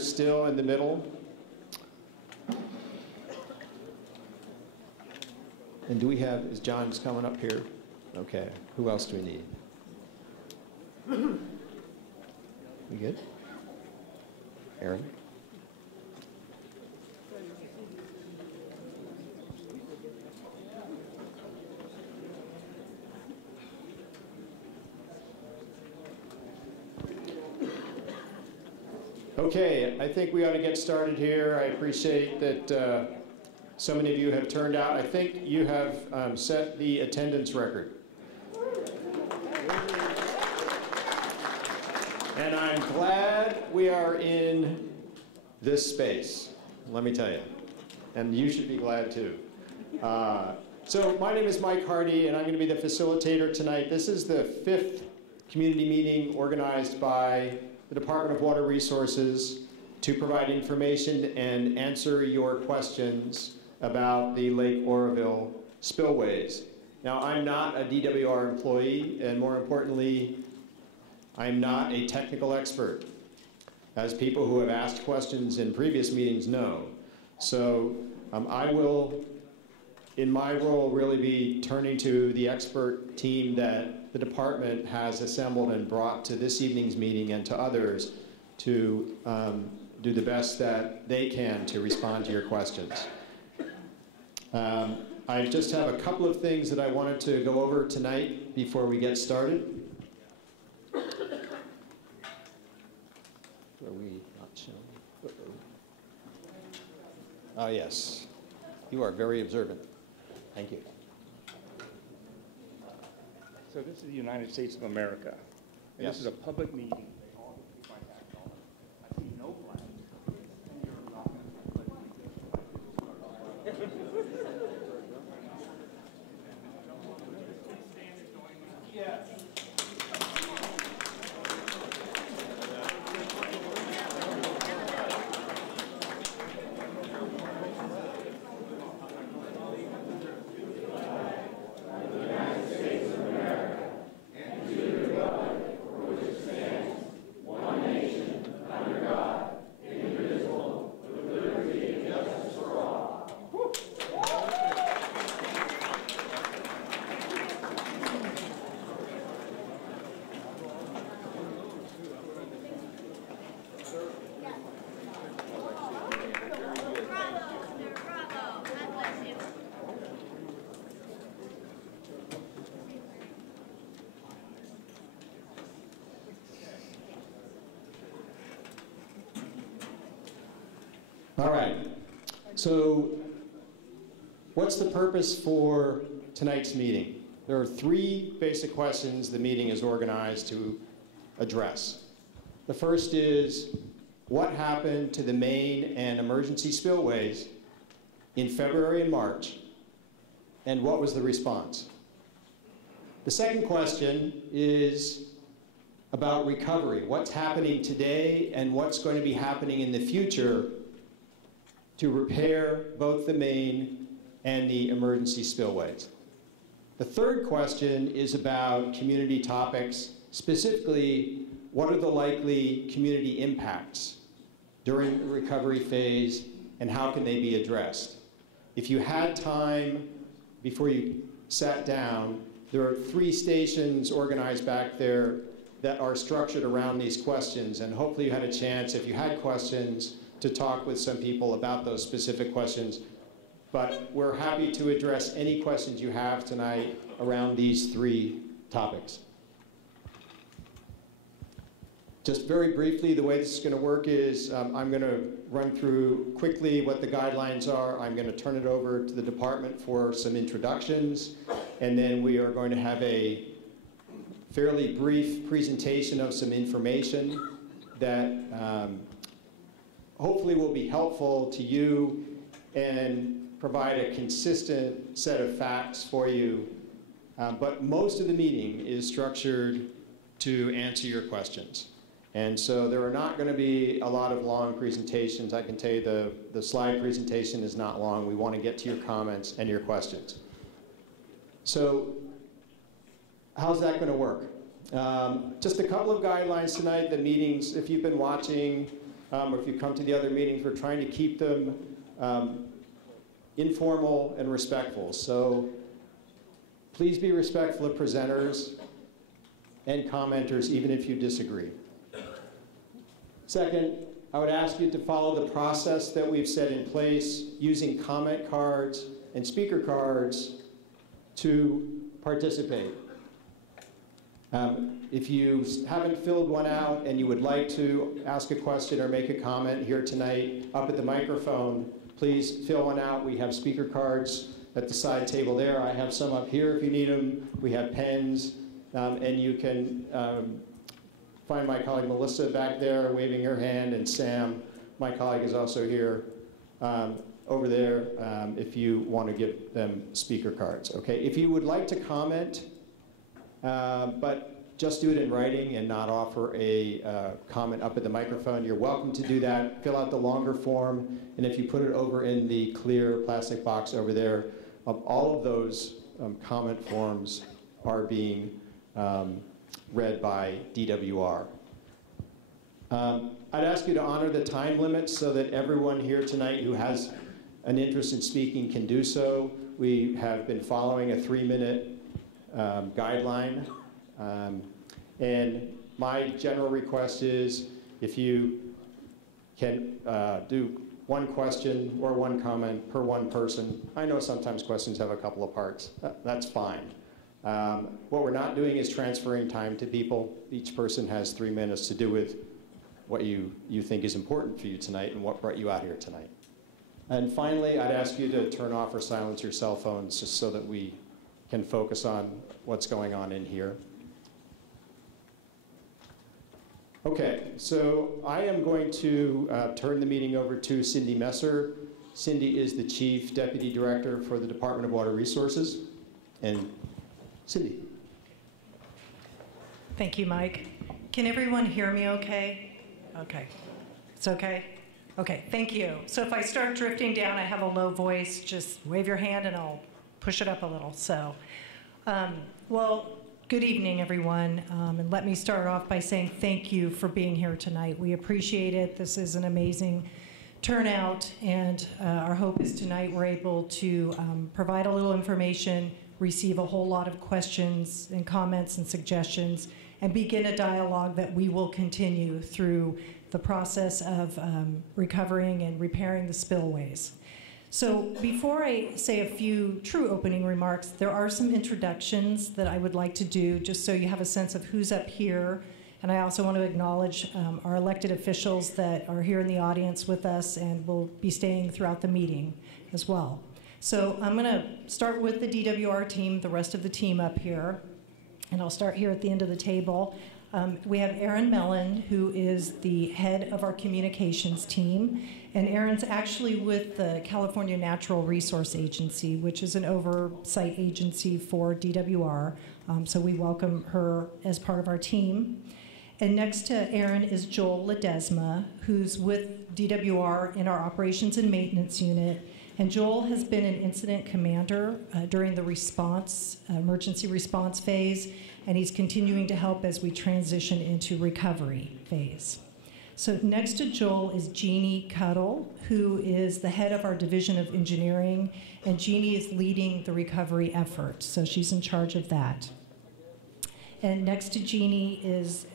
Still in the middle. And do we have, is John's coming up here? Okay, who else do we need? We good? Aaron? Okay, I think we ought to get started here. I appreciate that so many of you have turned out. I think you have set the attendance record. And I'm glad we are in this space, let me tell you. And you should be glad too. So my name is Mike Hardy, and I'm going to be the facilitator tonight. This is the 5th community meeting organized by the Department of Water Resources to provide information and answer your questions about the Lake Oroville spillways. Now, I'm not a DWR employee, and more importantly, I'm not a technical expert, as people who have asked questions in previous meetings know. So I will, in my role, really be turning to the expert team that the department has assembled and brought to this evening's meeting and to others to do the best that they can to respond to your questions. I just have a couple of things that I wanted to go over tonight before we get started. Are we not showing? Oh, yes. You are very observant. Thank you. So this is the United States of America. And Yes. This is a public meeting. They all keep my back on. I see no flags. And you're not going to Yes. All right, so what's the purpose for tonight's meeting? There are 3 basic questions the meeting is organized to address. The first is, what happened to the main and emergency spillways in February and March, and what was the response? The second question is about recovery. What's happening today and what's going to be happening in the future to repair both the main and the emergency spillways. The third question is about community topics, specifically, what are the likely community impacts during the recovery phase and how can they be addressed? If you had time before you sat down, there are 3 stations organized back there that are structured around these questions, and hopefully you had a chance, if you had questions, to talk with some people about those specific questions. But we're happy to address any questions you have tonight around these 3 topics. Just very briefly, the way this is going to work is I'm going to run through quickly what the guidelines are. I'm going to turn it over to the department for some introductions, and then we are going to have a fairly brief presentation of some information that hopefully will be helpful to you and provide a consistent set of facts for you. But most of the meeting is structured to answer your questions. And so there are not going to be a lot of long presentations. I can tell you the slide presentation is not long. We want to get to your comments and your questions. So how's that going to work? Just a couple of guidelines tonight. The meetings, if you've been watching or if you come to the other meetings, we're trying to keep them informal and respectful. So please be respectful of presenters and commenters, even if you disagree. Second, I would ask you to follow the process that we've set in place using comment cards and speaker cards to participate. If you haven't filled one out and you would like to ask a question or make a comment here tonight up at the microphone, please fill one out. We have speaker cards at the side table there. I have some up here if you need them. We have pens, and you can find my colleague Melissa back there waving her hand, and Sam, my colleague, is also here over there if you want to give them speaker cards. Okay, if you would like to comment, but just do it in writing and not offer a comment up at the microphone, you're welcome to do that. Fill out the longer form, and if you put it over in the clear plastic box over there, all of those comment forms are being read by DWR. I'd ask you to honor the time limit so that everyone here tonight who has an interest in speaking can do so. We have been following a 3-minute guideline. And my general request is if you can do one question or one comment per one person. I know sometimes questions have a couple of parts. That's fine. What we're not doing is transferring time to people. Each person has 3 minutes to do with what you think is important for you tonight and what brought you out here tonight. And finally, I'd ask you to turn off or silence your cell phones just so that we can focus on what's going on in here. Okay, so I am going to turn the meeting over to Cindy Messer. Cindy is the Chief Deputy Director for the Department of Water Resources. And Cindy. Thank you, Mike. Can everyone hear me okay? Okay. It's okay? Okay, thank you. So if I start drifting down, I have a low voice, just wave your hand and I'll push it up a little. So, well, good evening, everyone. And let me start off by saying thank you for being here tonight. We appreciate it. This is an amazing turnout, and our hope is tonight we're able to provide a little information, receive a whole lot of questions and comments and suggestions, and begin a dialogue that we will continue through the process of recovering and repairing the spillways. So before I say a few true opening remarks, there are some introductions that I would like to do just so you have a sense of who's up here. And I also want to acknowledge our elected officials that are here in the audience with us and will be staying throughout the meeting as well. So I'm going to start with the DWR team, the rest of the team up here. And I'll start here at the end of the table. We have Aaron Mellon, who is the head of our communications team. And Aaron's actually with the California Natural Resource Agency, which is an oversight agency for DWR. So we welcome her as part of our team. And next to Aaron is Joel Ledesma, who's with DWR in our operations and maintenance unit. And Joel has been an incident commander during the response, emergency response phase, and he's continuing to help as we transition into recovery phase. So next to Joel is Jeannie Cuddle, who is the head of our Division of Engineering, and Jeannie is leading the recovery effort, so she's in charge of that. And next to Jeannie is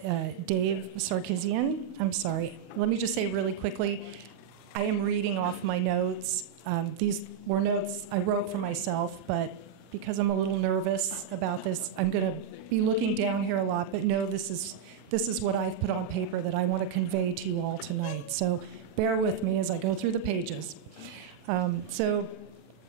Dave Sarkisian. I'm sorry, let me just say really quickly, I am reading off my notes. These were notes I wrote for myself, but because I'm a little nervous about this, I'm going to be looking down here a lot, but no, this is what I've put on paper that I want to convey to you all tonight. So bear with me as I go through the pages.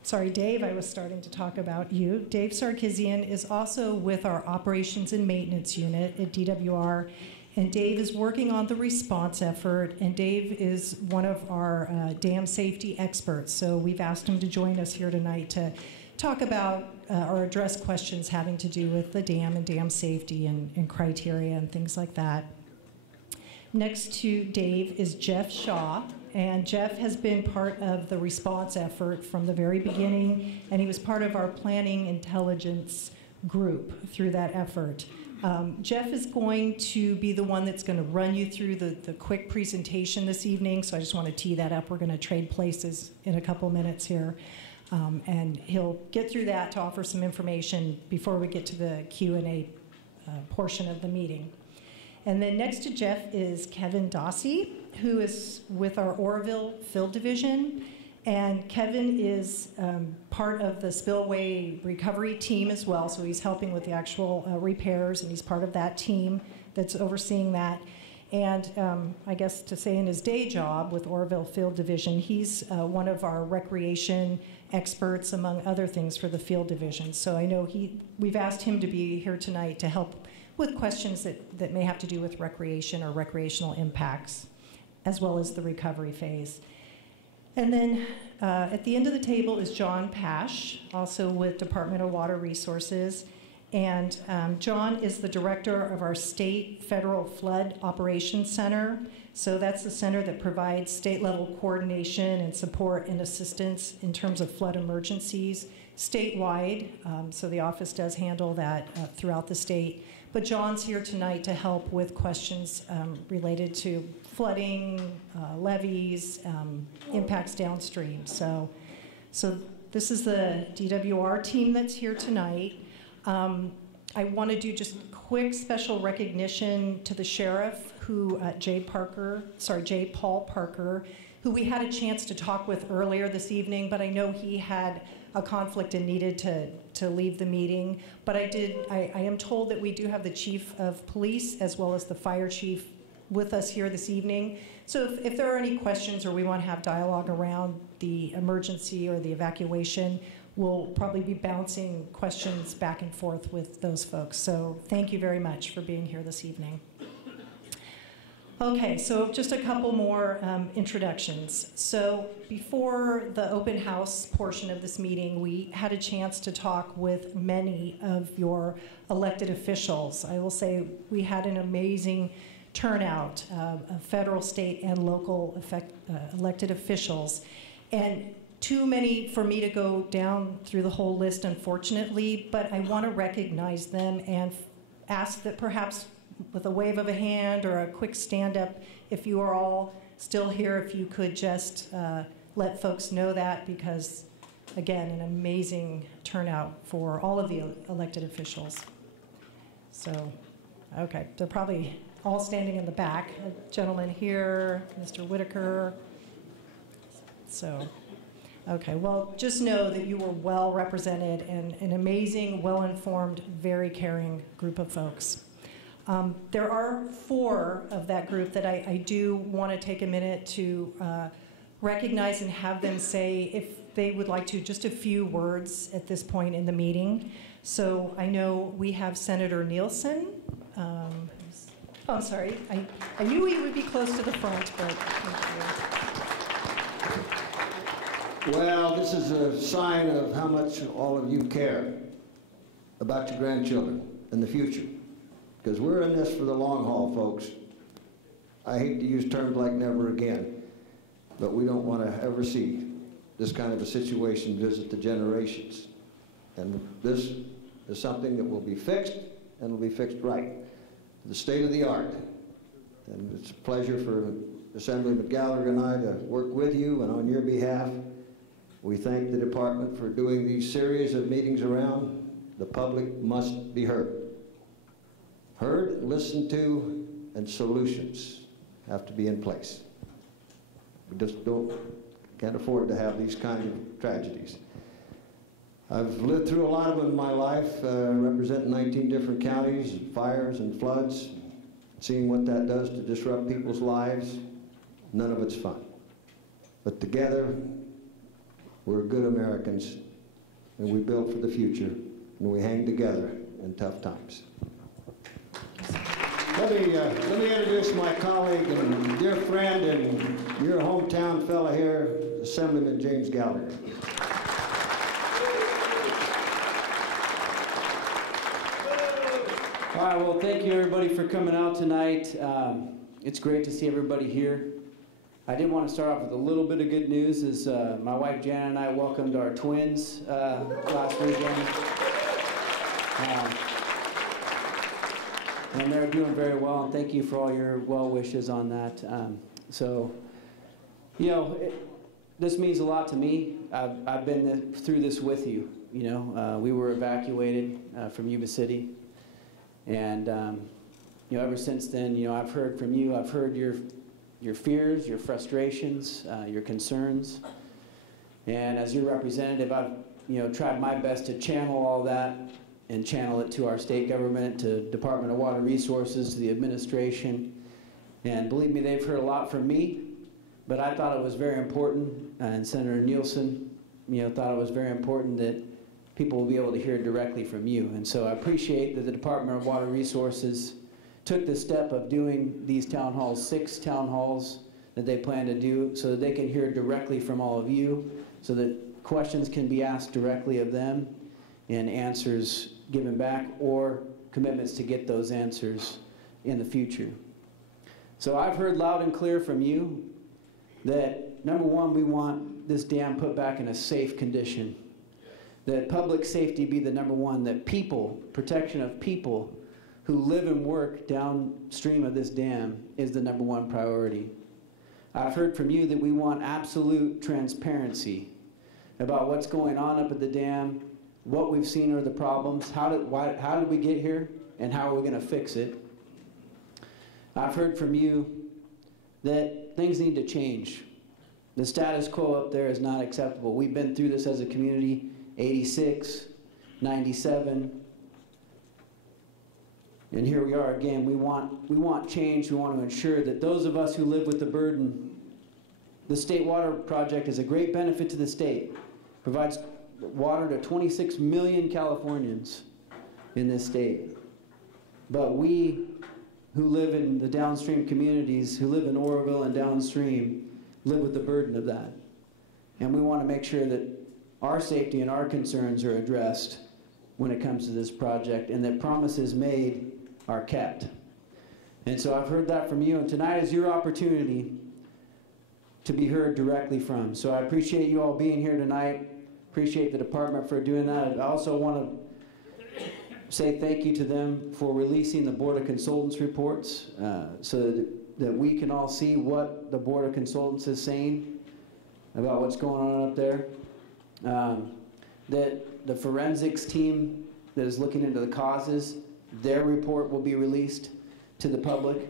Sorry, Dave, I was starting to talk about you. Dave Sarkisian is also with our operations and maintenance unit at DWR, and Dave is working on the response effort, and Dave is one of our dam safety experts. So we've asked him to join us here tonight to talk about or address questions having to do with the dam and dam safety and criteria and things like that. Next to Dave is Jeff Shaw, and Jeff has been part of the response effort from the very beginning, and he was part of our planning intelligence group through that effort. Jeff is going to be the one that's going to run you through the quick presentation this evening, so I just want to tee that up. We're going to trade places in a couple minutes here. And he'll get through that to offer some information before we get to the Q&A portion of the meeting. And then next to Jeff is Kevin Dossey, who is with our Oroville Field Division. And Kevin is part of the Spillway recovery team as well, so he's helping with the actual repairs, and he's part of that team that's overseeing that. And I guess to say in his day job with Oroville Field Division, he's one of our recreation experts, among other things, for the Field Division. So I know we've asked him to be here tonight to help with questions that may have to do with recreation or recreational impacts, as well as the recovery phase. And then at the end of the table is John Pash, also with Department of Water Resources. And John is the director of our State Federal Flood Operations Center. So that's the center that provides state-level coordination and support and assistance in terms of flood emergencies statewide. So the office does handle that throughout the state. But John's here tonight to help with questions related to flooding, levees, impacts downstream. So this is the DWR team that's here tonight. I want to do just quick special recognition to the sheriff, J. Paul Parker, who we had a chance to talk with earlier this evening, but I know he had a conflict and needed to leave the meeting. But I am told that we do have the chief of police as well as the fire chief with us here this evening. So if there are any questions or we want to have dialogue around the emergency or the evacuation, we'll probably be bouncing questions back and forth with those folks. So thank you very much for being here this evening. Okay, so just a couple more introductions. So before the open house portion of this meeting, we had a chance to talk with many of your elected officials. I will say we had an amazing turnout of federal, state, and local elected officials. And too many for me to go down through the whole list, unfortunately, but I want to recognize them and ask that perhaps with a wave of a hand or a quick stand-up, if you are all still here, if you could just let folks know that, because, again, an amazing turnout for all of the elected officials. So, okay, they're probably all standing in the back. A gentleman here, Mr. Whitaker. So, okay, well, just know that you were well represented and an amazing, well-informed, very caring group of folks. There are 4 of that group that I do want to take a minute to recognize and have them say, if they would like to, just a few words at this point in the meeting. So I know we have Senator Nielsen. Oh, I'm sorry. I knew he would be close to the front, but thank you. Well, this is a sign of how much all of you care about your grandchildren and the future. Because we're in this for the long haul, folks. I hate to use terms like never again, but we don't want to ever see this kind of a situation visit the generations. And this is something that will be fixed, and will be fixed right. The state of the art. And it's a pleasure for Assemblyman Gallagher and I to work with you and on your behalf. We thank the department for doing these series of meetings around. The public must be heard. Heard, listened to, and solutions have to be in place. We just can't afford to have these kind of tragedies. I've lived through a lot of them in my life, representing 19 different counties, fires and floods, seeing what that does to disrupt people's lives. None of it's fun. But together, we're good Americans, and we build for the future, and we hang together in tough times. Let me introduce my colleague and dear friend and your hometown fella here, Assemblyman James Gallagher. All right, well, thank you everybody for coming out tonight. It's great to see everybody here. I did want to start off with a little bit of good news, as my wife Janet and I welcomed our twins last weekend. and they're doing very well, and thank you for all your well wishes on that. You know, this means a lot to me. I've been through this with you. You know, we were evacuated from Yuba City, and you know, ever since then, you know, I've heard from you. I've heard your fears, your frustrations, your concerns, and as your representative, I've tried my best to channel all that and channel it to our state government, to Department of Water Resources, to the administration, and believe me, they've heard a lot from me. But I thought it was very important, and Senator Nielsen, thought it was very important that people will be able to hear directly from you. And so I appreciate that the Department of Water Resources took the step of doing these town halls, 6 town halls that they plan to do, so that they can hear directly from all of you, so that questions can be asked directly of them and answers given back, or commitments to get those answers in the future. So I've heard loud and clear from you that, number one, we want this dam put back in a safe condition. That public safety be the number one, that people, protection of people who live and work downstream of this dam is the number one priority. I've heard from you that we want absolute transparency about what's going on up at the dam, what we've seen are the problems, how did we get here, and how are we going to fix it. I've heard from you that things need to change. The status quo up there is not acceptable. We've been through this as a community, 86, 97, and here we are again. We want change. We want to ensure that those of us who live with the burden, the State Water Project is a great benefit to the state, provides water to 26 million Californians in this state. But we who live in the downstream communities, who live in Oroville and downstream, live with the burden of that. And we want to make sure that our safety and our concerns are addressed when it comes to this project, and that promises made are kept. And so I've heard that from you, and tonight is your opportunity to be heard directly from. So I appreciate you all being here tonight. Appreciate the department for doing that. I also want to say thank you to them for releasing the Board of Consultants reports, so that we can all see what the Board of Consultants is saying about what's going on up there. That the forensics team that is looking into the causes, their report will be released to the public.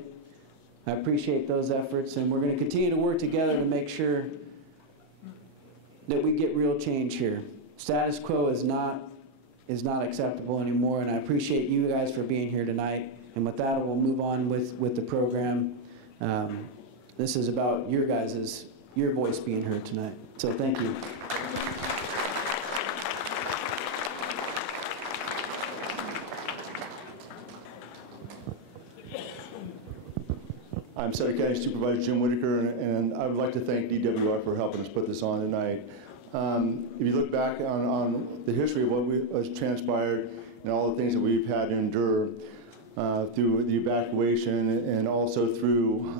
I appreciate those efforts, and we're going to continue to work together to make sure that we get real change here. Status quo is not acceptable anymore, and I appreciate you guys for being here tonight. And with that, we'll move on with the program. This is about your voice being heard tonight. So thank you. I'm Sutter County Supervisor Jim Whitaker, and I would like to thank DWR for helping us put this on tonight. If you look back on the history of what has transpired and all the things that we've had to endure through the evacuation and also through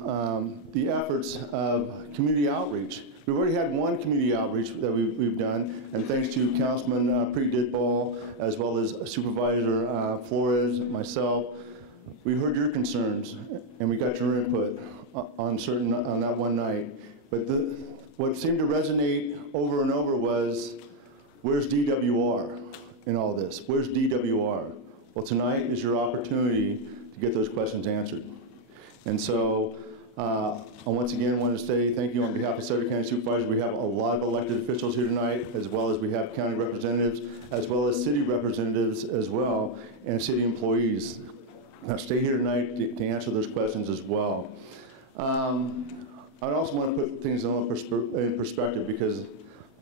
the efforts of community outreach. We've already had one community outreach that we've done, and thanks to Councilman Pre-Didball, as well as Supervisor Flores, myself, we heard your concerns and we got your input on that one night. But what seemed to resonate over and over was, where's DWR in all this? Where's DWR? Well, tonight is your opportunity to get those questions answered. And so I once again want to say thank you on behalf of Sutter County Supervisors. We have a lot of elected officials here tonight, as well as we have county representatives, as well as city representatives as well, and city employees. Now stay here tonight to answer those questions as well. I also want to put things in perspective, because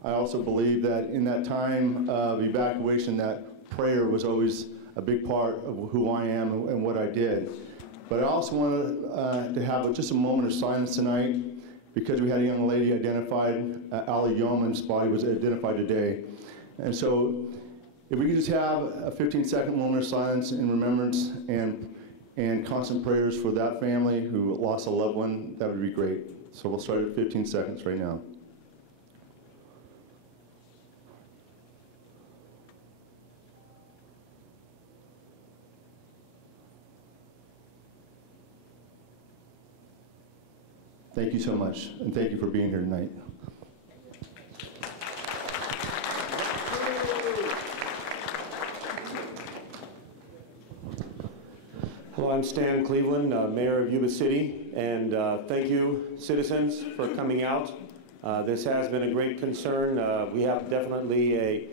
I also believe that in that time of evacuation, that prayer was always a big part of who I am and what I did. But I also wanted to have just a moment of silence tonight, because we had a young lady identified, Ali Yeoman's body was identified today. And so if we could just have a 15-second moment of silence in remembrance and constant prayers for that family who lost a loved one, that would be great. So we'll start at 15 seconds right now. Thank you so much, and thank you for being here tonight. Hello, I'm Stan Cleveland, Mayor of Yuba City, and thank you, citizens, for coming out. This has been a great concern. We have definitely a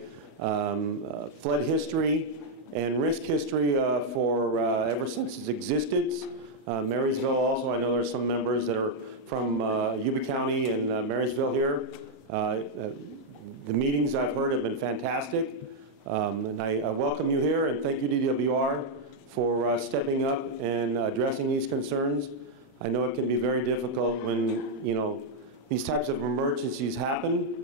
flood history and risk history for ever since its existence. Marysville also, I know there's some members that are from Yuba County and Marysville here. The meetings I've heard have been fantastic, and I welcome you here, and thank you, DWR, for stepping up and addressing these concerns. I know it can be very difficult when, you know, these types of emergencies happen.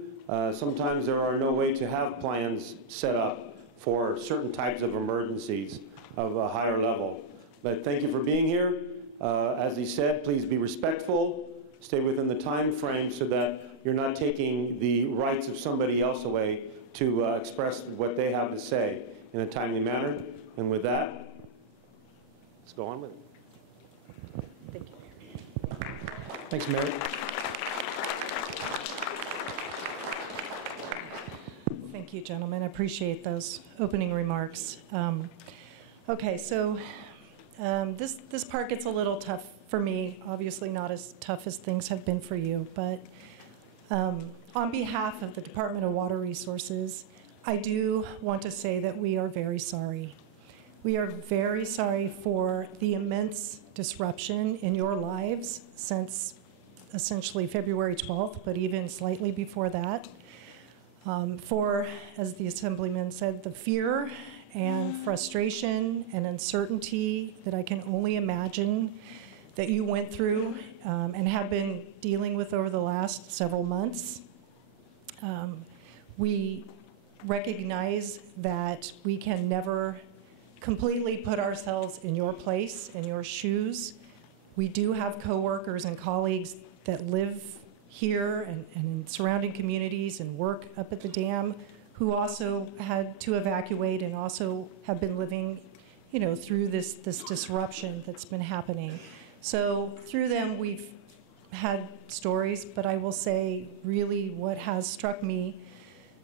Sometimes there are no way to have plans set up for certain types of emergencies of a higher level. But thank you for being here. As he said, please be respectful, stay within the time frame so that you're not taking the rights of somebody else away to express what they have to say in a timely manner. And with that, let's go on with it. Thank you. Thanks, Mary. Thank you, gentlemen. I appreciate those opening remarks. Okay, so this part gets a little tough for me, obviously not as tough as things have been for you, but on behalf of the Department of Water Resources, I do want to say that we are very sorry. We are very sorry for the immense disruption in your lives since essentially February 12th, but even slightly before that. For, as the Assemblyman said, the fear and frustration and uncertainty that I can only imagine that you went through and have been dealing with over the last several months. We recognize that we can never completely put ourselves in your place, in your shoes. We do have coworkers and colleagues that live here and in surrounding communities and work up at the dam who also had to evacuate and also have been living, you know, through this disruption that's been happening. So through them, we've had stories, but I will say really what has struck me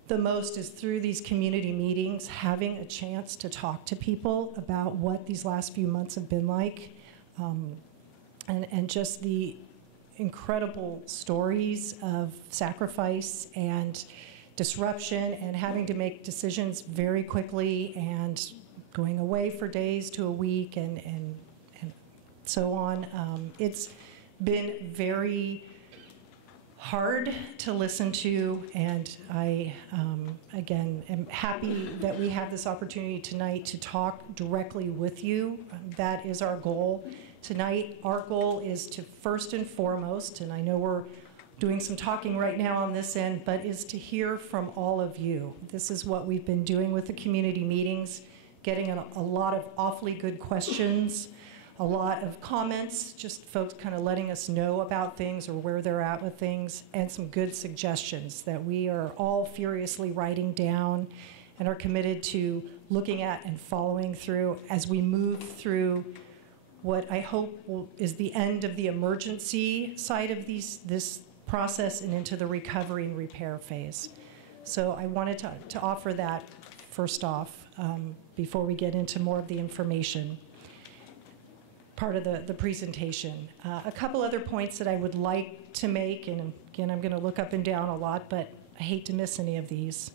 the most is through these community meetings, having a chance to talk to people about what these last few months have been like, and just the incredible stories of sacrifice and disruption and having to make decisions very quickly and going away for days to a week and so on. It's been very hard to listen to, and I, again, am happy that we have this opportunity tonight to talk directly with you. That is our goal tonight. Our goal is to first and foremost, and I know we're doing some talking right now on this end, but is to hear from all of you. This is what we've been doing with the community meetings, getting a lot of awfully good questions, a lot of comments, just folks kind of letting us know about things or where they're at with things, and some good suggestions that we are all furiously writing down and are committed to looking at and following through as we move through what I hope is the end of the emergency side of this process and into the recovery and repair phase. So I wanted to offer that first off before we get into more of the information part of the presentation. A couple other points that I would like to make, and again, I'm going to look up and down a lot, but I hate to miss any of these.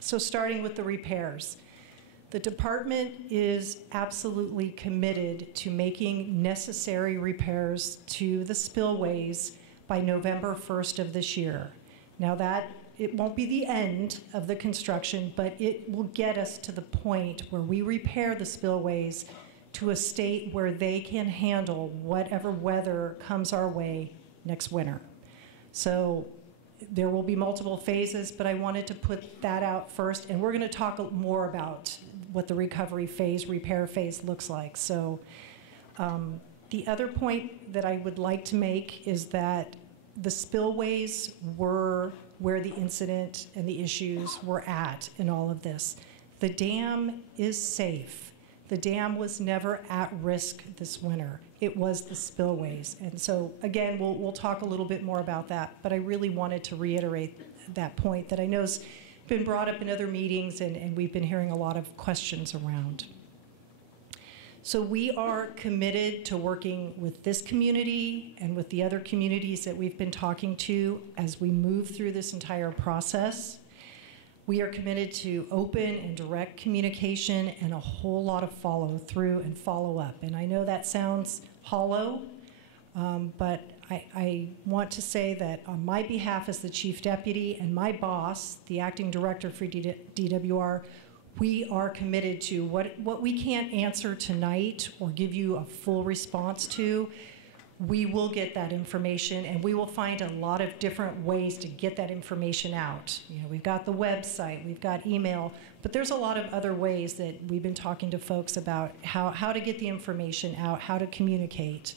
So starting with the repairs. The department is absolutely committed to making necessary repairs to the spillways by November 1st of this year. Now it won't be the end of the construction, but it will get us to the point where we repair the spillways to a state where they can handle whatever weather comes our way next winter. So there will be multiple phases, but I wanted to put that out first, and we're going to talk more about what the recovery phase, repair phase looks like. So the other point that I would like to make is that the spillways were where the incident and the issues were at in all of this. The dam is safe. The dam was never at risk this winter. it was the spillways. And so again, we'll talk a little bit more about that, but I really wanted to reiterate that point that I know has been brought up in other meetings, and we've been hearing a lot of questions around. So we are committed to working with this community and with the other communities that we've been talking to as we move through this entire process. We are committed to open and direct communication and a whole lot of follow through and follow up. And I know that sounds hollow, but I want to say that on my behalf as the Chief Deputy and my boss, the Acting Director for DWR, we are committed to what we can't answer tonight or give you a full response to. We will get that information, and we will find a lot of different ways to get that information out. You know, we've got the website, we've got email, but there's a lot of other ways that we've been talking to folks about how to get the information out, how to communicate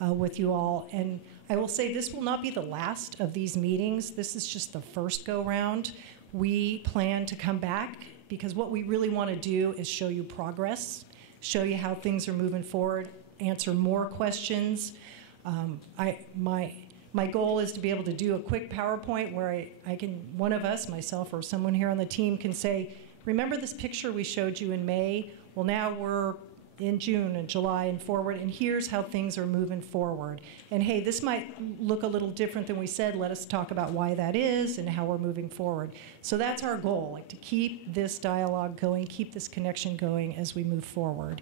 with you all. And I will say this will not be the last of these meetings. This is just the first go-round. We plan to come back, because what we really want to do is show you progress, show you how things are moving forward, answer more questions. My goal is to be able to do a quick PowerPoint where I can, one of us, myself or someone here on the team, can say, remember this picture we showed you in May? Well, now we're in June and July and forward, and here's how things are moving forward. And hey, this might look a little different than we said. Let us talk about why that is and how we're moving forward. So that's our goal, like to keep this dialogue going, keep this connection going as we move forward.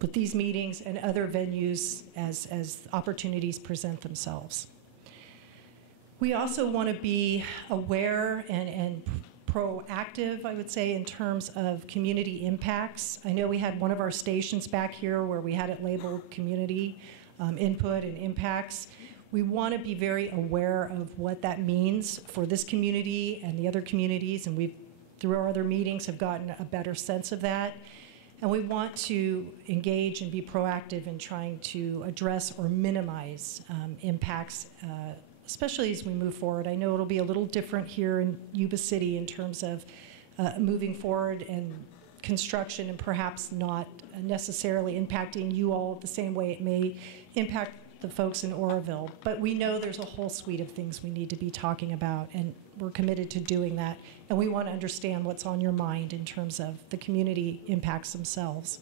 With these meetings and other venues as opportunities present themselves. We also want to be aware and proactive, I would say, in terms of community impacts. I know we had one of our stations back here where we had it labeled community input and impacts. We want to be very aware of what that means for this community and the other communities, and we've, through our other meetings, have gotten a better sense of that. And we want to engage and be proactive in trying to address or minimize impacts, especially as we move forward. I know it'll be a little different here in Yuba City in terms of moving forward and construction, and perhaps not necessarily impacting you all the same way it may impact the folks in Oroville. But we know there's a whole suite of things we need to be talking about, and we're committed to doing that. And we want to understand what's on your mind in terms of the community impacts themselves.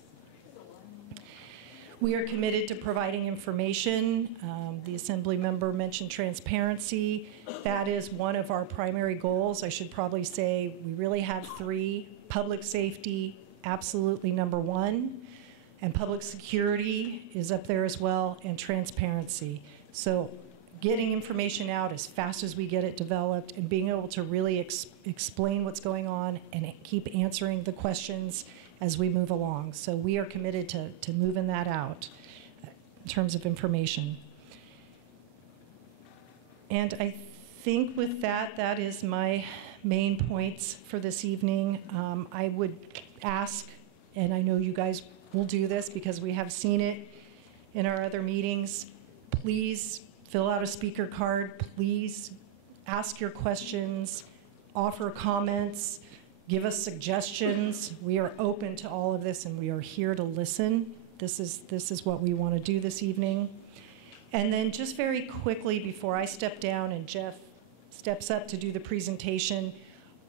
We are committed to providing information. The Assembly member mentioned transparency. That is one of our primary goals. I should probably say we really have three. Public safety, absolutely number one. And public security is up there as well, and transparency. So getting information out as fast as we get it developed and being able to really explain what's going on and keep answering the questions as we move along. So we are committed to moving that out in terms of information. And I think with that, that is my main points for this evening. I would ask, and I know you guys will do this because we have seen it in our other meetings, please fill out a speaker card. Please ask your questions, offer comments, give us suggestions. We are open to all of this, and we are here to listen. This is what we want to do this evening. And then just very quickly before I step down and Jeff steps up to do the presentation,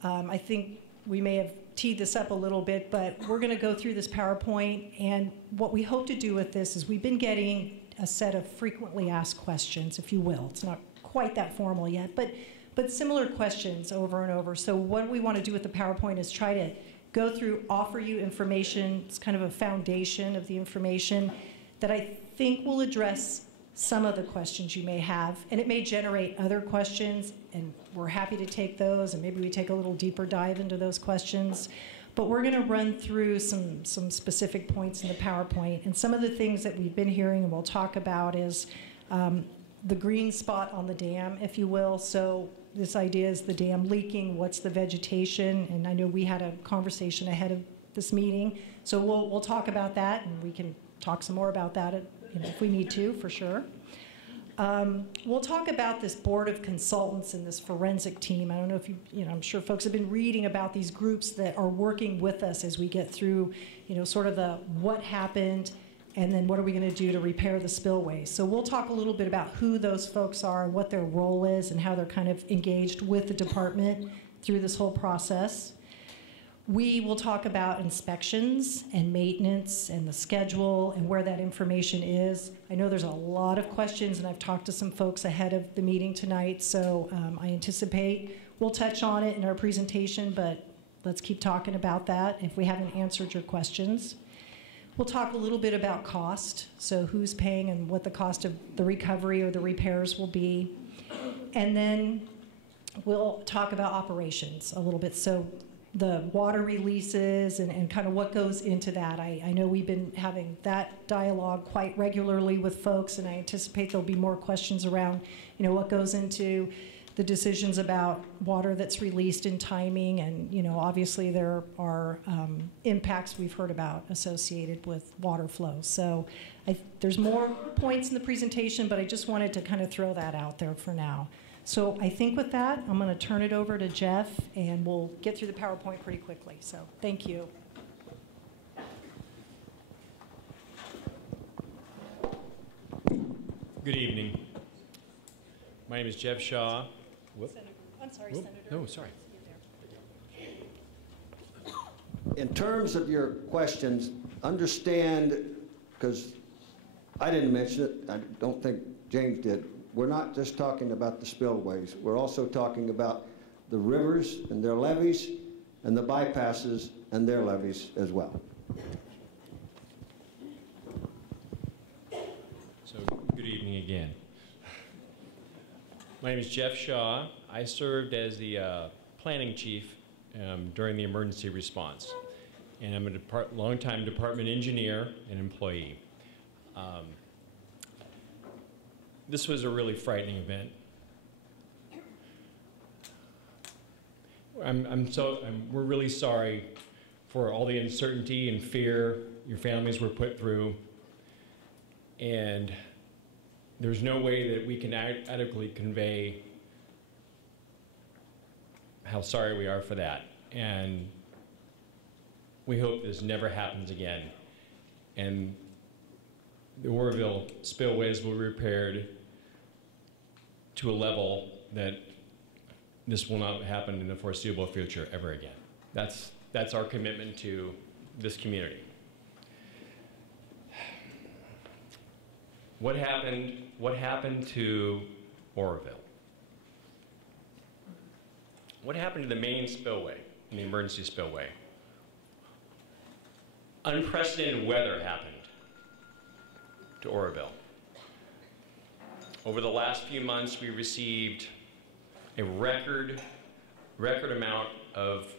I think we may have teed this up a little bit, but we're going to go through this PowerPoint, and what we hope to do with this is we've been getting a set of frequently asked questions, if you will. It's not quite that formal yet, but similar questions over and over. So what we want to do with the PowerPoint is try to go through, offer you information. It's kind of a foundation of the information that I think will address some of the questions you may have, and it may generate other questions, and we're happy to take those, and maybe we take a little deeper dive into those questions. But we're going to run through some specific points in the PowerPoint, and some of the things that we've been hearing and we'll talk about is the green spot on the dam, if you will. So this idea is the dam leaking, what's the vegetation, and I know we had a conversation ahead of this meeting, so we'll talk about that, and we can talk some more about that if we need to, for sure. We'll talk about this board of consultants and this forensic team. I don't know if I'm sure folks have been reading about these groups that are working with us as we get through, sort of the what happened, And then what are we going to do to repair the spillways? So we'll talk a little bit about who those folks are and what their role is and how they're kind of engaged with the department through this whole process. We will talk about inspections and maintenance and the schedule and where that information is. I know there's a lot of questions, and I've talked to some folks ahead of the meeting tonight, so I anticipate we'll touch on it in our presentation, but let's keep talking about that if we haven't answered your questions. We'll talk a little bit about cost, so who's paying and what the cost of the recovery or the repairs will be. And then we'll talk about operations a little bit, so the water releases and kind of what goes into that. I know we've been having that dialogue quite regularly with folks, and I anticipate there'll be more questions around, you know, what goes into the decisions about water that's released in timing, and you know, obviously there are impacts we've heard about associated with water flow. So there's more points in the presentation, but I just wanted to kind of throw that out there for now. So I think with that, I'm going to turn it over to Jeff, and we'll get through the PowerPoint pretty quickly. So thank you. Good evening. My name is Jeff Shaw. I'm sorry, Whoop. Senator. No, sorry. In terms of your questions, understand, because I didn't mention it, I don't think James did, we're not just talking about the spillways. We're also talking about the rivers and their levees and the bypasses and their levees as well. So, good evening again. My name is Jeff Shaw. I served as the planning chief during the emergency response. And I'm a longtime department engineer and employee. This was a really frightening event. We're really sorry for all the uncertainty and fear your families were put through. And there's no way that we can adequately convey how sorry we are for that. And we hope this never happens again. And the Oroville spillways will be repaired to a level that this will not happen in the foreseeable future ever again. That's our commitment to this community. What happened to Oroville? What happened to the main spillway, and the emergency spillway? Unprecedented weather happened to Oroville. Over the last few months, we received a record amount of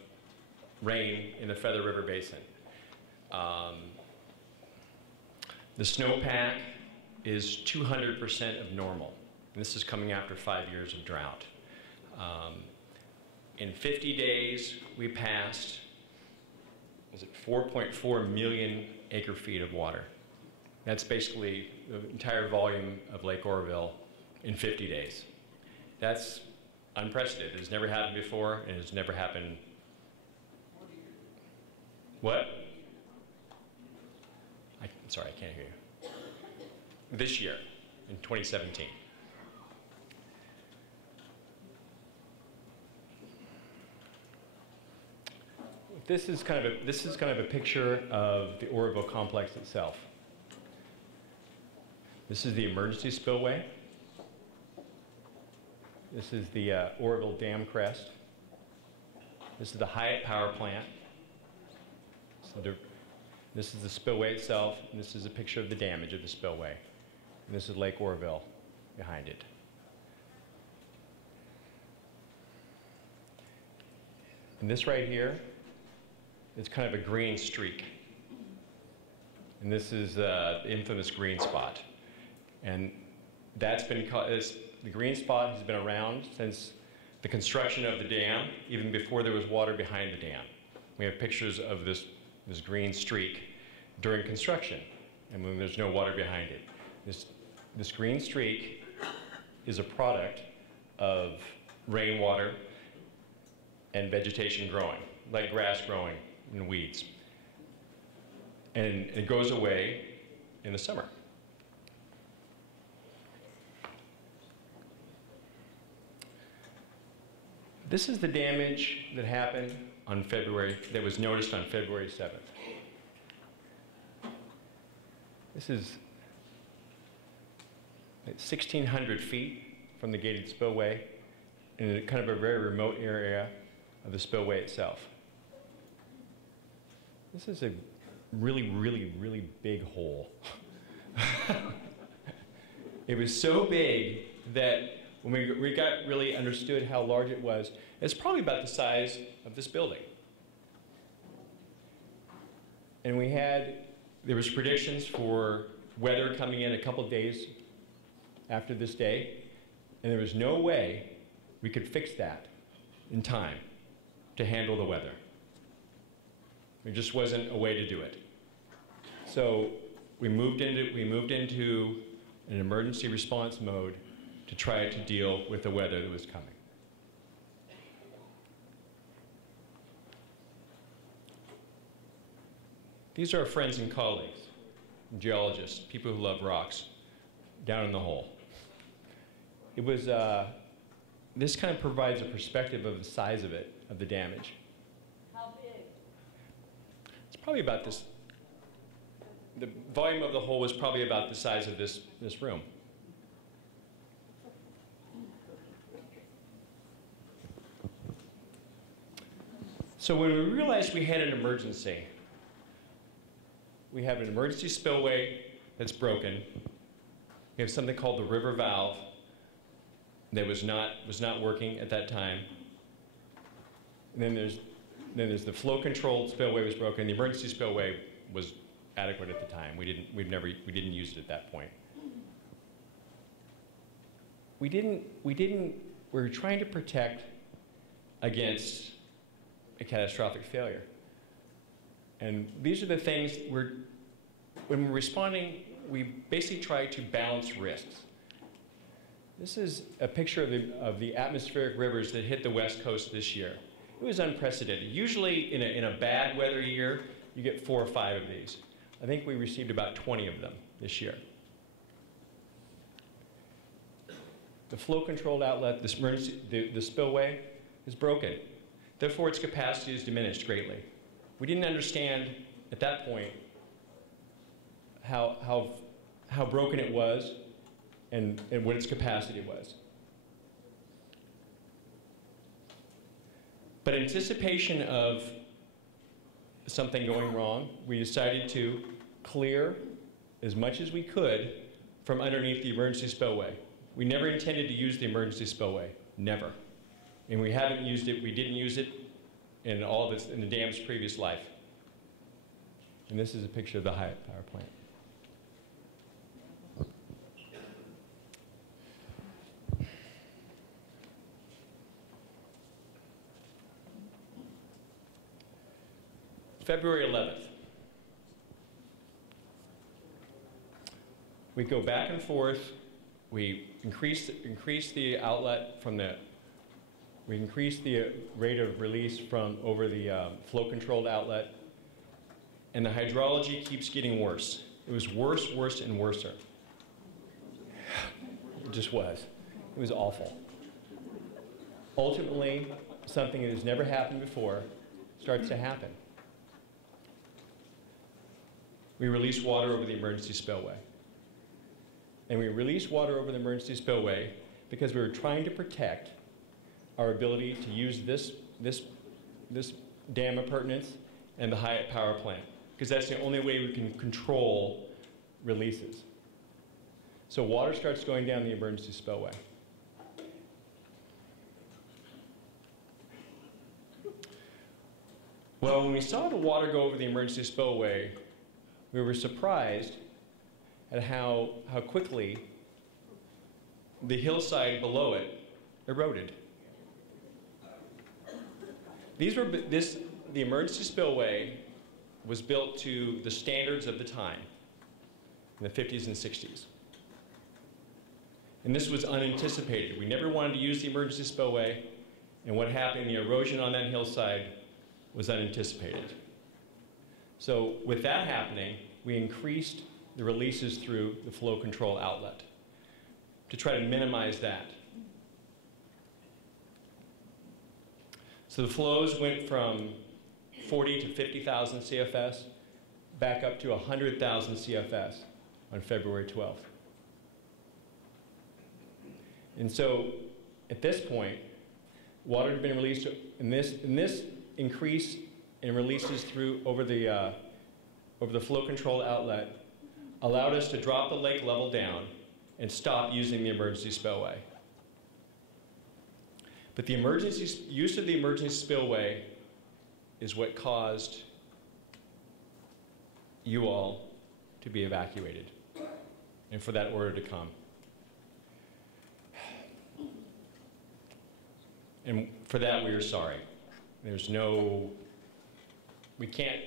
rain in the Feather River Basin. The snowpack is 200% of normal. And this is coming after 5 years of drought. In 50 days, we passed, 4.4 million acre feet of water. That's basically the entire volume of Lake Oroville in 50 days. That's unprecedented. It's never happened before, and it's never happened. What? I'm sorry, I can't hear you. This year, in 2017. This is kind of a picture of the Oroville complex itself. This is the emergency spillway. This is the Oroville Dam crest. This is the Hyatt power plant. So this is the spillway itself, and this is a picture of the damage of the spillway. And this is Lake Oroville behind it. And this right here is kind of a green streak. And this is the infamous green spot. And that's been, the green spot has been around since the construction of the dam, even before there was water behind the dam. We have pictures of this green streak during construction, and when there's no water behind it. This green streak is a product of rainwater and vegetation growing, like grass growing and weeds. And it goes away in the summer. This is the damage that happened on that was noticed on February 7th. This is 1,600 feet from the gated spillway in kind of a very remote area of the spillway itself. This is a really, really, really big hole. It was so big that when we got really understood how large it was, it's probably about the size of this building. And there was predictions for weather coming in a couple days after this day, and there was no way we could fix that in time to handle the weather. There just wasn't a way to do it. So we moved into an emergency response mode to try to deal with the weather that was coming. These are our friends and colleagues, geologists, people who love rocks, down in the hole. It was, this kind of provides a perspective of the size of it, of the damage. How big? It's probably about this, the volume of the hole was probably about the size of this room. So when we realized we had an emergency, we have an emergency spillway that's broken. We have something called the river valve that was not working at that time. And then there's the flow-controlled spillway was broken. The emergency spillway was adequate at the time. We didn't use it at that point. We were trying to protect against a catastrophic failure. And these are the things when we're responding, we basically try to balance risks. This is a picture of the atmospheric rivers that hit the West Coast this year. It was unprecedented. Usually in a bad weather year, you get 4 or 5 of these. I think we received about 20 of them this year. The flow-controlled outlet, the spillway, is broken. Therefore, its capacity is diminished greatly. We didn't understand at that point how broken it was and what its capacity was. But in anticipation of something going wrong, we decided to clear as much as we could from underneath the emergency spillway. We never intended to use the emergency spillway, never. And we haven't used it, we didn't use it in the dam's previous life. And this is a picture of the Hyatt power plant. February 11th. We go back and forth. We increase the outlet from we increase the rate of release from over the flow-controlled outlet, and the hydrology keeps getting worse. It was worse, worse, and worser. It just was. It was awful. Ultimately, something that has never happened before starts to happen. We release water over the emergency spillway. And we release water over the emergency spillway because we were trying to protect our ability to use this dam appurtenance and the Hyatt power plant, because that's the only way we can control releases. So water starts going down the emergency spillway. Well, when we saw the water go over the emergency spillway, we were surprised at how quickly the hillside below it eroded. The emergency spillway was built to the standards of the time, in the 50s and 60s. And this was unanticipated. We never wanted to use the emergency spillway, and what happened, the erosion on that hillside was unanticipated. So with that happening, we increased the releases through the flow control outlet to try to minimize that. So the flows went from 40 to 50,000 CFS back up to 100,000 CFS on February 12th. And so at this point, water had been released, and this increase in releases through over the flow control outlet allowed us to drop the lake level down and stop using the emergency spillway. But the use of the emergency spillway is what caused you all to be evacuated and for that order to come. And for that, we are sorry. There's no, we can't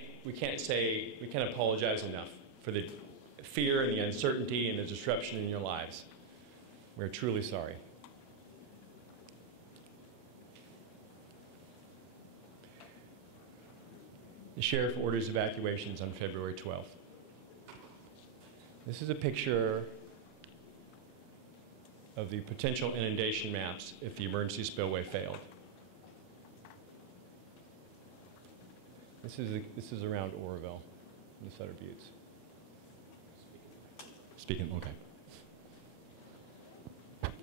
apologize enough for the fear and the uncertainty and the disruption in your lives. We're truly sorry. The sheriff orders evacuations on February 12th. This is a picture of the potential inundation maps if the emergency spillway failed. This is around Oroville, the Sutter Buttes. Speaking, okay. Let's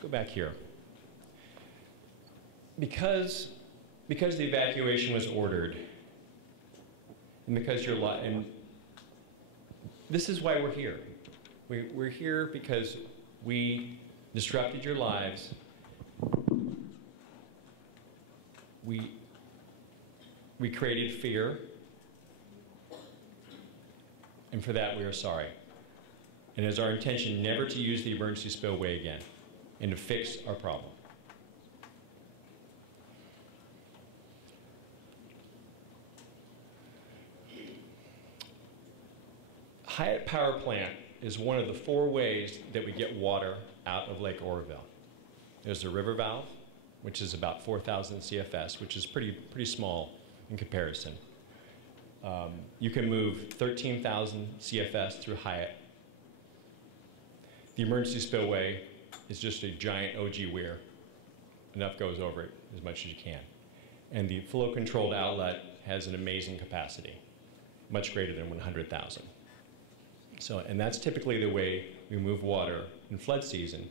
go back here. Because the evacuation was ordered, and because and this is why we're here. We're here because we disrupted your lives. We created fear, and for that we are sorry. And it is our intention never to use the emergency spillway again and to fix our problem. Hyatt Power Plant is one of the 4 ways that we get water out of Lake Oroville. There's the river valve, which is about 4,000 CFS, which is pretty small in comparison. You can move 13,000 CFS through Hyatt. The emergency spillway is just a giant OG weir. Enough goes over it as much as you can. And the flow controlled outlet has an amazing capacity, much greater than 100,000. So, and that's typically the way we move water in flood season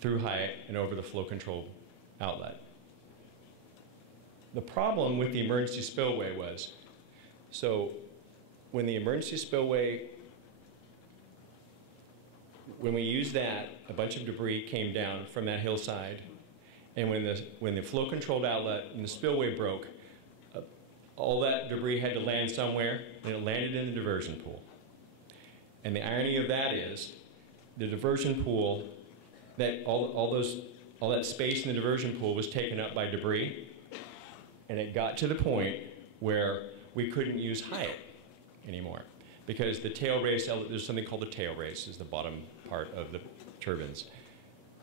through Hyatt and over the flow control outlet. The problem with the emergency spillway was, so when the emergency spillway, when we used that, a bunch of debris came down from that hillside, and when the flow controlled outlet and the spillway broke, all that debris had to land somewhere, and it landed in the diversion pool. And the irony of that is, the diversion pool, that all that space in the diversion pool was taken up by debris, and it got to the point where we couldn't use Hyatt anymore because the tail race, there's something called the tail race, is the bottom part of the turbines.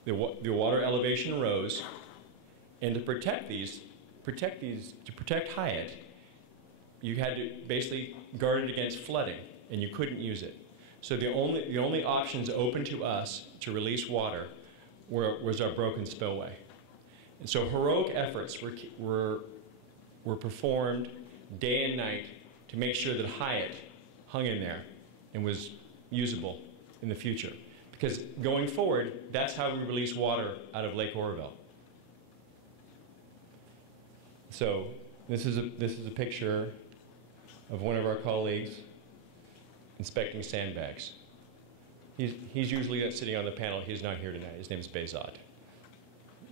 The water elevation rose, and to protect Hyatt, you had to basically guard it against flooding, and you couldn't use it. So the only options open to us to release water was our broken spillway. And so heroic efforts were performed day and night to make sure that Hyatt hung in there and was usable in the future. Because going forward, that's how we release water out of Lake Oroville. So this is a picture of one of our colleagues inspecting sandbags. He's usually sitting on the panel. He's not here tonight. His name is Bezod,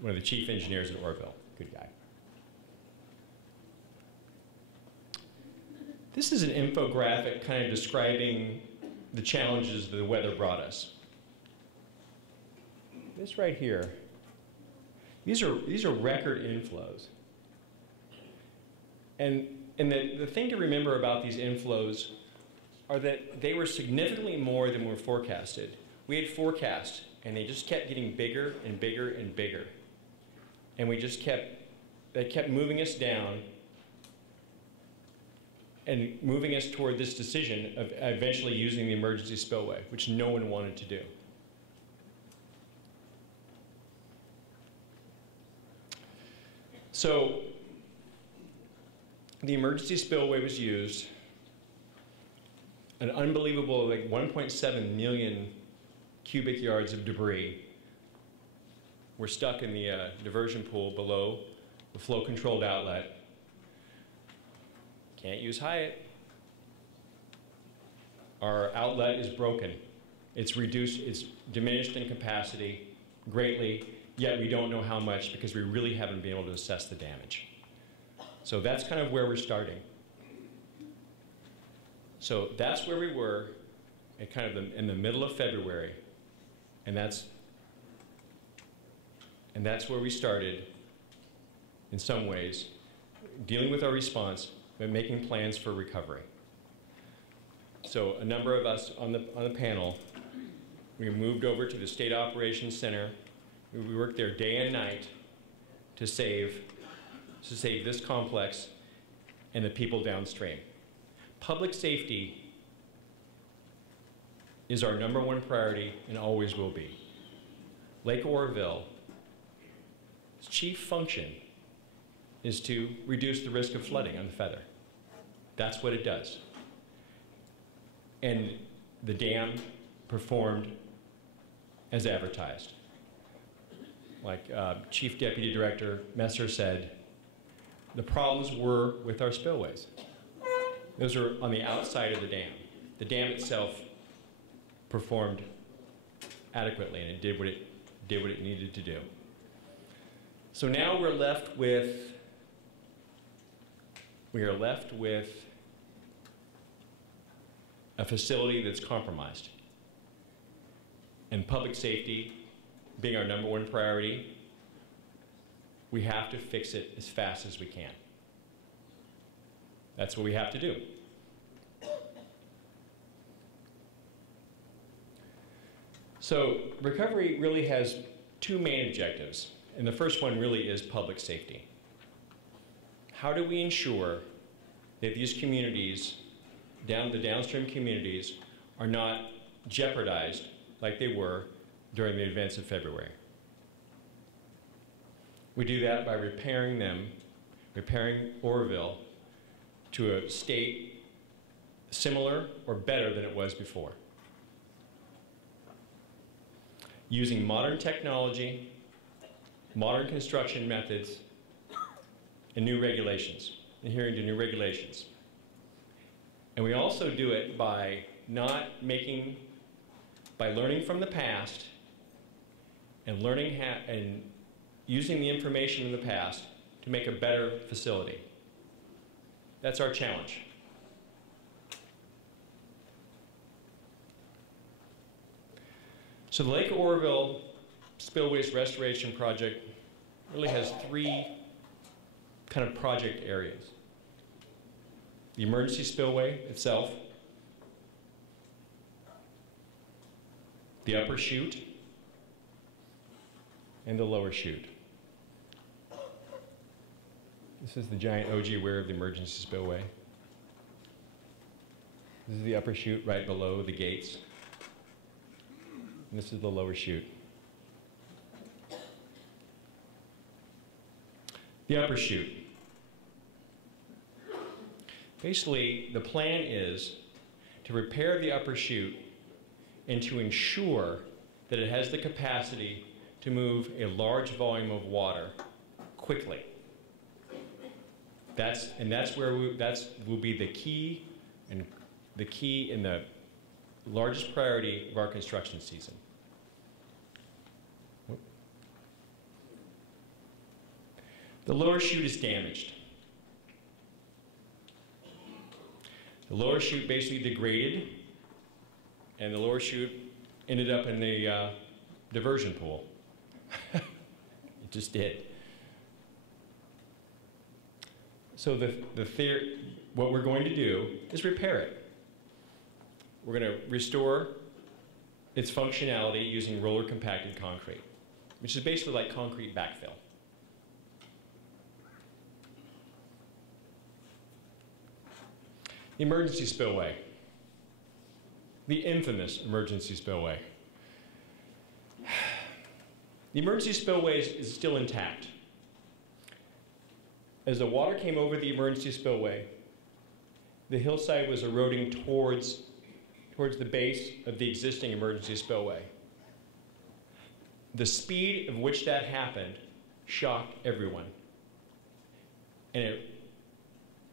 one of the chief engineers at Oroville. Good guy. This is an infographic kind of describing the challenges that the weather brought us. This right here, these are record inflows. And the thing to remember about these inflows are that they were significantly more than were forecasted. We had forecast, and they just kept getting bigger and bigger and bigger. And they kept moving us down and moving us toward this decision of eventually using the emergency spillway, which no one wanted to do. So the emergency spillway was used. An unbelievable, like 1.7 million cubic yards of debris were stuck in the diversion pool below the flow-controlled outlet. Can't use Hyatt. Our outlet is broken. It's reduced, it's diminished in capacity greatly, yet we don't know how much because we really haven't been able to assess the damage. So that's kind of where we're starting. So that's where we were at kind of in the middle of February, and that's where we started, in some ways, dealing with our response, but making plans for recovery. So a number of us on the panel, we moved over to the State Operations Center. We worked there day and night to save this complex and the people downstream. Public safety is our #1 priority and always will be. Lake Oroville's chief function is to reduce the risk of flooding on the Feather. That's what it does. And the dam performed as advertised. Like Chief Deputy Director Messer said, the problems were with our spillways. Those are on the outside of the dam. The dam itself performed adequately, and it did what it needed to do. So now we are left with a facility that's compromised. And public safety being our #1 priority, we have to fix it as fast as we can. That's what we have to do. So recovery really has two main objectives, and the first one really is public safety. How do we ensure that these communities, the downstream communities, are not jeopardized like they were during the events of February? We do that by repairing Oroville to a state similar or better than it was before. Using modern technology, modern construction methods, and new regulations, adhering to new regulations. And we also do it by learning from the past and using the information in the past to make a better facility. That's our challenge. So the Lake Oroville Spillways Restoration Project really has three kind of project areas. The emergency spillway itself, the upper chute, and the lower chute. This is the giant OG weir of the emergency spillway. This is the upper chute right below the gates. And this is the lower chute. The upper chute. Basically, the plan is to repair the upper chute and to ensure that it has the capacity to move a large volume of water quickly. That will be the key and the largest priority of our construction season. The lower chute is damaged. The lower chute basically degraded, and the lower chute ended up in the diversion pool. It just did. So what we're going to do is repair it. We're going to restore its functionality using roller compacted concrete, which is basically like concrete backfill. The emergency spillway. The infamous emergency spillway. The emergency spillway is still intact. As the water came over the emergency spillway, the hillside was eroding towards the base of the existing emergency spillway. The speed of which that happened shocked everyone. And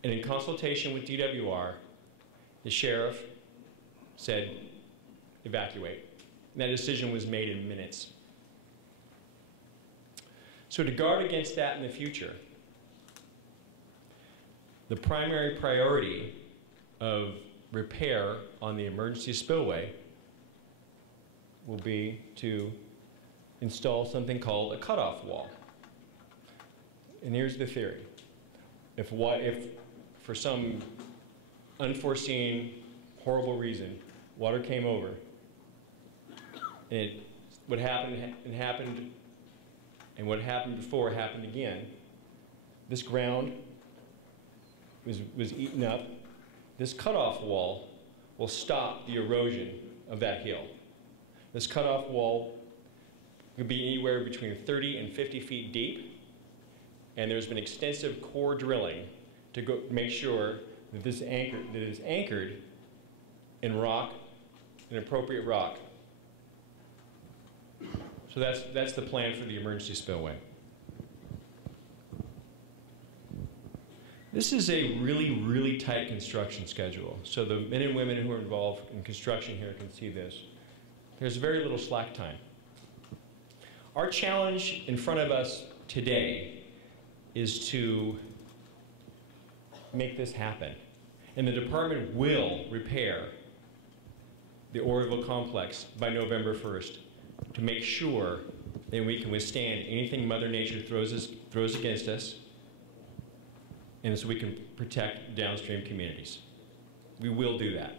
in consultation with DWR, the sheriff said, evacuate. And that decision was made in minutes. So to guard against that in the future, the primary priority of repair on the emergency spillway will be to install something called a cutoff wall. And here's the theory. If for some unforeseen, horrible reason, water came over, and what happened before happened again, this ground was eaten up. This cutoff wall will stop the erosion of that hill. This cutoff wall could be anywhere between 30 and 50 feet deep, and there's been extensive core drilling to make sure that this is anchored in rock, in appropriate rock. So that's the plan for the emergency spillway. This is a really, really tight construction schedule. So the men and women who are involved in construction here can see this. There's very little slack time. Our challenge in front of us today is to make this happen. And the department will repair the Oroville complex by November 1st to make sure that we can withstand anything Mother Nature throws against us, and so we can protect downstream communities. We will do that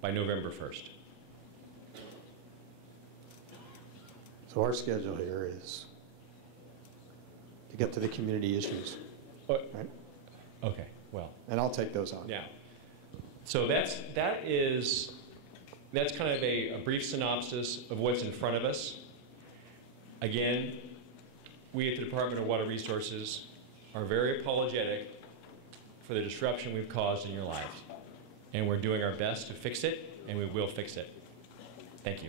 by November 1st. So our schedule here is to get to the community issues, right? Okay, well. And I'll take those on. Yeah. So that's kind of a brief synopsis of what's in front of us. Again, we at the Department of Water Resources are very apologetic for the disruption we've caused in your lives. And we're doing our best to fix it, and we will fix it. Thank you.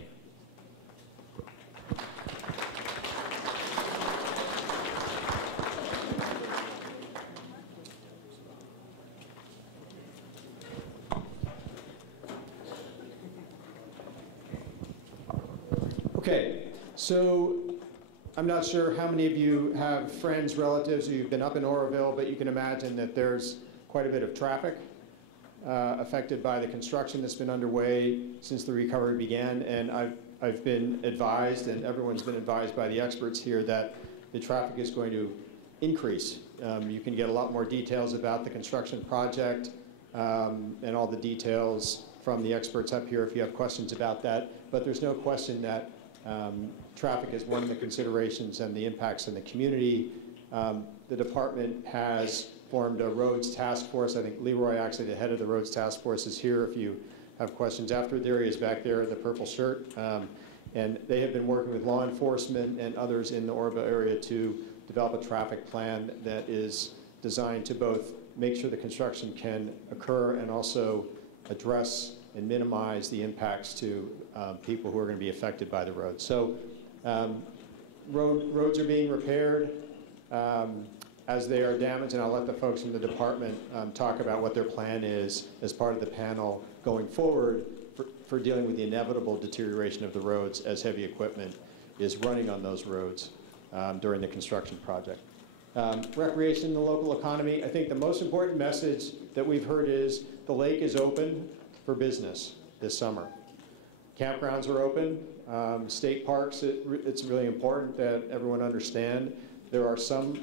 Okay, so I'm not sure how many of you have friends, relatives who've been up in Oroville, but you can imagine that there's quite a bit of traffic affected by the construction that's been underway since the recovery began. And I've been advised, and everyone's been advised by the experts here, that the traffic is going to increase. You can get a lot more details about the construction project and all the details from the experts up here if you have questions about that. But there's no question that traffic is one of the considerations and the impacts in the community. The department has formed a roads task force. I think Leroy, actually the head of the roads task force, is here if you have questions after. There he is back there in the purple shirt. And they have been working with law enforcement and others in the Oroville area to develop a traffic plan that is designed to both make sure the construction can occur and also address and minimize the impacts to people who are going to be affected by the road. So roads are being repaired as they are damaged, and I'll let the folks in the department talk about what their plan is as part of the panel going forward for dealing with the inevitable deterioration of the roads as heavy equipment is running on those roads during the construction project. Recreation in the local economy, I think the most important message that we've heard is the lake is open for business this summer. Campgrounds are open. State parks, it's really important that everyone understand. There are some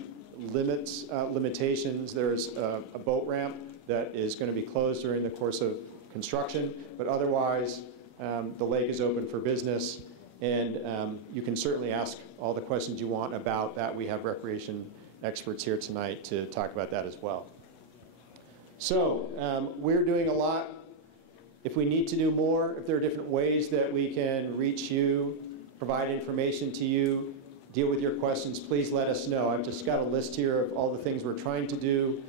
limitations. There's a boat ramp that is going to be closed during the course of construction, but otherwise the lake is open for business, and you can certainly ask all the questions you want about that. We have recreation experts here tonight to talk about that as well. So we're doing a lot. If we need to do more, if there are different ways that we can reach you, provide information to you, deal with your questions, please let us know. I've just got a list here of all the things we're trying to do.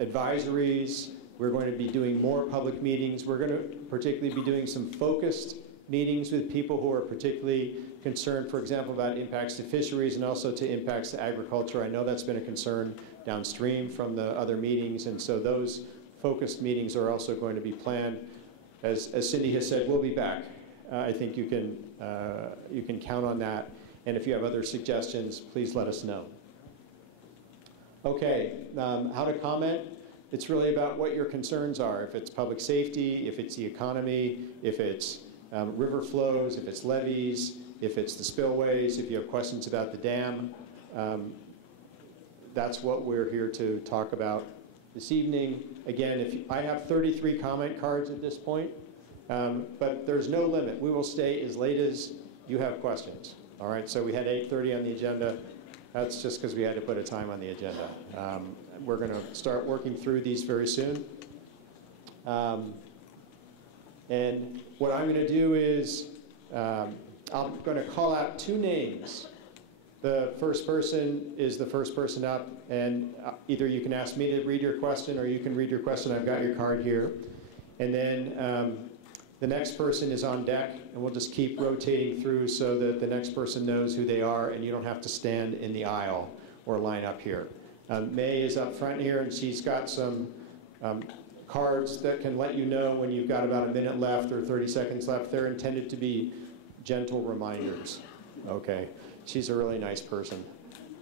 Advisories, we're going to be doing more public meetings. We're going to particularly be doing some focused meetings with people who are particularly concerned, for example, about impacts to fisheries and also to impacts to agriculture. I know that's been a concern downstream from the other meetings, and so those focused meetings are also going to be planned. As Cindy has said, we'll be back. I think you can count on that. And if you have other suggestions, please let us know. Okay, how to comment? It's really about what your concerns are. If it's public safety, if it's the economy, if it's river flows, if it's levees, if it's the spillways, if you have questions about the dam. That's what we're here to talk about this evening. Again, I have 33 comment cards at this point, but there's no limit. We will stay as late as you have questions. All right, so we had 8:30 on the agenda. That's just because we had to put a time on the agenda. We're going to start working through these very soon. And what I'm going to do is I'm going to call out two names. The first person is the first person up, and either you can ask me to read your question or you can read your question. I've got your card here. And then the next person is on deck, and we'll just keep rotating through so that the next person knows who they are and you don't have to stand in the aisle or line up here. May is up front here, and she's got some cards that can let you know when you've got about a minute left or 30 seconds left. They're intended to be gentle reminders, okay? She's a really nice person,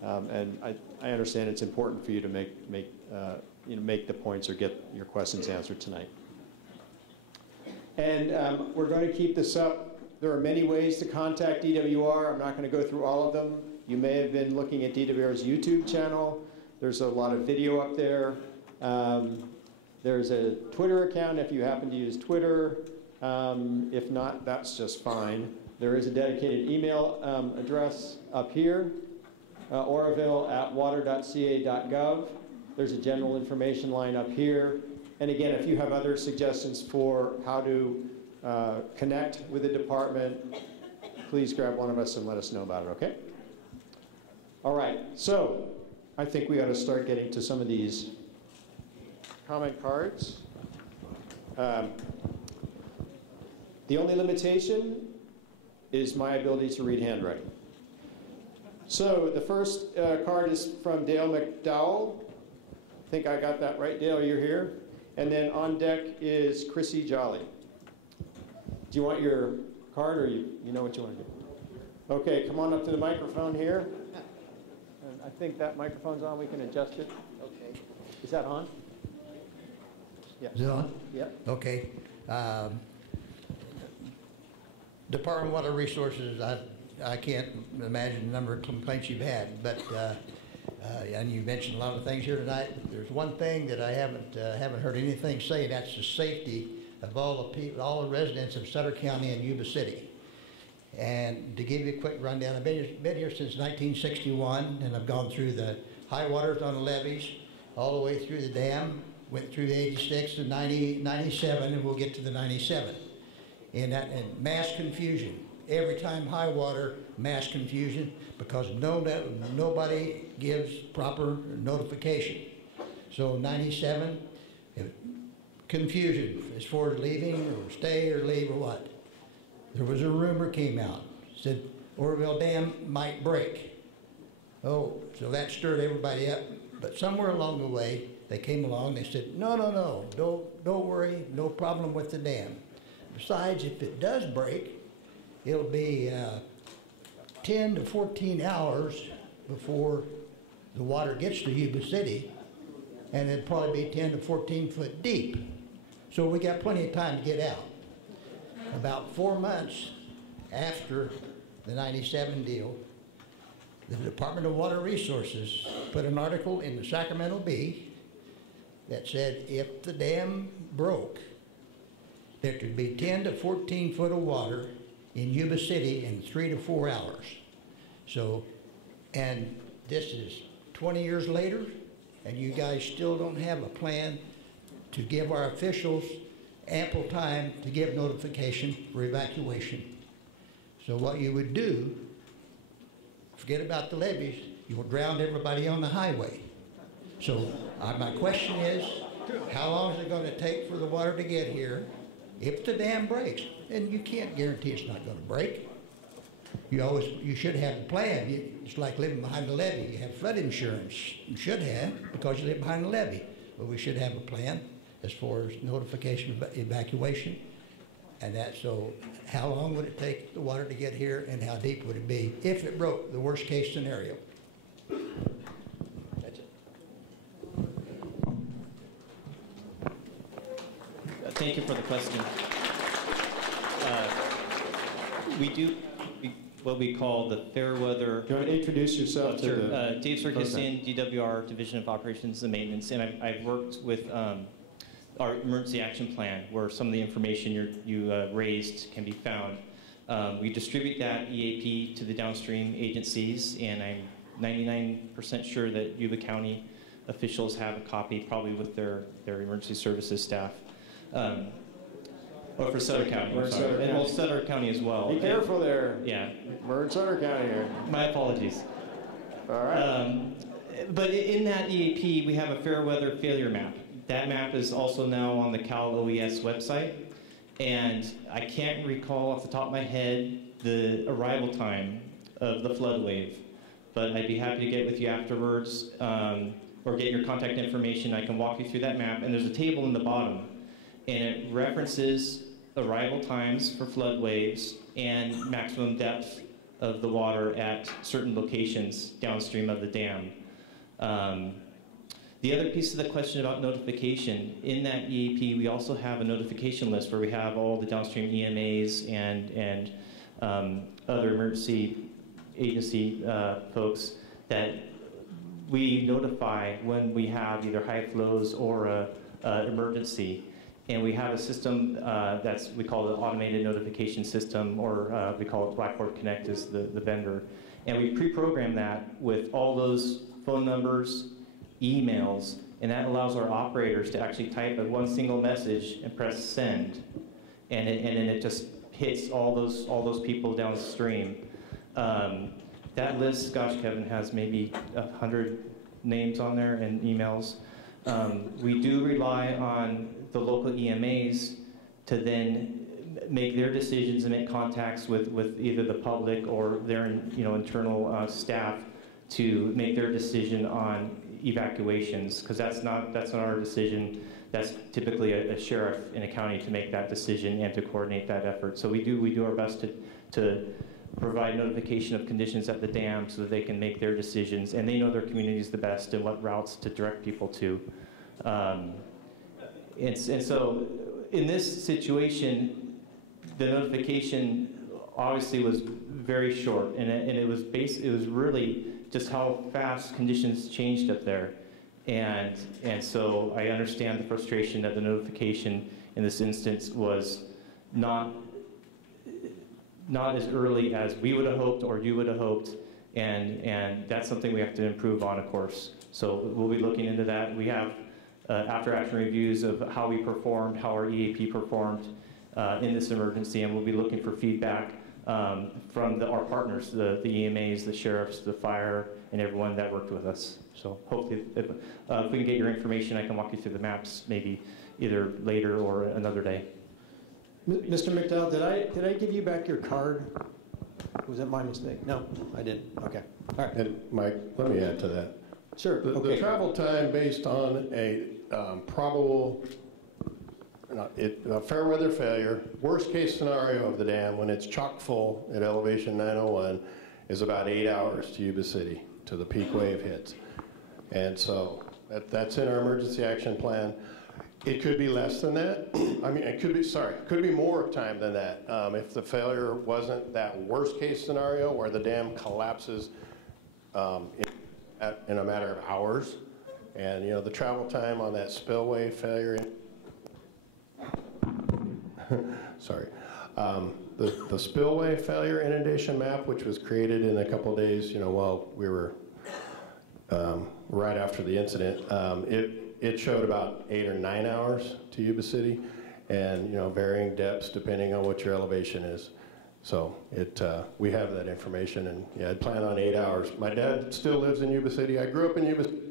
and I understand it's important for you to make the points or get your questions answered tonight. And we're going to keep this up. There are many ways to contact DWR. I'm not going to go through all of them. You may have been looking at DWR's YouTube channel. There's a lot of video up there. There's a Twitter account if you happen to use Twitter. If not, that's just fine. There is a dedicated email address up here, oroville@water.ca.gov. There's a general information line up here. And again, if you have other suggestions for how to connect with the department, please grab one of us and let us know about it, okay? All right, so I think we ought to start getting to some of these comment cards. The only limitation is my ability to read handwriting. So the first card is from Dale McDowell. I think I got that right, Dale, you're here. And then on deck is Chrissy Jolly. Do you want your card, or you know what you want to do? Okay, come on up to the microphone here. And I think that microphone's on. We can adjust it. Okay. Is that on? Yeah. Is it on? Yeah. Okay. Department of Water Resources, I can't imagine the number of complaints you've had, but and you mentioned a lot of things here tonight. There's one thing that I haven't heard anything say, and that's the safety of all the people, all the residents of Sutter County and Yuba City. And to give you a quick rundown, I've been here since 1961, and I've gone through the high waters on the levees, all the way through the dam, went through the 86 to 97, and we'll get to the 97. And mass confusion. Every time high water, mass confusion, because nobody gives proper notification. So 97, confusion as far as leaving or stay or leave or what. There was a rumor came out, said Oroville Dam might break. Oh, so that stirred everybody up. But somewhere along the way, they came along, they said, no, don't worry, no problem with the dam. Besides, if it does break, it'll be 10 to 14 hours before the water gets to Yuba City, and it'll probably be 10 to 14 foot deep. So we got plenty of time to get out. About 4 months after the 97 deal, the Department of Water Resources put an article in the Sacramento Bee that said if the dam broke, there could be 10 to 14 foot of water in Yuba City in 3 to 4 hours. So, and this is 20 years later, and you guys still don't have a plan to give our officials ample time to give notification for evacuation. So what you would do, forget about the levees, you'll drown everybody on the highway. So my question is, how long is it going to take for the water to get here if the dam breaks? And you can't guarantee it's not going to break. You should have a plan. It's like living behind the levee. You have flood insurance. You should have, because you live behind the levee. But we should have a plan as far as notification of evacuation. And so how long would it take the water to get here, and how deep would it be if it broke, the worst case scenario? Thank you for the question. We do what we call the fair weather. Do you want to introduce yourself? Sure. Dave Sarkissian, DWR, Division of Operations and Maintenance, and I've worked with our emergency action plan, where some of the information you raised can be found. We distribute that EAP to the downstream agencies, and I'm 99% sure that Yuba County officials have a copy, probably with their emergency services staff. Or for Sutter County, and well, Sutter County as well. Be careful there. Yeah. We're in Sutter County here. My apologies. All right. But in that EAP, we have a fair weather failure map. That map is also now on the Cal OES website. And I can't recall off the top of my head the arrival time of the flood wave. But I'd be happy to get with you afterwards, or get your contact information. I can walk you through that map. And there's a table in the bottom. And it references arrival times for flood waves and maximum depth of the water at certain locations downstream of the dam. The other piece of the question about notification, in that EAP we also have a notification list where we have all the downstream EMAs and other emergency agency folks that we notify when we have either high flows or a emergency. And we have a system we call the automated notification system, or we call it Blackboard Connect is the vendor. And we pre-program that with all those phone numbers, emails, and that allows our operators to actually type one single message and press send. And then it just hits all those people downstream. That list, gosh, Kevin, has maybe 100 names on there and emails. We do rely on the local EMAs to then make their decisions and make contacts with either the public or their internal staff to make their decision on evacuations, because that's not our decision. That's typically a sheriff in a county to make that decision and to coordinate that effort. So we do our best to provide notification of conditions at the dam so that they can make their decisions, and they know their communities the best and what routes to direct people to. And so in this situation, the notification obviously was very short, and it was really just how fast conditions changed up there. And so I understand the frustration that the notification in this instance was not as early as we would have hoped or you would have hoped, and that's something we have to improve on, of course. So we'll be looking into that. We have after-action reviews of how we performed, how our EAP performed in this emergency, and we'll be looking for feedback from our partners, the EMAs, the sheriffs, the fire, and everyone that worked with us. So hopefully, if we can get your information, I can walk you through the maps maybe either later or another day. Mr. McDowell, did I give you back your card? Was that my mistake? No, I didn't. Okay. All right. And Mike, let me add to that. Sure. The travel time based on a probable fair weather failure, worst case scenario of the dam when it's chock full at elevation 901 is about 8 hours to Yuba City to the peak wave hits. And so that's in our emergency action plan. It could be less than that. I mean, it could be more time than that. If the failure wasn't that worst case scenario where the dam collapses in a matter of hours. And the travel time on that spillway failure, sorry, the spillway failure inundation map, which was created in a couple of days, while we were right after the incident. It showed about 8 or 9 hours to Yuba City, and varying depths depending on what your elevation is. So we have that information, and yeah, I'd plan on 8 hours. My dad still lives in Yuba City. I grew up in Yuba City.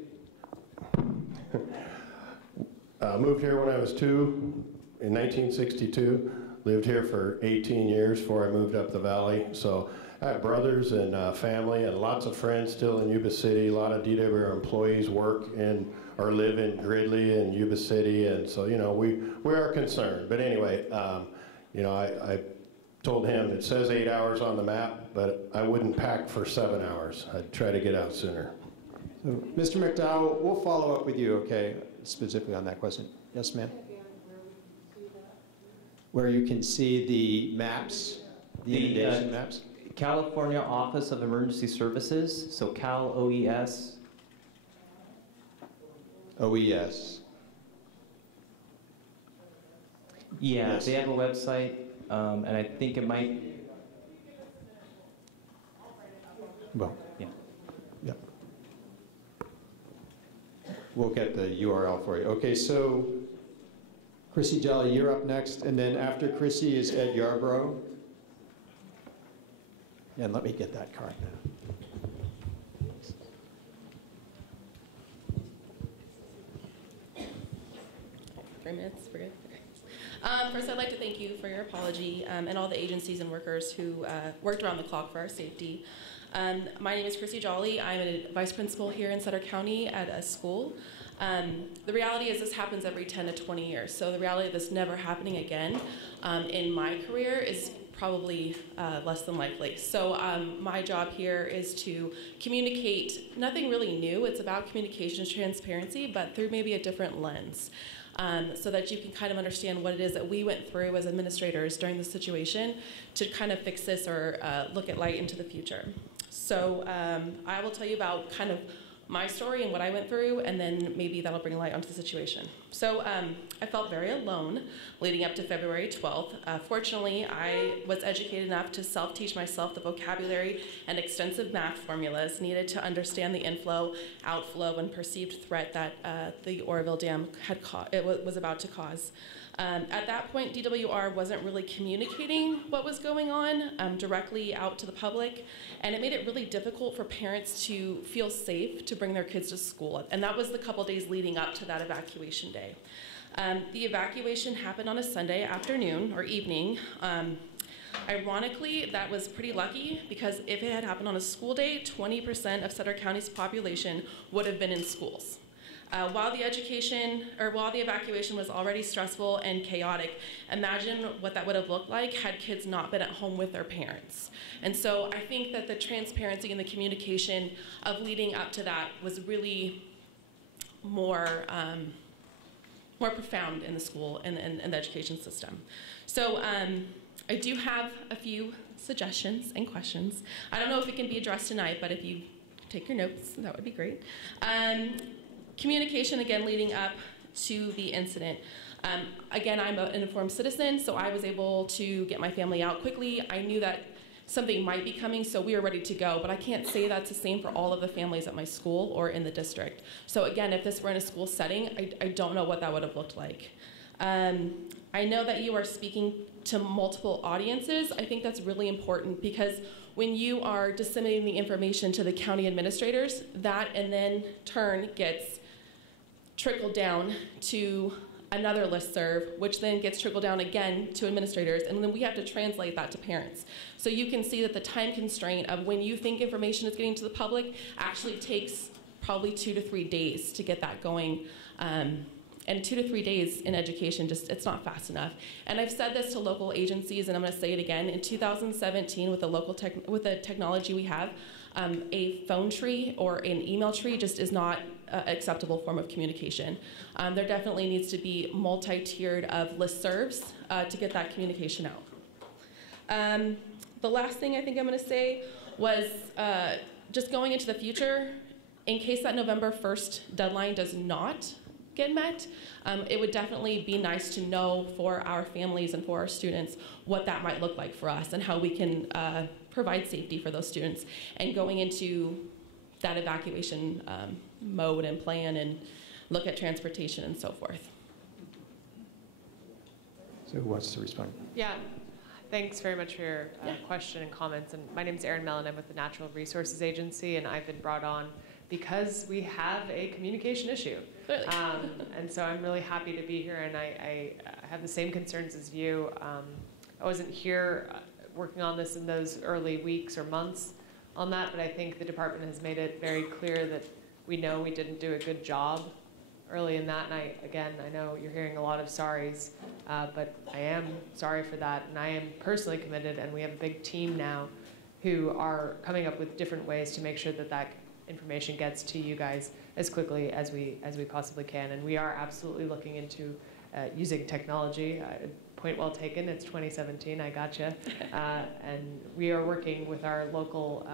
Moved here when I was 2 in 1962. Lived here for 18 years before I moved up the valley. So I have brothers and family and lots of friends still in Yuba City. A lot of DWR employees work in or live in Gridley and Yuba City, and so we are concerned. But anyway, I told him it says 8 hours on the map, but I wouldn't pack for 7 hours. I'd try to get out sooner. So, Mr. McDowell, we'll follow up with you, okay, specifically on that question. Yes, ma'am? Where you can see the maps, the inundation maps? California Office of Emergency Services, so Cal OES. OES. Yeah, Yes. they have a website, and I think it might. Well, yeah. Yeah. We'll get the URL for you. Okay, so Chrissy Jolly, you're up next, and then after Chrissy is Ed Yarborough. And let me get that card now. 3 minutes, we're good? Okay. First, I'd like to thank you for your apology and all the agencies and workers who worked around the clock for our safety. My name is Chrissy Jolly. I'm a vice principal here in Sutter County at a school. The reality is this happens every 10 to 20 years. So the reality of this never happening again in my career is probably less than likely. So my job here is to communicate nothing really new. It's about communications transparency, but through maybe a different lens. So that you can kind of understand what it is that we went through as administrators during this situation to kind of fix this or look at light into the future. So I will tell you about kind of my story and what I went through, and then maybe that'll bring light onto the situation. So I felt very alone leading up to February 12th. Fortunately, I was educated enough to self-teach myself the vocabulary and extensive math formulas needed to understand the inflow, outflow, and perceived threat that the Oroville Dam was about to cause. At that point, DWR wasn't really communicating what was going on directly out to the public, and it made it really difficult for parents to feel safe to bring their kids to school. And that was the couple days leading up to that evacuation day. The evacuation happened on a Sunday afternoon or evening. Ironically, that was pretty lucky because if it had happened on a school day, 20% of Sutter County's population would have been in schools. While the evacuation was already stressful and chaotic, imagine what that would have looked like had kids not been at home with their parents. And so I think that the transparency and the communication of leading up to that was really more profound in the school and the education system. So I do have a few suggestions and questions. I don't know if it can be addressed tonight, but if you take your notes, that would be great. Communication, again, leading up to the incident. Again, I'm an informed citizen, so I was able to get my family out quickly. I knew that something might be coming, so we were ready to go, but I can't say that's the same for all of the families at my school or in the district. So again, if this were in a school setting, I don't know what that would have looked like. I know that you are speaking to multiple audiences. I think that's really important because when you are disseminating the information to the county administrators, that and then turn gets trickled down to another listserv, which then gets trickled down again to administrators, and then we have to translate that to parents. So you can see that the time constraint of when you think information is getting to the public actually takes probably 2 to 3 days to get that going. And 2 to 3 days in education, it's not fast enough. And I've said this to local agencies, and I'm going to say it again. In 2017, with the technology we have, a phone tree or an email tree just is not an acceptable form of communication. There definitely needs to be multi-tiered of listservs to get that communication out. The last thing I think I'm going to say was just going into the future, in case that November 1st deadline does not get met, it would definitely be nice to know for our families and for our students what that might look like for us and how we can provide safety for those students. And going into that evacuation mode and plan and look at transportation and so forth. So who wants to respond? Yeah, thanks very much for your question and comments. And my name is Erin Mellon. I'm with the Natural Resources Agency, and I've been brought on because we have a communication issue. And so I'm really happy to be here, and I have the same concerns as you. I wasn't here working on this in those early weeks or months on that, but I think the department has made it very clear that we know we didn't do a good job early in that. And I know you're hearing a lot of sorries, but I am sorry for that, and I am personally committed, and we have a big team now who are coming up with different ways to make sure that that information gets to you guys as quickly as we possibly can. And we are absolutely looking into using technology. Point well taken, it's 2017, I gotcha. And we are working with our local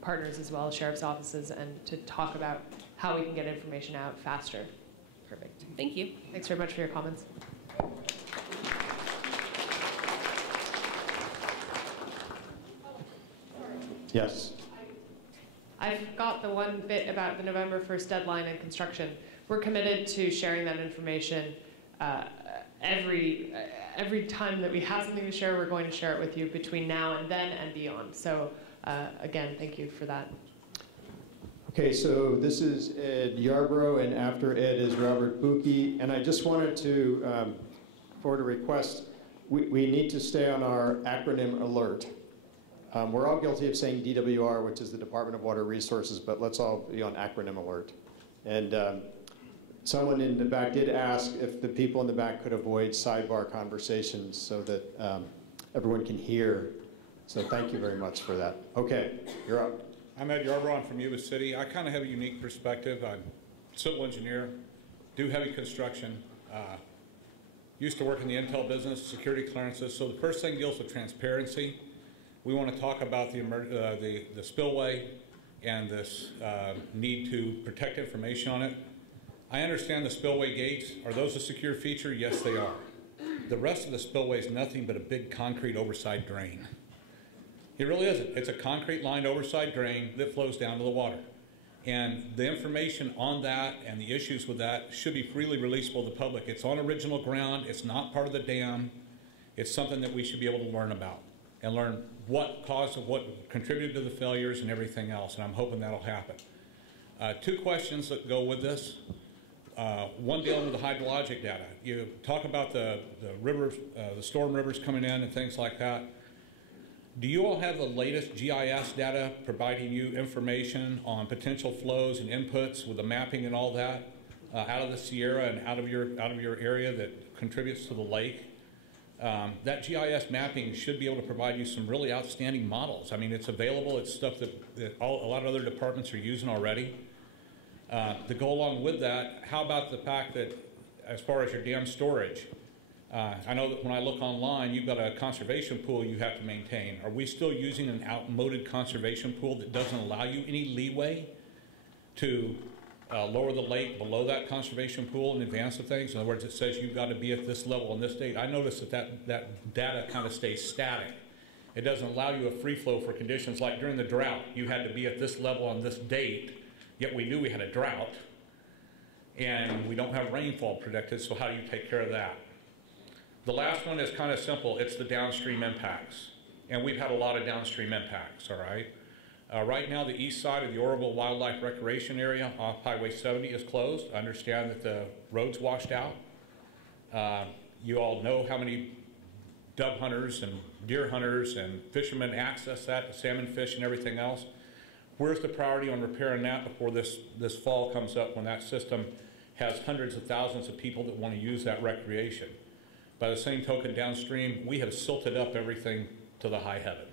partners as well, sheriff's offices, and to talk about how we can get information out faster. Perfect. Thank you. Thanks very much for your comments. Yes. I've got the one bit about the November 1st deadline and construction. We're committed to sharing that information every time that we have something to share. We're going to share it with you between now and then and beyond. So again, thank you for that. Okay, so this is Ed Yarbrough, and after Ed is Robert Buki. And I just wanted to forward a request. We need to stay on our acronym alert. We're all guilty of saying DWR, which is the Department of Water Resources, but let's all be on acronym alert. And someone in the back did ask if the people in the back could avoid sidebar conversations so that everyone can hear. So thank you very much for that. Okay, you're up. I'm Ed Yarbrough. I'm from Yuba City. I kind of have a unique perspective. I'm a civil engineer, do heavy construction, used to work in the intel business, security clearances. So the first thing deals with transparency. We want to talk about the spillway and this need to protect information on it. I understand the spillway gates. Are those a secure feature? Yes, they are. The rest of the spillway is nothing but a big concrete overside drain. It really isn't. It's a concrete lined overside drain that flows down to the water. And the information on that and the issues with that should be freely releasable to the public. It's on original ground. It's not part of the dam. It's something that we should be able to learn about and learn what caused, what contributed to the failures and everything else. And I'm hoping that'll happen. Two questions that go with this. One dealing with the hydrologic data. You talk about the rivers, the storm rivers coming in and things like that. Do you all have the latest GIS data providing you information on potential flows and inputs with the mapping and all that out of the Sierra and out of your area that contributes to the lake? That GIS mapping should be able to provide you some really outstanding models. I mean, it's available. It's stuff that a lot of other departments are using already. To go along with that, how about the fact that as far as your dam storage, I know that when I look online, you've got a conservation pool you have to maintain. Are we still using an outmoded conservation pool that doesn't allow you any leeway to lower the lake below that conservation pool in advance of things? In other words, it says you've got to be at this level on this date. I noticed that data kind of stays static. It doesn't allow you a free flow for conditions like during the drought. You had to be at this level on this date, yet we knew we had a drought, and we don't have rainfall predicted, so how do you take care of that? The last one is kind of simple. It's the downstream impacts. And we've had a lot of downstream impacts, all right? Right now, the east side of the Oroville Wildlife Recreation Area off Highway 70 is closed. I understand that the road's washed out. You all know how many dove hunters and deer hunters and fishermen access that, the salmon fish and everything else. Where's the priority on repairing that before this fall comes up when that system has hundreds of thousands of people that want to use that recreation? By the same token, downstream, we have silted up everything to the high heaven.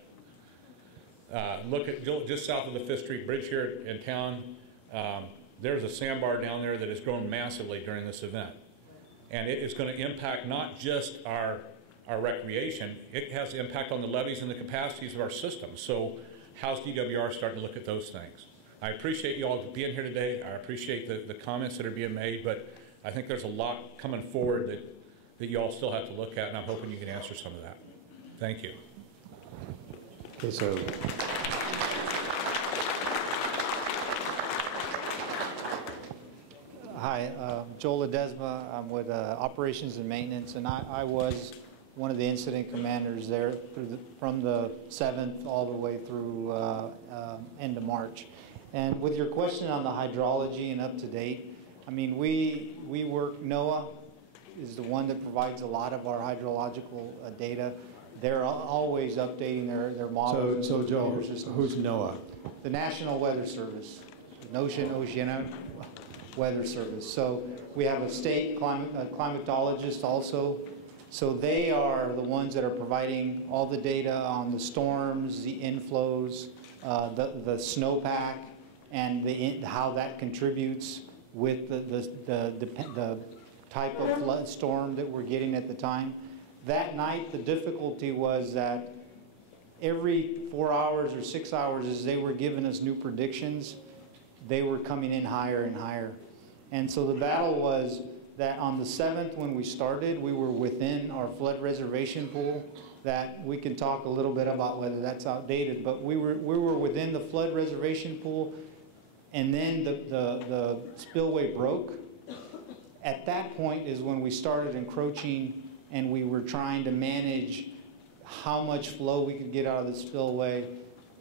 Look at just south of the 5th Street Bridge here in town. There's a sandbar down there that has grown massively during this event. And it is going to impact not just our recreation, it has impact on the levees and the capacities of our system. So how's DWR starting to look at those things? I appreciate you all being here today. I appreciate the comments that are being made, but I think there's a lot coming forward that you all still have to look at, and I'm hoping you can answer some of that. Thank you. Okay, so Hi, Joel Ledesma. I'm with Operations and Maintenance, and I was one of the incident commanders there from the 7th all the way through end of March. And with your question on the hydrology and up to date, I mean, we work, NOAA is the one that provides a lot of our hydrological data. They're always updating their models. So Joe, who's NOAA? The National Weather Service, the Oceanic Weather Service. So we have a state climatologist also. So they are the ones that are providing all the data on the storms, the inflows, the snowpack, and how that contributes with the type of flood storm that we're getting at the time. That night, the difficulty was that every 4 hours or 6 hours, as they were giving us new predictions, they were coming in higher and higher. And so the battle was that on the 7th when we started, we were within our flood reservation pool. That we can talk a little bit about whether that's outdated, but we were within the flood reservation pool, and then the spillway broke. At that point is when we started encroaching, and we were trying to manage how much flow we could get out of the spillway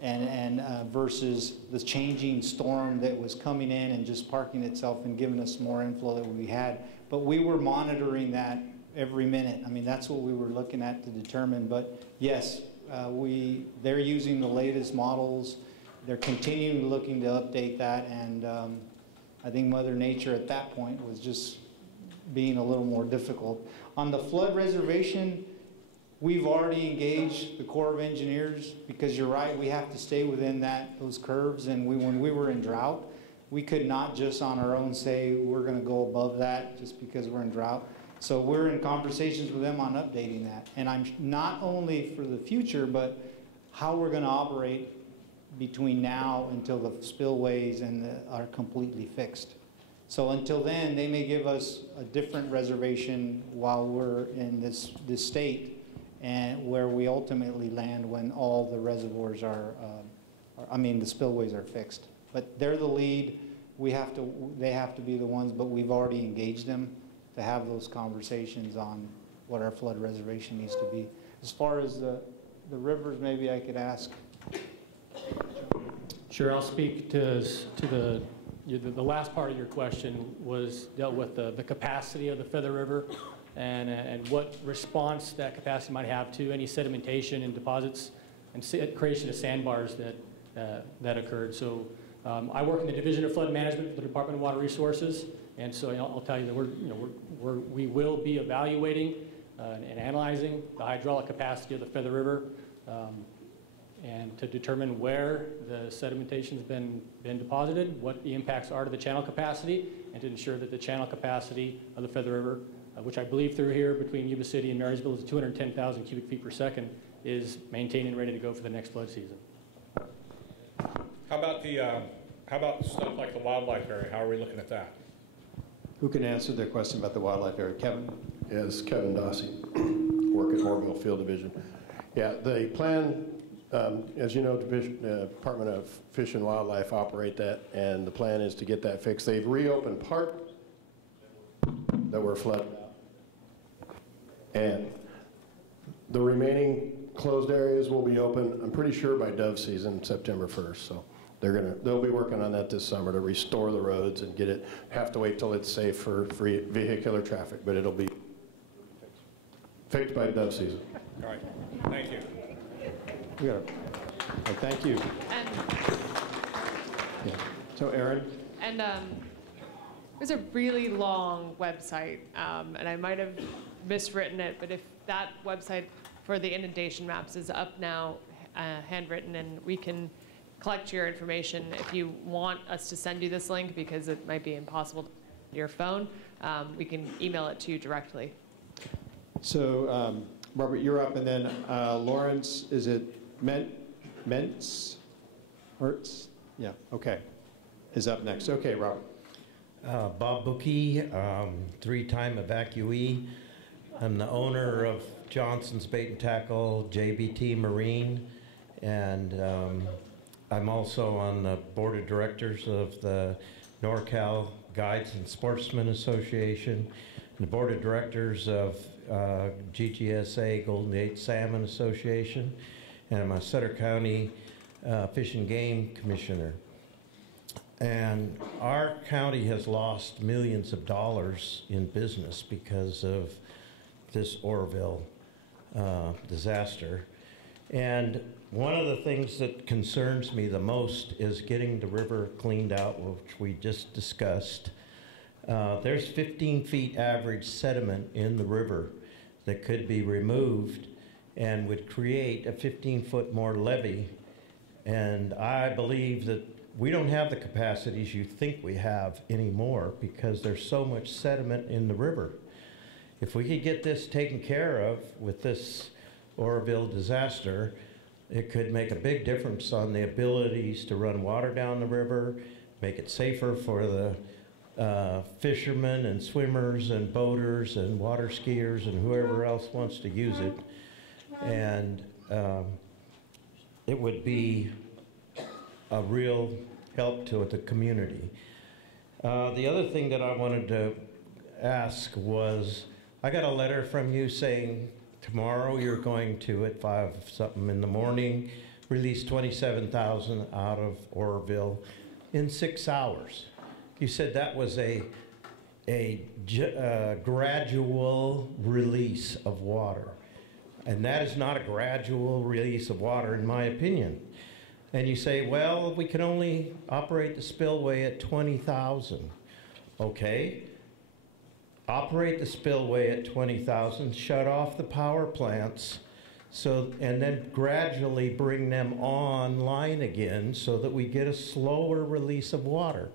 and versus the changing storm that was coming in and just parking itself and giving us more inflow that we had. But we were monitoring that every minute. I mean, that's what we were looking at to determine. But yes, they're using the latest models. They're continuing looking to update that. And I think Mother Nature at that point was just being a little more difficult. On the flood reservation, we've already engaged the Corps of Engineers because you're right, we have to stay within those curves. And when we were in drought, we could not just on our own say we're going to go above that just because we're in drought. So we're in conversations with them on updating that. And I'm not only for the future, but how we're going to operate between now until the spillways are completely fixed. So until then, they may give us a different reservation while we're in this state, and where we ultimately land when all the reservoirs the spillways are fixed. But they're the lead. They have to be the ones, but we've already engaged them to have those conversations on what our flood reservation needs to be. As far as the rivers, maybe I could ask. Sure, I'll speak to the last part of your question was dealt with the capacity of the Feather River and what response that capacity might have to any sedimentation and deposits and creation of sandbars that occurred. So I work in the Division of Flood Management for the Department of Water Resources, and so I'll tell you that we will be evaluating and analyzing the hydraulic capacity of the Feather River and to determine where the sedimentation has been deposited, what the impacts are to the channel capacity, and to ensure that the channel capacity of the Feather River, which I believe through here between Yuba City and Marysville is 210,000 cubic feet per second, is maintained and ready to go for the next flood season. How about stuff like the wildlife area? How are we looking at that? Who can answer their question about the wildlife area? Kevin? Yes, Kevin Dossie, work at Oroville Field Division. Yeah, the plan, as you know, Department of Fish and Wildlife operate that, and the plan is to get that fixed. They've reopened part that were flooded out, and the remaining closed areas will be open, I'm pretty sure, by dove season, September 1st. So they'll be working on that this summer to restore the roads and get it. Have to wait till it's safe for vehicular traffic, but it'll be fixed by dove season. All right, thank you. Thank you. So Aaron? And there's a really long website, and I might have miswritten it, but if that website for the inundation maps is up now, handwritten, and we can collect your information if you want us to send you this link, because it might be impossible to your phone, we can email it to you directly. So Robert, you're up, and then Lawrence, is it Mentz? Hertz? Yeah, okay. Is up next. Okay, Robert. Bob Bookie, three-time evacuee. I'm the owner of Johnson's Bait and Tackle, JBT Marine, and I'm also on the board of directors of the NorCal Guides and Sportsmen Association, and the board of directors of GGSA, Golden Gate Salmon Association, and I'm a Sutter County Fish and Game Commissioner. And our county has lost millions of dollars in business because of this Oroville disaster. And one of the things that concerns me the most is getting the river cleaned out, which we just discussed. There's 15 feet average sediment in the river that could be removed and would create a 15-foot more levee. And I believe that we don't have the capacities you think we have anymore because there's so much sediment in the river. If we could get this taken care of with this Oroville disaster, it could make a big difference on the abilities to run water down the river, make it safer for the fishermen and swimmers and boaters and water skiers and whoever else wants to use it. And it would be a real help to the community. The other thing that I wanted to ask was, I got a letter from you saying tomorrow you're going to, at 5-something in the morning, release 27,000 out of Oroville in 6 hours. You said that was a gradual release of water. And that is not a gradual release of water, in my opinion. And you say, well, we can only operate the spillway at 20,000. Okay. Operate the spillway at 20,000, shut off the power plants, and then gradually bring them online again so that we get a slower release of water.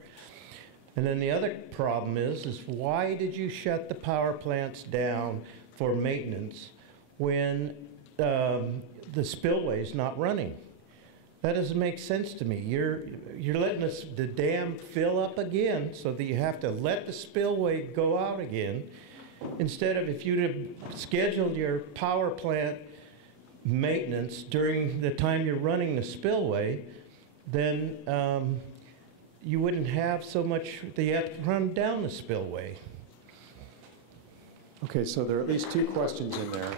And then the other problem is why did you shut the power plants down for maintenance when the spillway is not running? That doesn't make sense to me. You're letting the dam fill up again so that you have to let the spillway go out again, instead of if you'd have scheduled your power plant maintenance during the time you're running the spillway, then you wouldn't have so much that you have to run down the spillway. Okay, so there are at least 2 questions in there.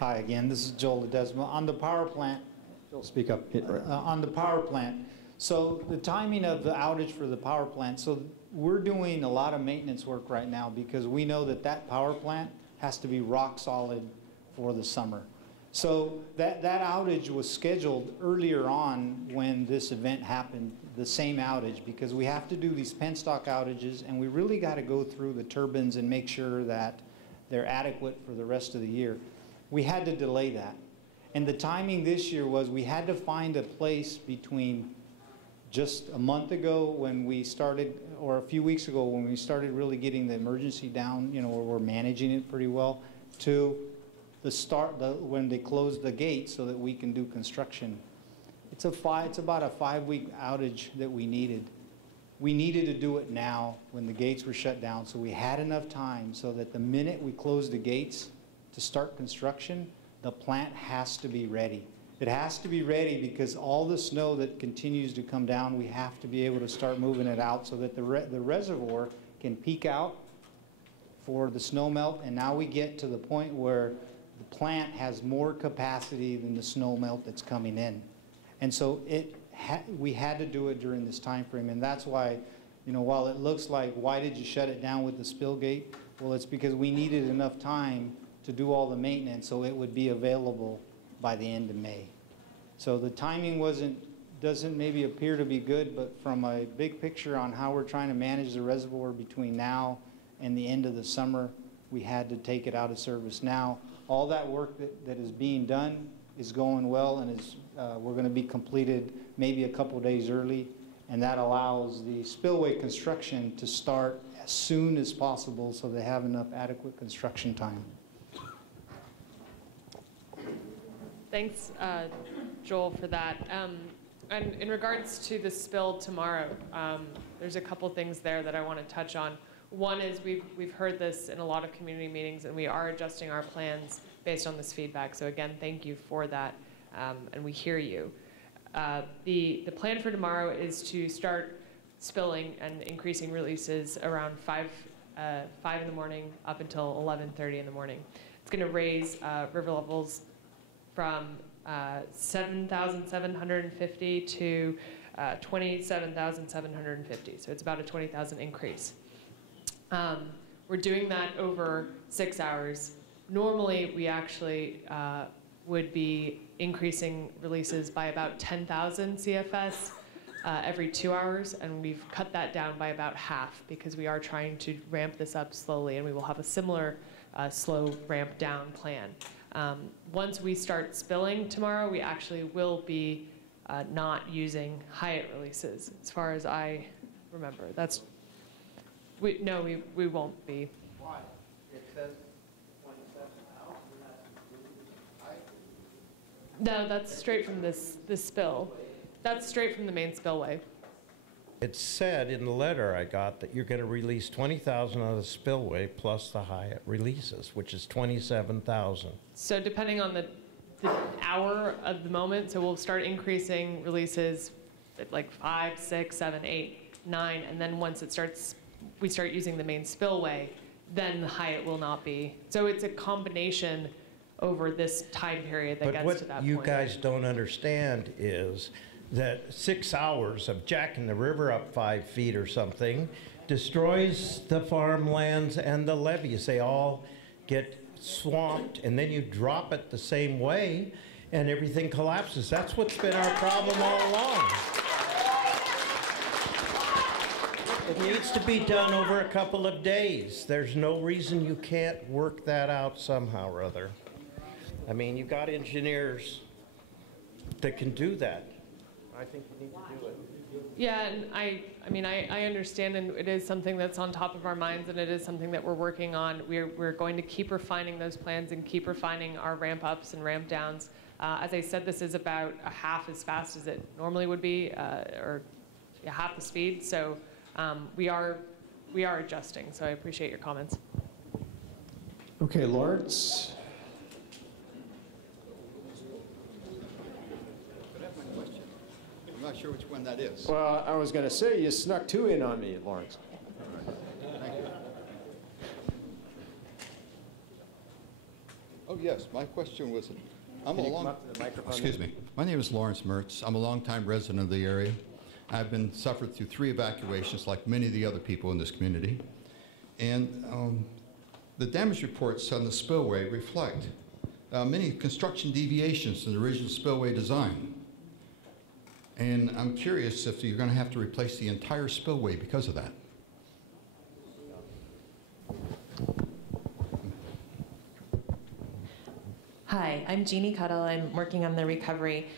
Hi again, this is Joel Ledesma. On the power plant, Joel, speak up. On the power plant, so the timing of the outage for the power plant, so we're doing a lot of maintenance work right now because we know that that power plant has to be rock solid for the summer. So that outage was scheduled earlier on when this event happened, the same outage, because we have to do these penstock outages and we really got to go through the turbines and make sure that they're adequate for the rest of the year. We had to delay that. And the timing this year was we had to find a place between just a month ago when we started, or a few weeks ago when we started really getting the emergency down, you know, where we're managing it pretty well, to the start, when they closed the gate so that we can do construction. It's about a 5-week outage that we needed. We needed to do it now when the gates were shut down, so we had enough time so that the minute we closed the gates to start construction, the plant has to be ready. It has to be ready because all the snow that continues to come down, we have to be able to start moving it out so that the reservoir can peak out for the snow melt, and now we get to the point where the plant has more capacity than the snow melt that's coming in. And so we had to do it during this time frame, and that's why, you know, while it looks like, why did you shut it down with the spill gate? Well, it's because we needed enough time to do all the maintenance so it would be available by the end of May. So the timing doesn't maybe appear to be good, but from a big picture on how we're trying to manage the reservoir between now and the end of the summer, we had to take it out of service now. All that work that is being done is going well and we're going to be completed maybe a couple days early, and that allows the spillway construction to start as soon as possible so they have enough adequate construction time. Thanks, Joel, for that. And in regards to the spill tomorrow, there's a couple things there that I want to touch on. One is we've heard this in a lot of community meetings, and we are adjusting our plans based on this feedback. So again, thank you for that, and we hear you. The plan for tomorrow is to start spilling and increasing releases around 5 in the morning up until 11:30 in the morning. It's going to raise river levels from 7,750 to 27,750. So it's about a 20,000 increase. We're doing that over 6 hours. Normally, we actually would be increasing releases by about 10,000 CFS every 2 hours, and we've cut that down by about half because we are trying to ramp this up slowly, and we will have a similar slow ramp down plan. Once we start spilling tomorrow, we actually will be not using Hyatt releases, as far as I remember. We won't be. Why? It says 27,000. No, that's straight from this spill. That's straight from the main spillway. It said in the letter I got that you're going to release 20,000 out of the spillway plus the Hyatt releases, which is 27,000. So depending on the hour of the moment, so we'll start increasing releases at like 5, 6, 7, 8, 9, and then once we start using the main spillway, then the Hyatt will not be. So it's a combination over this time period that gets to that point. But what you guys don't understand is that 6 hours of jacking the river up 5 feet or something destroys the farmlands and the levees. They all get swamped, and then you drop it the same way, and everything collapses. That's what's been our problem all along. It needs to be done over a couple of days. There's no reason you can't work that out somehow or other. I mean, you've got engineers that can do that. I think you need to do it. Yeah, and I understand, and it is something that's on top of our minds, and it is something that we're working on. We're going to keep refining those plans and keep refining our ramp ups and ramp downs. As I said, this is about a half as fast as it normally would be, or half the speed. So we are adjusting. So I appreciate your comments. Okay, Lawrence. I'm not sure which one that is. Well, I was going to say you snuck 2 in on me, Lawrence. Thank you. Oh yes, my question was, excuse me. My name is Lawrence Mertz. I'm a longtime resident of the area. I've been suffered through 3 evacuations like many of the other people in this community. And the damage reports on the spillway reflect many construction deviations in the original spillway design. And I'm curious if you're going to have to replace the entire spillway because of that. Hi, I'm Jeannie Cuddle. I'm working on the recovery.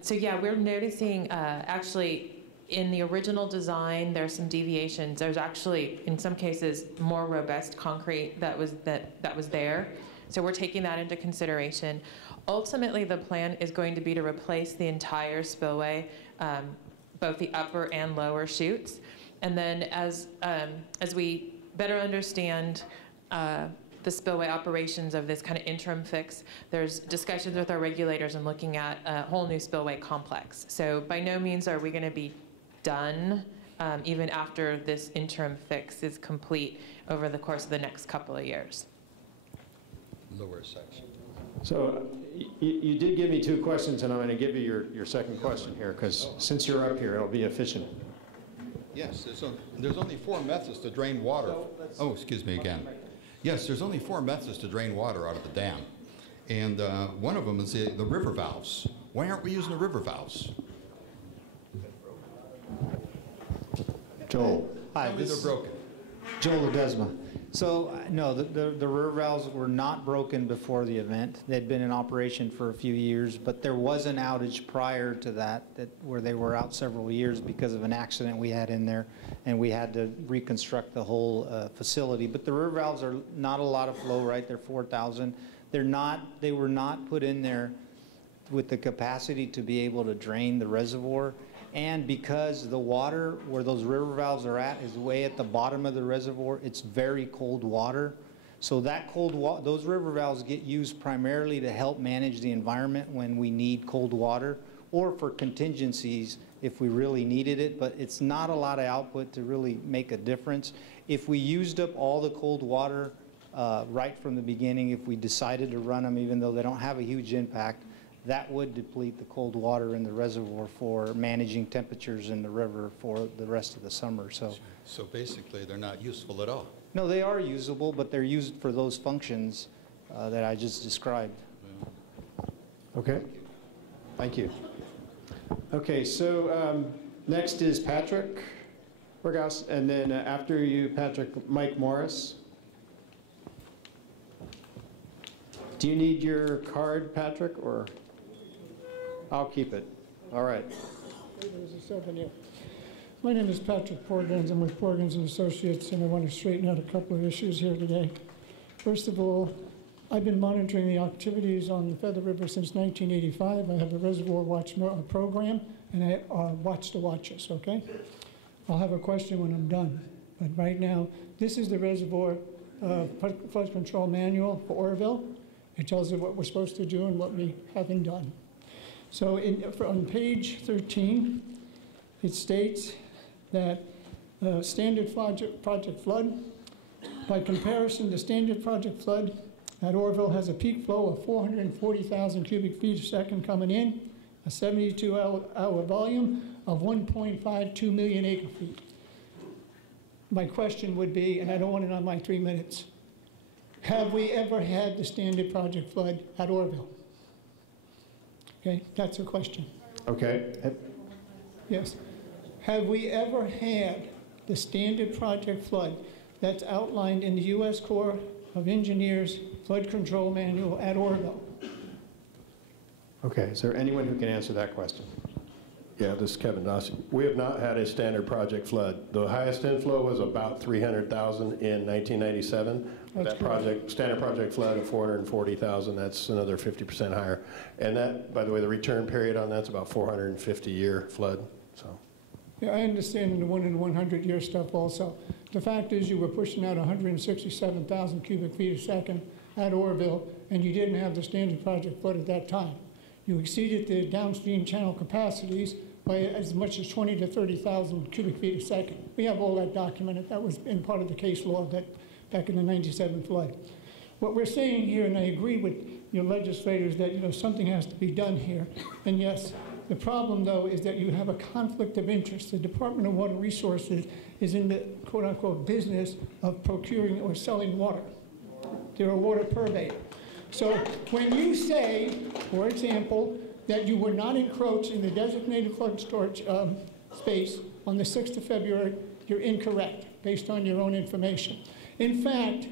So yeah, we're noticing actually in the original design, there's some deviations. There's actually, in some cases, more robust concrete that was there. So we're taking that into consideration. Ultimately, the plan is going to be to replace the entire spillway, both the upper and lower chutes. And then as we better understand the spillway operations of this kind of interim fix, there's discussions with our regulators and looking at a whole new spillway complex. So by no means are we going to be done even after this interim fix is complete over the course of the next couple of years. Lower section. So you did give me 2 questions, and I'm going to give you your second question here, because since you're up here, it'll be efficient. Yes, there's only 4 methods to drain water. Oh, excuse me again. Yes, there's only 4 methods to drain water out of the dam. And one of them is the river valves. Why aren't we using the river valves? Joel. Hi, Tell me they're broken. Joel Ledesma. So, no, the river valves were not broken before the event. They'd been in operation for a few years, but there was an outage prior to that where they were out several years because of an accident we had in there, and we had to reconstruct the whole facility. But the river valves are not a lot of flow, right? They're 4,000. They were not put in there with the capacity to be able to drain the reservoir. And because the water where those river valves are at is way at the bottom of the reservoir, it's very cold water. So that those river valves get used primarily to help manage the environment when we need cold water, or for contingencies if we really needed it, but it's not a lot of output to really make a difference. If we used up all the cold water right from the beginning, if we decided to run them even though they don't have a huge impact, that would deplete the cold water in the reservoir for managing temperatures in the river for the rest of the summer. So basically, they're not useful at all. No, they are usable, but they're used for those functions that I just described. Okay. Thank you. Okay, so next is Patrick Burgos, and then after you, Patrick, Mike Morris. Do you need your card, Patrick, or? I'll keep it. All right. There's a second here. My name is Patrick Porgans. I'm with Porgans and Associates, and I want to straighten out a couple of issues here today. First of all, I've been monitoring the activities on the Feather River since 1985. I have a reservoir watch program, and I watch the watches, okay? I'll have a question when I'm done. But right now, this is the reservoir flood control manual for Oroville. It tells you what we're supposed to do and what we haven't done. So on page 13, it states that standard project flood, by comparison, the standard project flood at Oroville has a peak flow of 440,000 cubic feet a second coming in, a 72-hour volume of 1.52 million acre feet. My question would be, and I don't want it on my 3 minutes, have we ever had the standard project flood at Oroville? Okay, that's a question. Okay. Yes. Have we ever had the standard project flood that's outlined in the U.S. Corps of Engineers flood control manual at Oroville? Okay, is there anyone who can answer that question? Yeah, this is Kevin Dawson. We have not had a standard project flood. The highest inflow was about 300,000 in 1997. That standard project flood of 440,000, that's another 50% higher. And that, by the way, the return period on that's about 450-year flood. So. Yeah, I understand the 1 in 100-year stuff also. The fact is you were pushing out 167,000 cubic feet a second at Oroville, and you didn't have the standard project flood at that time. You exceeded the downstream channel capacities by as much as 20 to 30,000 cubic feet a second. We have all that documented. That was in part of the case law that back in the 97 flood. What we're saying here, and I agree with your legislators that something has to be done here. And yes, the problem though is that you have a conflict of interest. The Department of Water Resources is in the quote-unquote business of procuring or selling water. They're a water purveyor. So when you say, for example, that you were not encroached in the designated flood storage space on the 6th of February, you're incorrect based on your own information. In fact,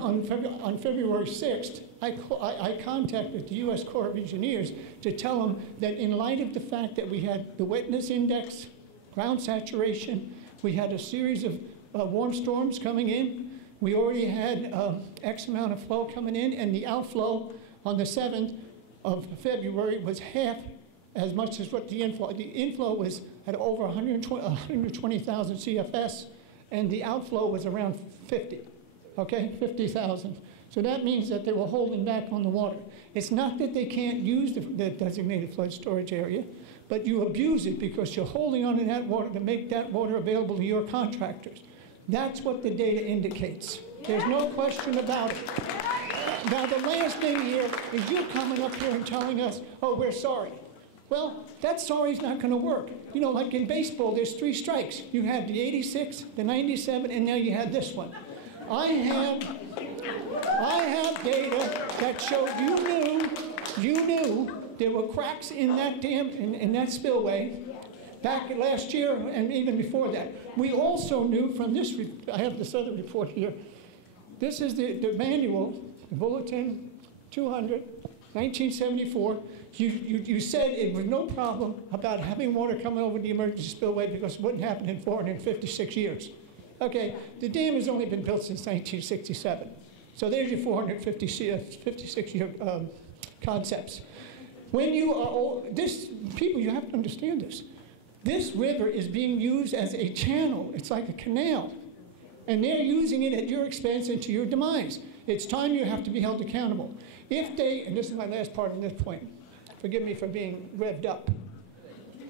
on February 6th, I contacted the U.S. Corps of Engineers to tell them that in light of the fact that we had the wetness index, ground saturation, we had a series of warm storms coming in, we already had X amount of flow coming in, and the outflow on the 7th of February was half as much as what the inflow. The inflow was at over 120,000 CFS, and the outflow was around 50,000. So that means that they were holding back on the water. It's not that they can't use the designated flood storage area, but you abuse it because you're holding on to that water to make that water available to your contractors. That's what the data indicates. There's no question about it. Now, the last thing here is you coming up here and telling us, oh, we're sorry. Well, that sorry's not going to work. Like in baseball, there's 3 strikes. You had the 86, the 97, and now you had this one. I have data that showed you knew there were cracks in that dam, in that spillway, back last year and even before that. We also knew from this, I have this other report here. This is the manual, the Bulletin 200, 1974. You said it was no problem about having water coming over the emergency spillway because it wouldn't happen in 456 years. Okay, the dam has only been built since 1967. So there's your 456-year concepts. When you are, people, you have to understand this. This river is being used as a channel. It's like a canal. And they're using it at your expense and to your demise. It's time you have to be held accountable. If they, and this is my last part on this point, forgive me for being revved up,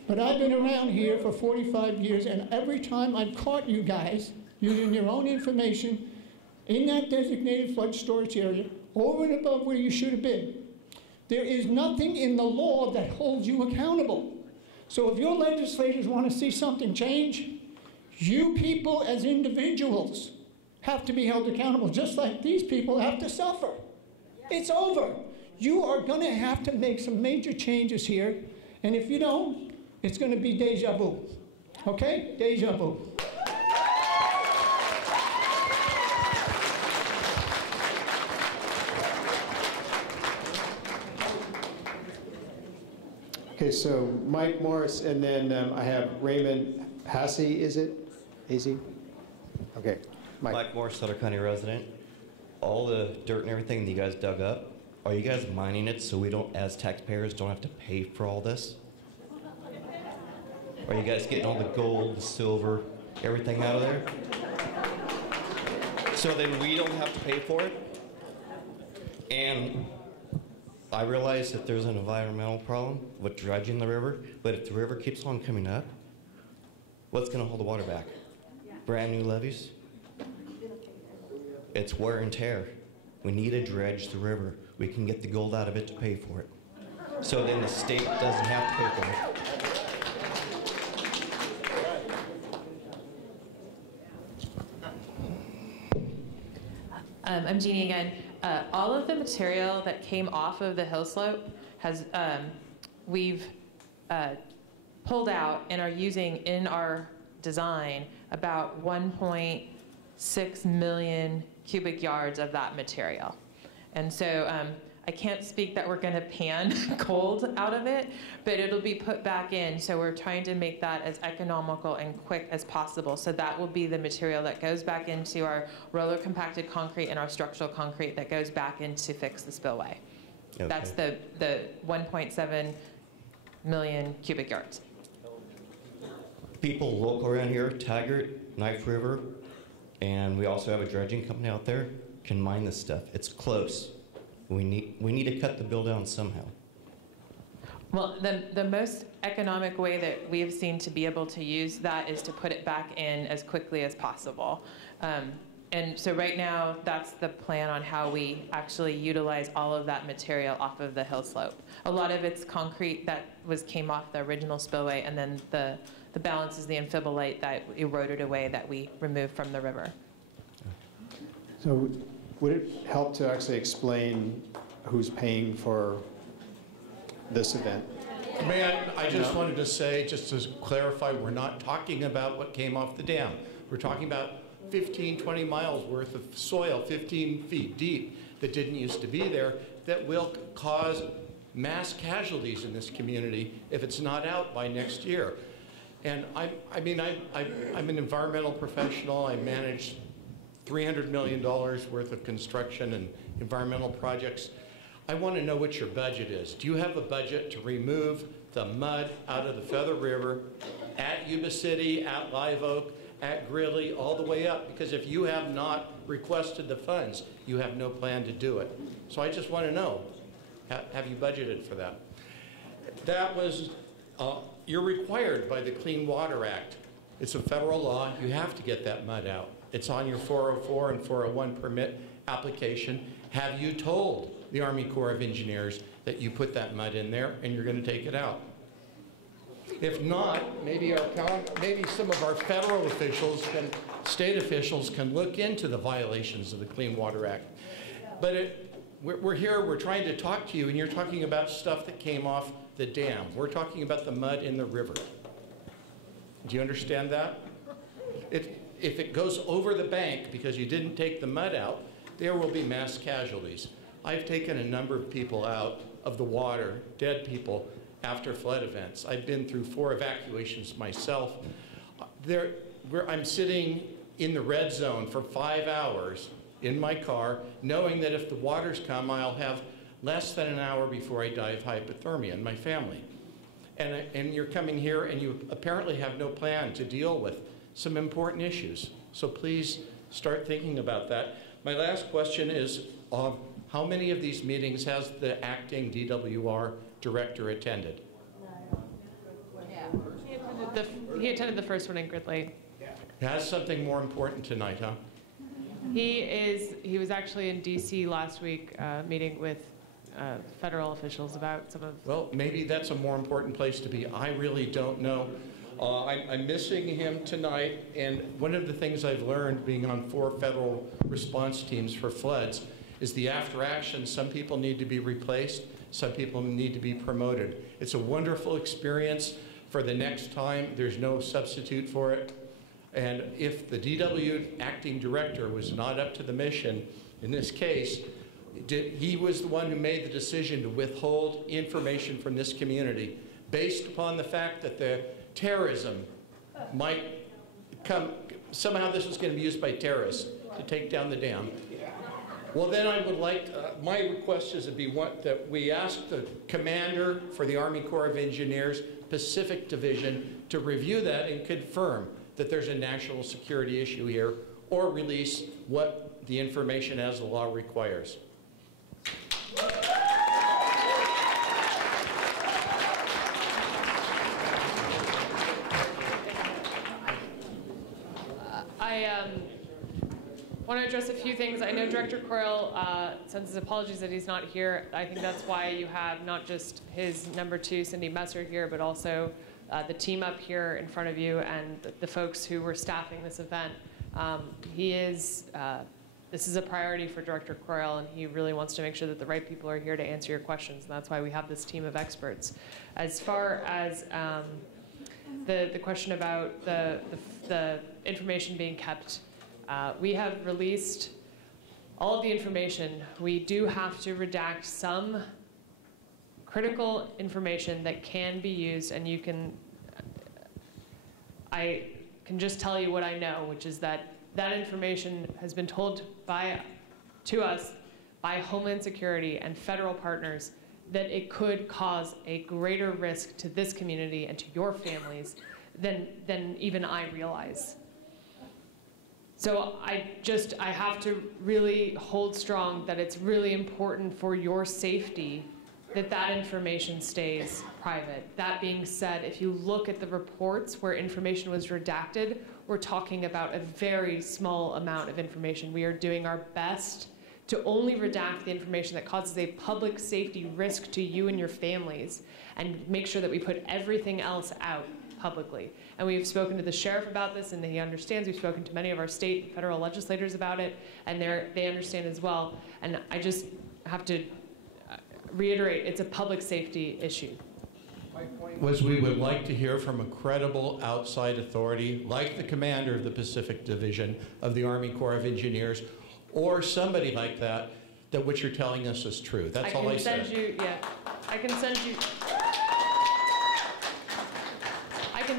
but I've been around here for 45 years, and every time I've caught you guys using your own information in that designated flood storage area, over and above where you should have been, there is nothing in the law that holds you accountable. So if your legislators want to see something change, you people as individuals have to be held accountable, just like these people have to suffer. It's over. You are going to have to make some major changes here, and if you don't, it's going to be deja vu. Okay? Deja vu. Okay, so Mike Morris, and then I have Raymond Hassey, is it? Hazy? Okay, Mike Morris, Sutter County resident. All the dirt and everything that you guys dug up, are you guys mining it so we don't, as taxpayers, don't have to pay for all this? Are you guys getting all the gold, the silver, everything out of there? So then we don't have to pay for it? And I realize that there's an environmental problem with dredging the river, but if the river keeps on coming up, what's going to hold the water back? Brand new levees? It's wear and tear. We need to dredge the river. We can get the gold out of it to pay for it. So then the state doesn't have to pay for it. I'm Jeannie again. All of the material that came off of the hill slope has we've pulled out and are using in our design about 1.6 million cubic yards of that material. And so I can't speak that we're going to pan gold out of it, but it'll be put back in. So we're trying to make that as economical and quick as possible. So that will be the material that goes back into our roller compacted concrete and our structural concrete that goes back in to fix the spillway. Okay. That's the 1.7 million cubic yards. People local around here, Taggart, Knife River, and we also have a dredging company out there, can mine this stuff. It's close. We need to cut the bill down somehow. Well, the most economic way that we have seen to be able to use that is to put it back in as quickly as possible. And so right now, that's the plan on how we actually utilize all of that material off of the hill slope. A lot of it's concrete that came off the original spillway, and then the balance is the amphibolite that eroded away that we removed from the river. So would it help to actually explain who's paying for this event? May I just wanted to say, just to clarify, we're not talking about what came off the dam. We're talking about 15, 20 miles worth of soil, 15 feet deep, that didn't used to be there, that will cause mass casualties in this community if it's not out by next year. And I'm an environmental professional. I manage $300 million worth of construction and environmental projects. I want to know what your budget is. Do you have a budget to remove the mud out of the Feather River at Yuba City, at Live Oak, at Greeley, all the way up? Because if you have not requested the funds, you have no plan to do it. So I just want to know, have you budgeted for that? That was, you're required by the Clean Water Act. It's a federal law. You have to get that mud out. It's on your 404 and 401 permit application. Have you told the Army Corps of Engineers that you put that mud in there and you're going to take it out? If not, maybe some of our federal officials and state officials can look into the violations of the Clean Water Act. But we're here, we're trying to talk to you, and you're talking about stuff that came off the dam. We're talking about the mud in the river. Do you understand that? If it goes over the bank because you didn't take the mud out, there will be mass casualties. I've taken a number of people out of the water, dead people, after flood events. I've been through 4 evacuations myself. I'm sitting in the red zone for 5 hours in my car, knowing that if the waters come, I'll have less than an hour before I die of hypothermia and my family. and you're coming here and you apparently have no plan to deal with some important issues. So please start thinking about that. My last question is, how many of these meetings has the acting DWR director attended? He attended the first one in Gridley. He has something more important tonight, huh? He was actually in DC last week meeting with federal officials about some of... Well, maybe that's a more important place to be. I really don't know. I'm missing him tonight, and one of the things I've learned being on 4 federal response teams for floods is the after action. Some people need to be replaced, some people need to be promoted. It's a wonderful experience. For the next time, there's no substitute for it. And if the DW acting director was not up to the mission, in this case, he was the one who made the decision to withhold information from this community based upon the fact that the terrorism might come, somehow this was going to be used by terrorists to take down the dam. Well, then I would like, my request is that we ask the commander for the Army Corps of Engineers, Pacific Division, to review that and confirm that there's a national security issue here, or release what the information as the law requires. I want to address a few things. I know Director Coyle sends his apologies that he's not here. I think that's why you have not just his number 2, Cindy Messer, here, but also the team up here in front of you and the folks who were staffing this event. This is a priority for Director Coyle, and he really wants to make sure that the right people are here to answer your questions, and that's why we have this team of experts. As far as the question about the information being kept, we have released all of the information. We do have to redact some critical information that can be used, and I can just tell you what I know, which is that that information has been told to us by Homeland Security and federal partners that it could cause a greater risk to this community and to your families than even I realize. So I have to really hold strong that it's really important for your safety that information stays private. That being said, if you look at the reports where information was redacted, we're talking about a very small amount of information. We are doing our best to only redact the information that causes a public safety risk to you and your families, and make sure that we put everything else out publicly. And we've spoken to the sheriff about this, and he understands. We've spoken to many of our state and federal legislators about it, and they understand as well. And I just have to reiterate, it's a public safety issue. My point was we would like to hear from a credible outside authority, like the commander of the Pacific Division of the Army Corps of Engineers, or somebody like that what you're telling us is true. That's all I said. I can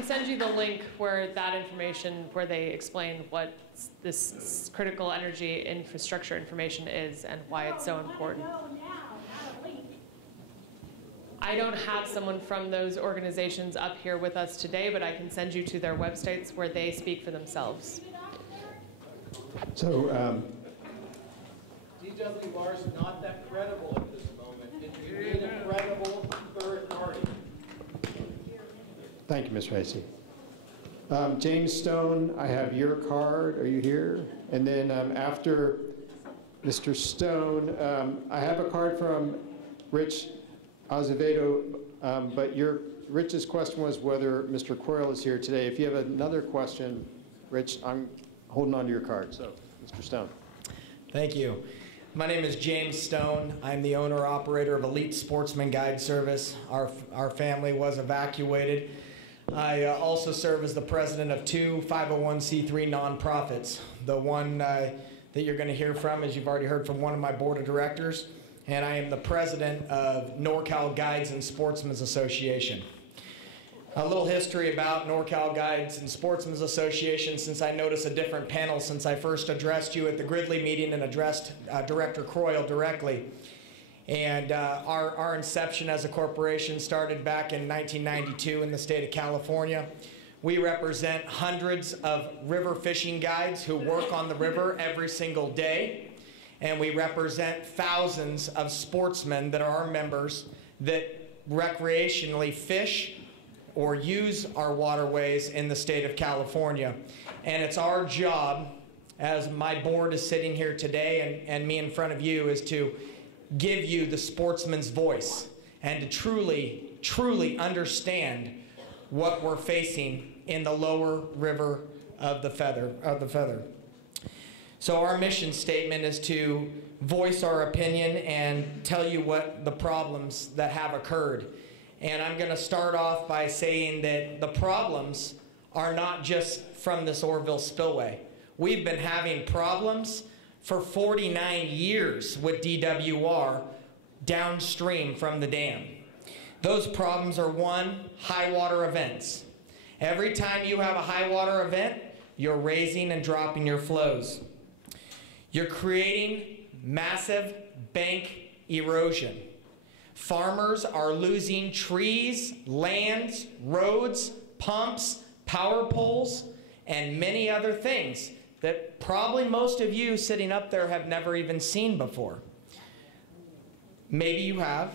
send you the link where that information, where they explain what this critical energy infrastructure information is and why it's so important. I don't have someone from those organizations up here with us today, but I can send you to their websites where they speak for themselves. So, DWR is not that credible at this moment. You need a credible third party. thank you, Ms. Racy. James Stone, I have your card. Are you here? And then after Mr. Stone, I have a card from Rich Azevedo, but Rich's question was whether Mr. Coyle is here today. If you have another question, Rich, I'm holding on to your card. So, Mr. Stone. Thank you. My name is James Stone. I'm the owner-operator of Elite Sportsman Guide Service. Our family was evacuated. I also serve as the president of 2 501c3 nonprofits. The one that you're going to hear from, as you've already heard from one of my board of directors, and I am the president of NorCal Guides and Sportsmen's Association. A little history about NorCal Guides and Sportsmen's Association, since I noticed a different panel since I first addressed you at the Gridley meeting and addressed Director Coyle directly. And our inception as a corporation started back in 1992 in the state of California. We represent hundreds of river fishing guides who work on the river every single day. And we represent thousands of sportsmen that are our members that recreationally fish or use our waterways in the state of California. And it's our job, as my board is sitting here today and me in front of you, is to give you the sportsman's voice and to truly, truly understand what we're facing in the lower river of the Feather. So our mission statement is to voice our opinion and tell you what the problems that have occurred. And I'm going to start off by saying that the problems are not just from this Oroville spillway. We've been having problems for 49 years with DWR downstream from the dam. Those problems are, one, high water events. Every time you have a high water event, you're raising and dropping your flows. You're creating massive bank erosion. Farmers are losing trees, lands, roads, pumps, power poles, and many other things that probably most of you sitting up there have never even seen before. Maybe you have,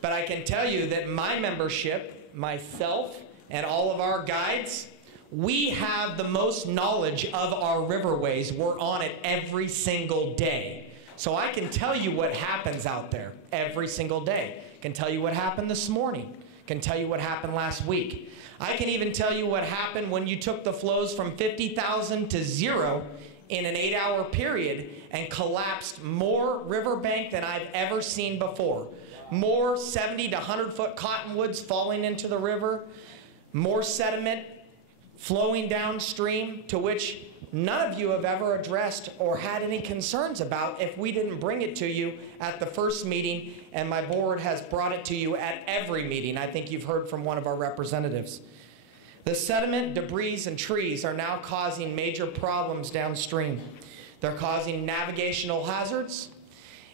but I can tell you that my membership, myself, and all of our guides, we have the most knowledge of our riverways. We're on it every single day. So I can tell you what happens out there every single day. I can tell you what happened this morning. I can tell you what happened last week. I can even tell you what happened when you took the flows from 50,000 to 0 in an 8-hour period and collapsed more riverbank than I've ever seen before. More 70 to 100-foot cottonwoods falling into the river, more sediment flowing downstream, to which none of you have ever addressed or had any concerns about if we didn't bring it to you at the first meeting, and my board has brought it to you at every meeting. I think you've heard from one of our representatives. The sediment, debris, and trees are now causing major problems downstream. They're causing navigational hazards.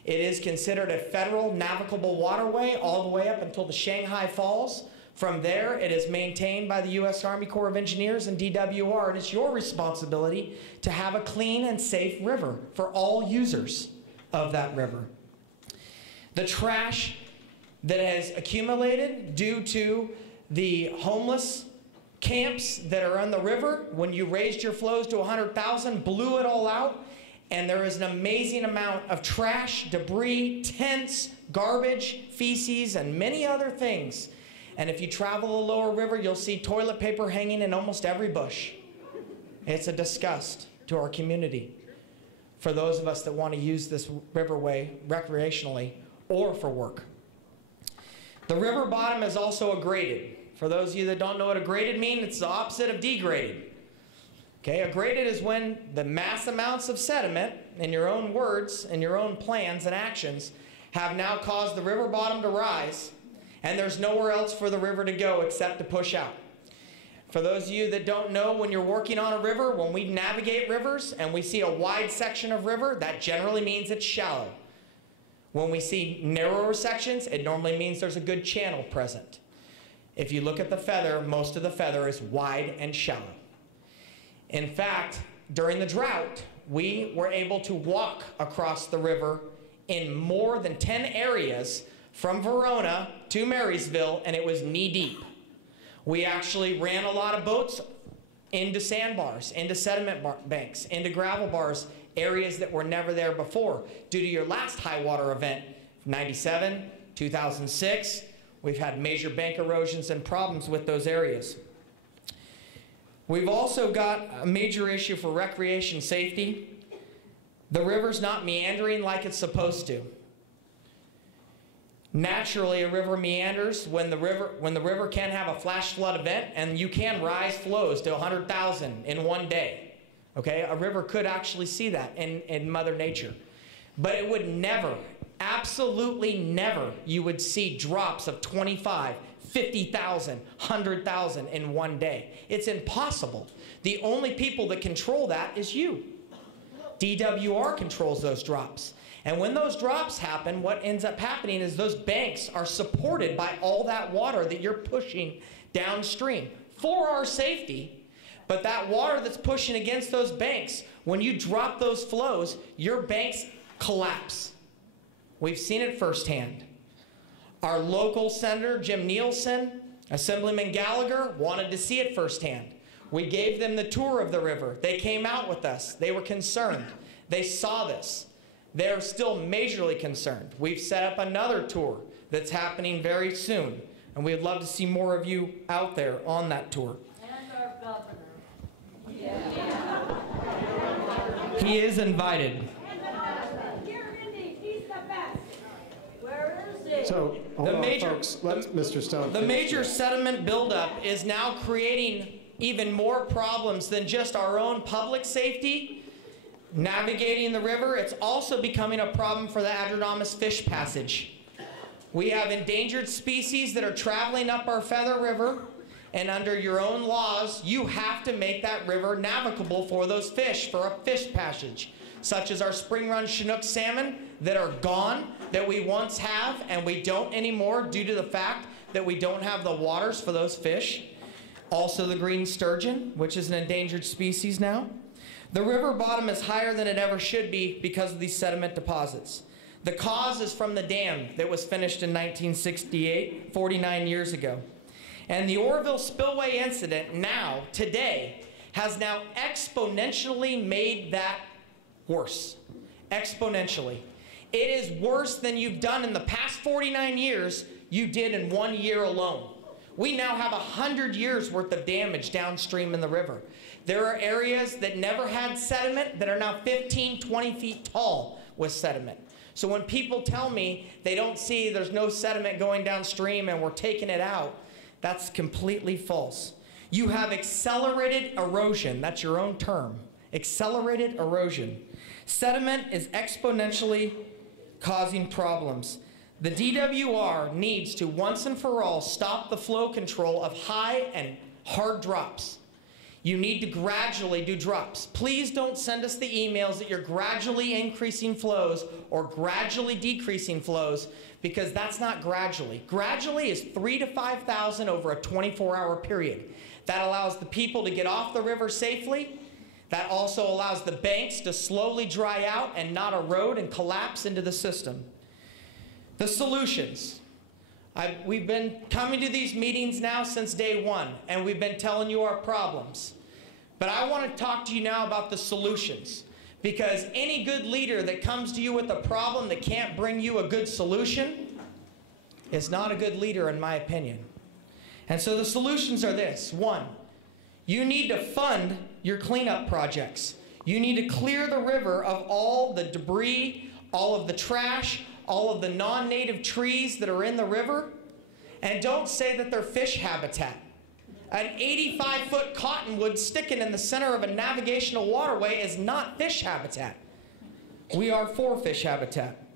It is considered a federal navigable waterway all the way up until the Shanghai Falls. From there, it is maintained by the U.S. Army Corps of Engineers and DWR, and it's your responsibility to have a clean and safe river for all users of that river. The trash that has accumulated due to the homeless camps that are on the river, when you raised your flows to 100,000, blew it all out, and there is an amazing amount of trash, debris, tents, garbage, feces, and many other things. And if you travel the lower river, you'll see toilet paper hanging in almost every bush. It's a disgust to our community for those of us that want to use this riverway recreationally or for work. The river bottom is also aggraded. For those of you that don't know what aggraded means, it's the opposite of degraded. Okay, aggraded is when the mass amounts of sediment, in your own words, in your own plans and actions, have now caused the river bottom to rise, and there's nowhere else for the river to go except to push out. For those of you that don't know, when you're working on a river, when we navigate rivers and we see a wide section of river, that generally means it's shallow. When we see narrower sections, it normally means there's a good channel present. If you look at the feather, most of the feather is wide and shallow. In fact, during the drought, we were able to walk across the river in more than 10 areas from Verona to Marysville, and it was knee-deep. We actually ran a lot of boats into sandbars, into sediment banks, into gravel bars, areas that were never there before. Due to your last high water event, 97, 2006, we've had major bank erosions and problems with those areas. We've also got a major issue for recreation safety. The river's not meandering like it's supposed to. Naturally, a river meanders when the river can have a flash flood event, and you can rise flows to 100,000 in one day. Okay, a river could actually see that in Mother Nature. But it would never, absolutely never, you would see drops of 25, 50,000, 100,000 in one day. It's impossible. The only people that control that is you. DWR controls those drops. And when those drops happen, what ends up happening is those banks are supported by all that water that you're pushing downstream for our safety. But that water that's pushing against those banks, when you drop those flows, your banks collapse. We've seen it firsthand. Our local senator, Jim Nielsen, Assemblyman Gallagher, wanted to see it firsthand. We gave them the tour of the river. They came out with us. They were concerned. They saw this. They're still majorly concerned. We've set up another tour that's happening very soon, and we'd love to see more of you out there on that tour. And our governor. Yeah. He is invited. He's the best. Where is he? So, hold on, folks. Let Mr. Stone The finish major here. sediment buildup is now creating even more problems than just our own public safety. Navigating the river, it's also becoming a problem for the Adronomus fish passage. We have endangered species that are traveling up our Feather River, and under your own laws, you have to make that river navigable for those fish, for a fish passage, such as our spring run Chinook salmon that are gone, that we once have, and we don't anymore due to the fact that we don't have the waters for those fish. Also the green sturgeon, which is an endangered species now. The river bottom is higher than it ever should be because of these sediment deposits. The cause is from the dam that was finished in 1968, 49 years ago. And the Oroville Spillway incident now, today, has now exponentially made that worse. Exponentially. It is worse than you've done in the past 49 years you did in 1 year alone. We now have 100 years worth of damage downstream in the river. There are areas that never had sediment that are now 15, 20 feet tall with sediment. So when people tell me they don't see there's no sediment going downstream and we're taking it out, that's completely false. You have accelerated erosion. That's your own term. Accelerated erosion. Sediment is exponentially causing problems. The DWR needs to once and for all stop the flow control of high and hard drops. You need to gradually do drops. Please don't send us the emails that you're gradually increasing flows or gradually decreasing flows, because that's not gradually. Gradually is 3,000 to 5,000 over a 24-hour period. That allows the people to get off the river safely. That also allows the banks to slowly dry out and not erode and collapse into the system. The solutions. We've been coming to these meetings now since day one, and we've been telling you our problems. But I want to talk to you now about the solutions, because any good leader that comes to you with a problem that can't bring you a good solution is not a good leader, in my opinion. And so the solutions are this. One, you need to fund your cleanup projects. You need to clear the river of all the debris, all of the trash, all of the non-native trees that are in the river, and don't say that they're fish habitat. An 85-foot cottonwood sticking in the center of a navigational waterway is not fish habitat. We are for fish habitat.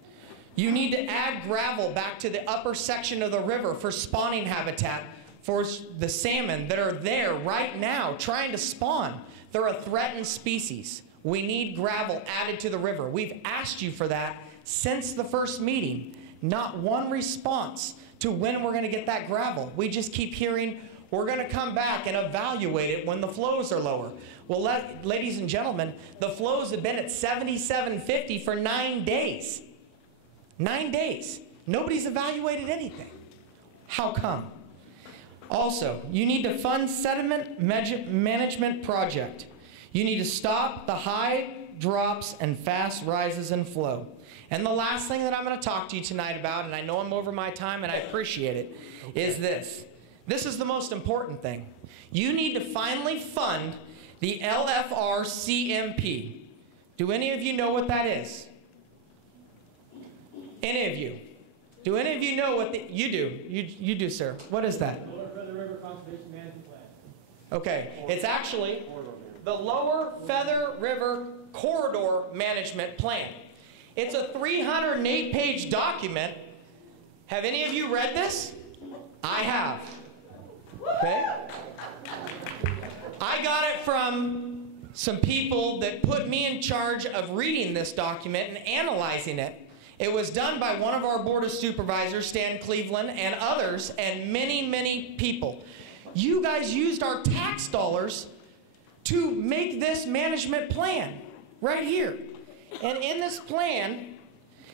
You need to add gravel back to the upper section of the river for spawning habitat for the salmon that are there right now trying to spawn. They're a threatened species. We need gravel added to the river. We've asked you for that since the first meeting. Not one response to when we're going to get that gravel. We just keep hearing we're going to come back and evaluate it when the flows are lower. Well, ladies and gentlemen, the flows have been at 7750 for 9 days. 9 days. Nobody's evaluated anything. How come? Also, you need to fund sediment management project. You need to stop the high drops and fast rises in flow. And the last thing that I'm going to talk to you tonight about, and I know I'm over my time and I appreciate it, is this. This is the most important thing. You need to finally fund the LFR-CMP. Do any of you know what that is? Any of you? Do any of you know what you do? You do, sir. What is that? Lower Feather River Conservation Management Plan. Okay, it's actually the Lower Feather River Corridor Management Plan. It's a 308-page document. Have any of you read this? I have. Okay? I got it from some people that put me in charge of reading this document and analyzing it. It was done by one of our Board of Supervisors, Stan Cleveland, and others, and many, many people. You guys used our tax dollars to make this management plan right here. And in this plan,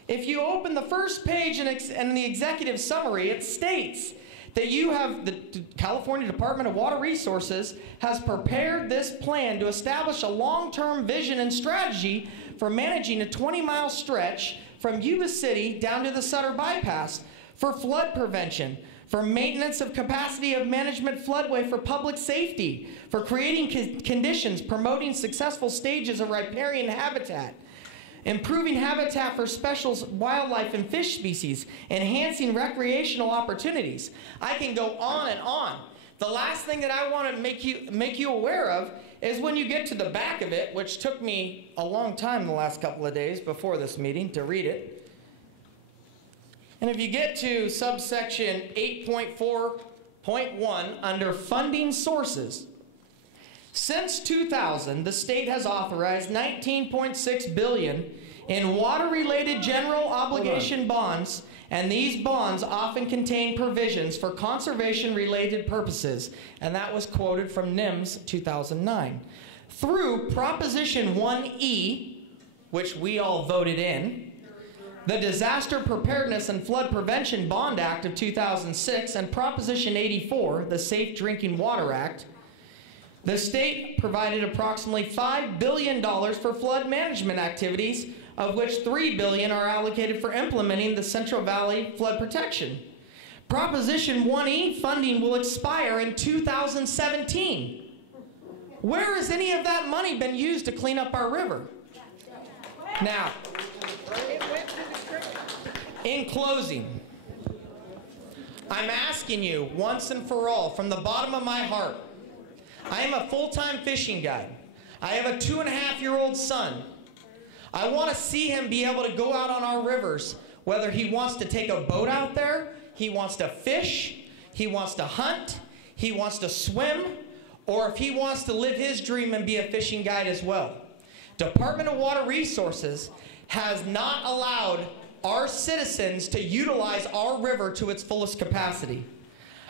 if you open the first page in the executive summary, it states that you have the California Department of Water Resources has prepared this plan to establish a long-term vision and strategy for managing a 20-mile stretch from Yuba City down to the Sutter Bypass for flood prevention, for maintenance of capacity of management floodway for public safety, for creating conditions promoting successful stages of riparian habitat, improving habitat for special wildlife and fish species, enhancing recreational opportunities. I can go on and on. The last thing that I want to make you aware of is when you get to the back of it, which took me a long time the last couple of days before this meeting to read it. And if you get to subsection 8.4.1 under funding sources, since 2000, the state has authorized $19.6 billion in water-related general obligation bonds, and these bonds often contain provisions for conservation-related purposes, and that was quoted from NIMS 2009. Through Proposition 1E, which we all voted in, the Disaster Preparedness and Flood Prevention Bond Act of 2006, and Proposition 84, the Safe Drinking Water Act, the state provided approximately $5 billion for flood management activities, of which $3 billion are allocated for implementing the Central Valley Flood Protection. Proposition 1E funding will expire in 2017. Where has any of that money been used to clean up our river? Now, in closing, I'm asking you once and for all, from the bottom of my heart, I am a full-time fishing guide. I have a 2.5-year-old son. I want to see him be able to go out on our rivers, whether he wants to take a boat out there, he wants to fish, he wants to hunt, he wants to swim, or if he wants to live his dream and be a fishing guide as well. Department of Water Resources has not allowed our citizens to utilize our river to its fullest capacity.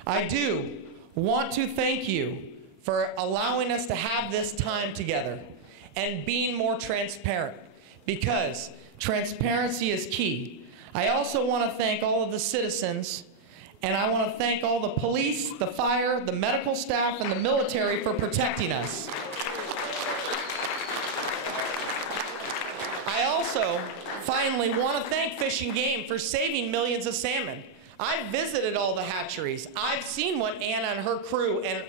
I do want to thank you for allowing us to have this time together and being more transparent, because transparency is key. I also want to thank all of the citizens, and I want to thank all the police, the fire, the medical staff, and the military for protecting us. I also finally want to thank Fish and Game for saving millions of salmon. I've visited all the hatcheries. I've seen what Anna and her crew and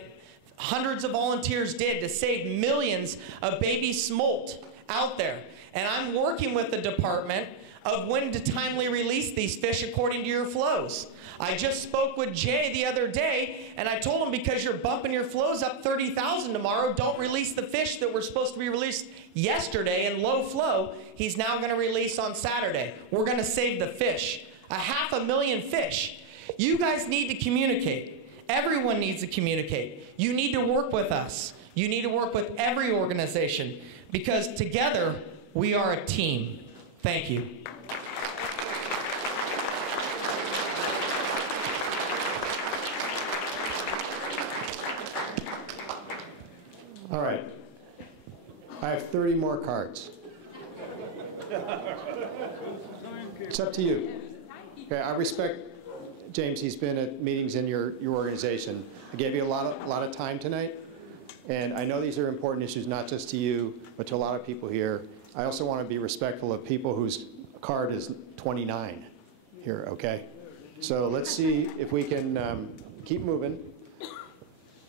hundreds of volunteers did to save millions of baby smolt out there. And I'm working with the department of when to timely release these fish according to your flows. I just spoke with Jay the other day, and I told him, because you're bumping your flows up 30,000 tomorrow, don't release the fish that were supposed to be released yesterday in low flow. He's now going to release on Saturday. We're going to save the fish. 500,000 fish. You guys need to communicate. Everyone needs to communicate. You need to work with us. You need to work with every organization, because together we are a team. Thank you. All right. I have 30 more cards. It's up to you. Okay, I respect James. He's been at meetings in your organization. I gave you a lot of time tonight, and I know these are important issues, not just to you, but to a lot of people here. I also want to be respectful of people whose card is 29 here, okay? So let's see if we can keep moving.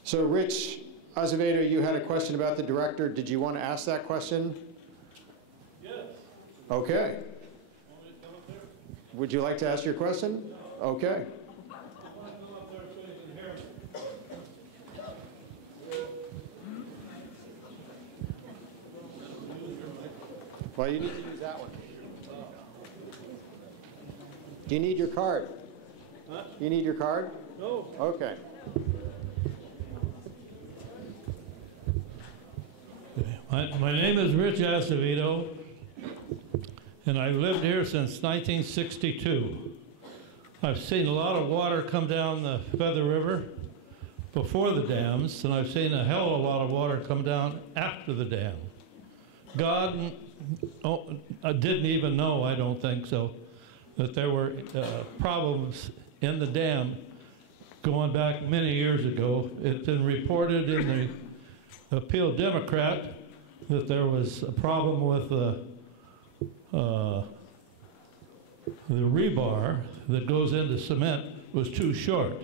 So Rich Azevedo, you had a question about the director. Did you want to ask that question? Yes. Okay. Would you like to ask your question? Okay. Well, you need to use that one. Do you need your card? Huh? You need your card? No. Okay. My name is Rich Acevedo, and I've lived here since 1962. I've seen a lot of water come down the Feather River before the dams, and I've seen a hell of a lot of water come down after the dam. God didn't even know, I don't think so, that there were problems in the dam going back many years ago. It's been reported in the Appeal Democrat that there was a problem with the rebar that goes into cement was too short.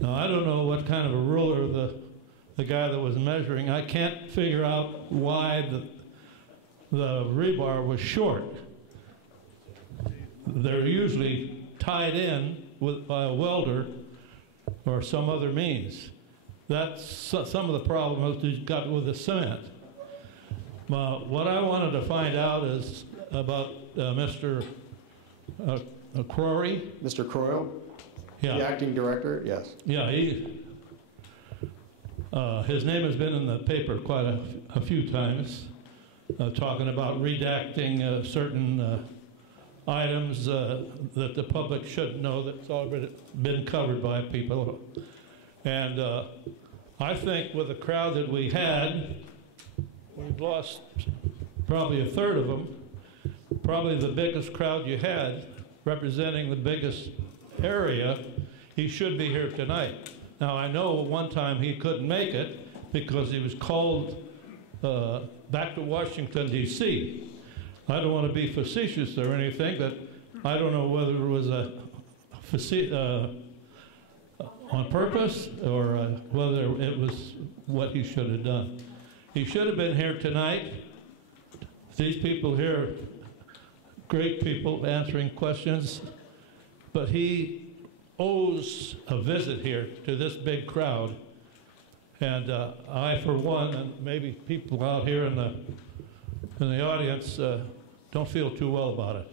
Now, I don't know what kind of a ruler the guy that was measuring, I can't figure out why the rebar was short. They're usually tied in by a welder or some other means. That's some of the problems he's got with the cement. What I wanted to find out is about Mr. Crory. Mr. Croyle? Yeah. The acting director? Yes. Yeah, his name has been in the paper quite a few times, talking about redacting certain items that the public shouldn't know that's already been covered by people. And I think with the crowd that we had, we've lost probably a third of them. Probably the biggest crowd you had, representing the biggest area, he should be here tonight. Now, I know one time he couldn't make it because he was called back to Washington, D.C. I don't want to be facetious or anything, but I don't know whether it was on purpose or whether it was what he should have done. He should have been here tonight. These people here, great people answering questions, but he owes a visit here to this big crowd. And I, for one, and maybe people out here in the audience, don't feel too well about it.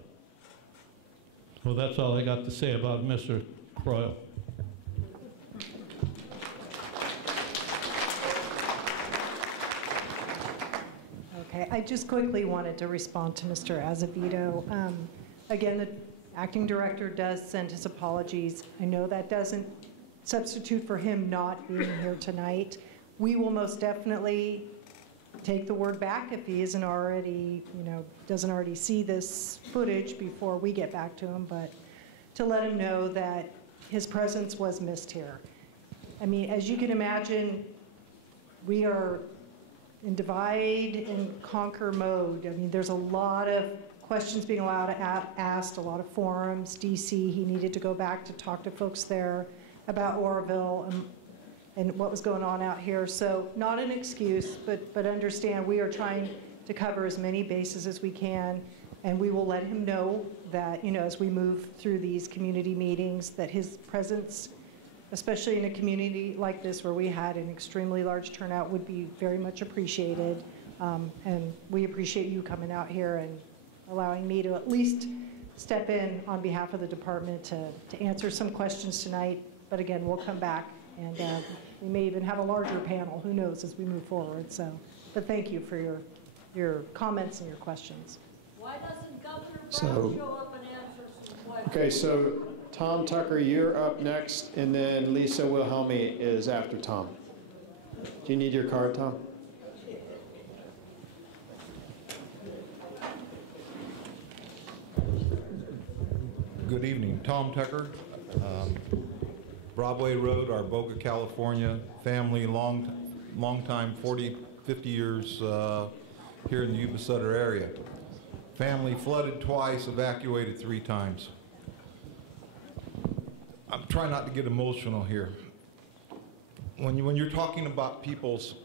Well, that's all I got to say about Mr. Croyle. Okay, I just quickly wanted to respond to Mr. Azevedo. Again, the acting director does send his apologies. I know that doesn't substitute for him not being here tonight. We will most definitely take the word back if he isn't already, doesn't already see this footage before we get back to him, but to let him know that his presence was missed here. I mean, as you can imagine, we are in divide and conquer mode. I mean, there's a lot of questions being asked, a lot of forums. DC, he needed to go back to talk to folks there about Oroville and what was going on out here. So not an excuse, but understand we are trying to cover as many bases as we can, and we will let him know that, as we move through these community meetings, that his presence, especially in a community like this where we had an extremely large turnout, would be very much appreciated. And we appreciate you coming out here and allowing me to at least step in on behalf of the department to answer some questions tonight. But again, we'll come back, and we may even have a larger panel, who knows, as we move forward. So, but thank you for your comments and your questions. Why doesn't Governor Brown show up and answer some questions? Okay, so Tom Tucker, you're up next, and then Lisa Wilhelmi is after Tom. Do you need your card, Tom? Good evening. Tom Tucker, Broadway Road, Arboga, California. Family, long time, 40, 50 years here in the Yuba Sutter area. Family flooded twice, evacuated 3 times. I'm trying not to get emotional here. When you're talking about people's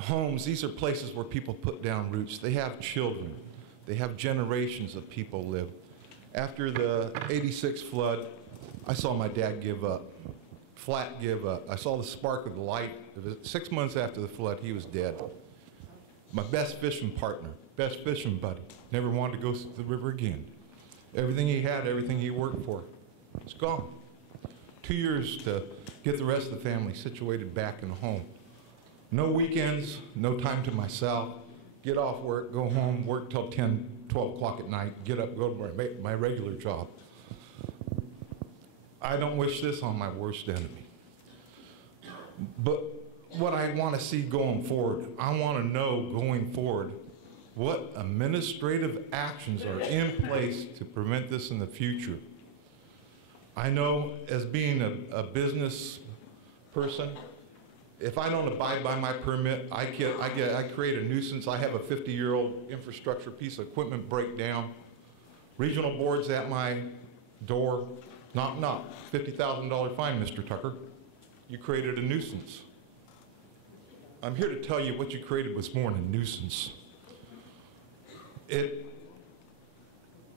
homes, these are places where people put down roots. They have children. They have generations of people live. After the '86 flood, I saw my dad give up, flat give up. I saw the spark of the light. 6 months after the flood, he was dead. My best fishing partner, best fishing buddy, never wanted to go to the river again. Everything he had, everything he worked for, it's gone. 2 years to get the rest of the family situated back in a home. No weekends, no time to myself. Get off work, go home, work till 10, 12 o'clock at night, get up, go to my regular job. I don't wish this on my worst enemy. But what I want to see going forward, I want to know going forward what administrative actions are in place to prevent this in the future. I know as being a business person, if I don't abide by my permit, I create a nuisance. I have a 50-year-old infrastructure piece of equipment break down. Regional board's at my door, knock, knock, $50,000 fine, Mr. Tucker. You created a nuisance. I'm here to tell you what you created was more than a nuisance.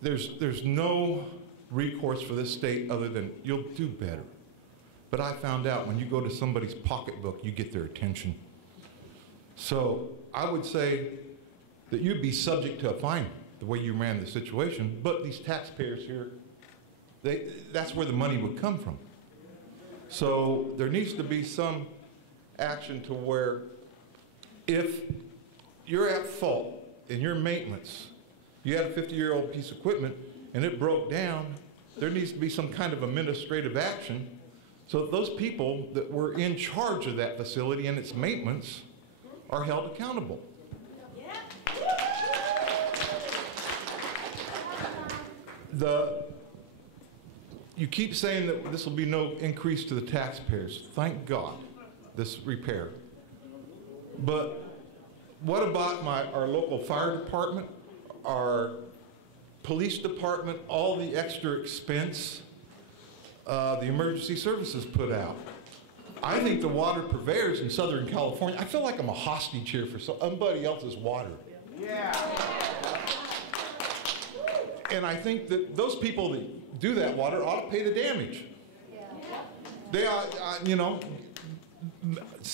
There's no recourse for this state other than you'll do better. But I found out when you go to somebody's pocketbook, you get their attention. So I would say that you'd be subject to a fine the way you ran the situation, but these taxpayers here, that's where the money would come from. So there needs to be some action to where if you're at fault in your maintenance, you had a 50-year-old piece of equipment and it broke down, there needs to be some kind of administrative action so that those people that were in charge of that facility and its maintenance are held accountable. You keep saying that this will be no increase to the taxpayers. Thank God, this repair. But what about our local fire department, our police department, all the extra expense the emergency services put out? I think the water purveyors in Southern California, I feel like I'm a hostage here for somebody else's water. Yeah. And I think that those people that do that water ought to pay the damage. They are,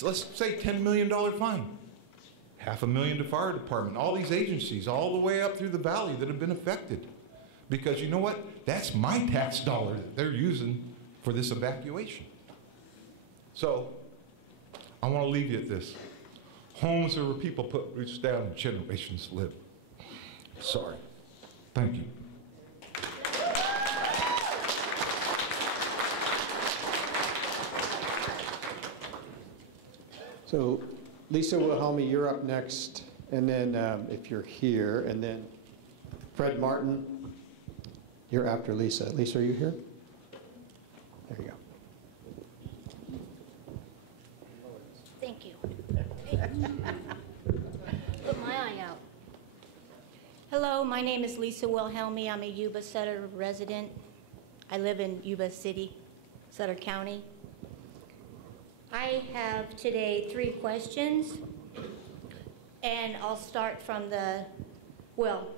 let's say $10 million fine. $500,000 to fire department, all these agencies, all the way up through the valley that have been affected. Because you know what? That's my tax dollar that they're using for this evacuation. So, I want to leave you at this. Homes are where people put roots down and generations live. Sorry. Thank you. So, Lisa Wilhelmi, you're up next, and then if you're here, and then Fred Martin, you're after Lisa. Lisa, are you here? There you go. Thank you. Put my eye out. Hello, my name is Lisa Wilhelmi. I'm a Yuba Sutter resident. I live in Yuba City, Sutter County. I have today 3 questions, and I'll start from I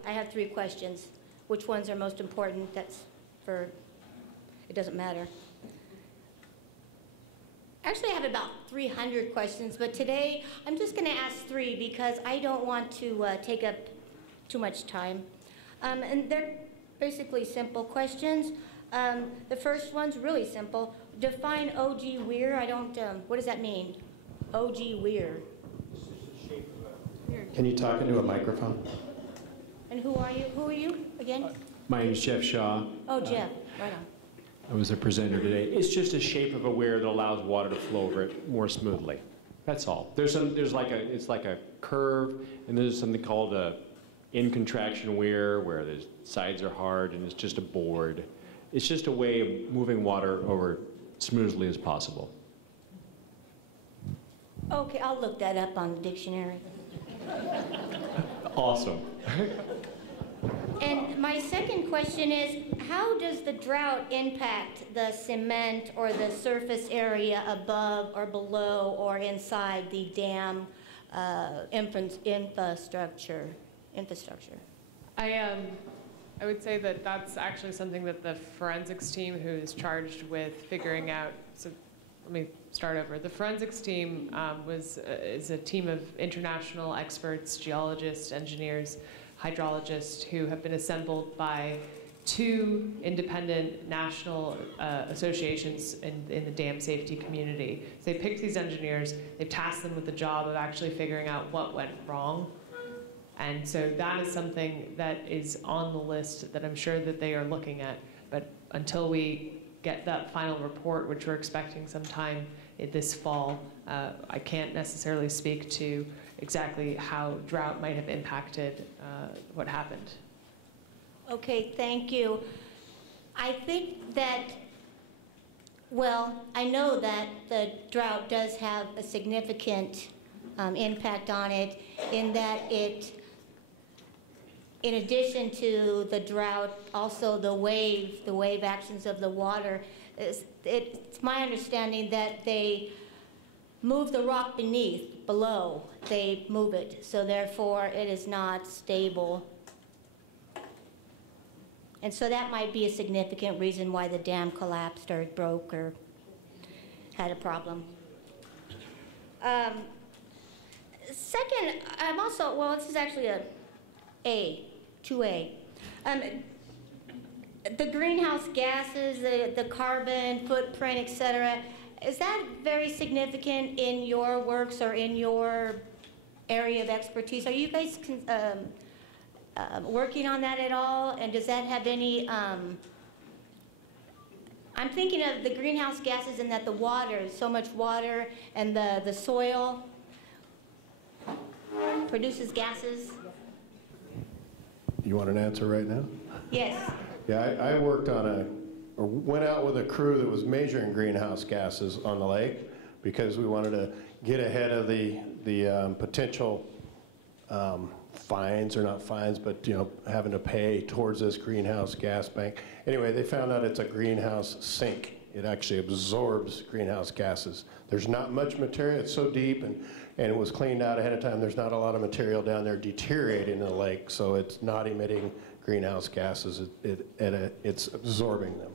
have 3 questions. Which ones are most important? It doesn't matter. Actually, I have about 300 questions, but today I'm just going to ask 3 because I don't want to take up too much time. And they're basically simple questions. The first one's really simple. Define O.G. Weir. What does that mean? O.G. Weir. Can you talk into a microphone? And who are you? Who are you again? My name is Jeff Shaw. Oh, Jeff. Right on. I was the presenter today. It's just a shape of a weir that allows water to flow over it more smoothly. That's all. It's like a curve, and there's something called a in-contraction weir where the sides are hard and it's just a board. It's just a way of moving water over smoothly as possible. Okay, I'll look that up on the dictionary. Awesome. And my second question is, how does the drought impact the cement or the surface area above or below or inside the dam infrastructure? I would say that that's actually something that the forensics team who is charged with figuring out, so let me start over. The forensics team is a team of international experts, geologists, engineers, hydrologists who have been assembled by 2 independent national associations in the dam safety community. So they picked these engineers, they've tasked them with the job of actually figuring out what went wrong. And so that is something that is on the list that I'm sure that they are looking at. But until we get that final report, which we're expecting sometime this fall, I can't necessarily speak to exactly how drought might have impacted what happened. Okay, thank you. I think that, well, I know that the drought does have a significant impact on it in that it, in addition to the drought, also the wave actions of the water, it's my understanding that they move the rock below. They move it, so therefore it is not stable. And so that might be a significant reason why the dam collapsed or broke or had a problem. Second, I'm also, well, this is actually a 2A. The greenhouse gases, the carbon footprint, et cetera, is that very significant in your works or in your area of expertise? Are you guys working on that at all? And does that have any, I'm thinking of the greenhouse gases and that the water, so much water, and the soil produces gases. You want an answer right now? Yes. Yeah, I worked on went out with a crew that was measuring greenhouse gases on the lake because we wanted to get ahead of the potential fines, or not fines, but having to pay towards this greenhouse gas bank. Anyway, they found out it's a greenhouse sink. It actually absorbs greenhouse gases. There's not much material. It's so deep, and it was cleaned out ahead of time. There's not a lot of material down there deteriorating in the lake, so it's not emitting greenhouse gases. It's absorbing them.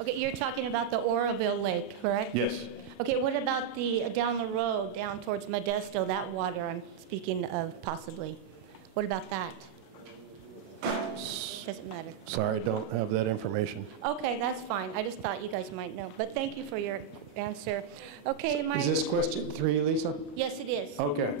Okay, you're talking about the Oroville Lake, correct? Yes. Okay, what about the down the road, down towards Modesto, that water I'm speaking of possibly? What about that? Doesn't matter. Sorry, don't have that information. Okay, that's fine. I just thought you guys might know. But thank you for your answer. Okay, Is this question 3, Lisa? Yes, it is. Okay.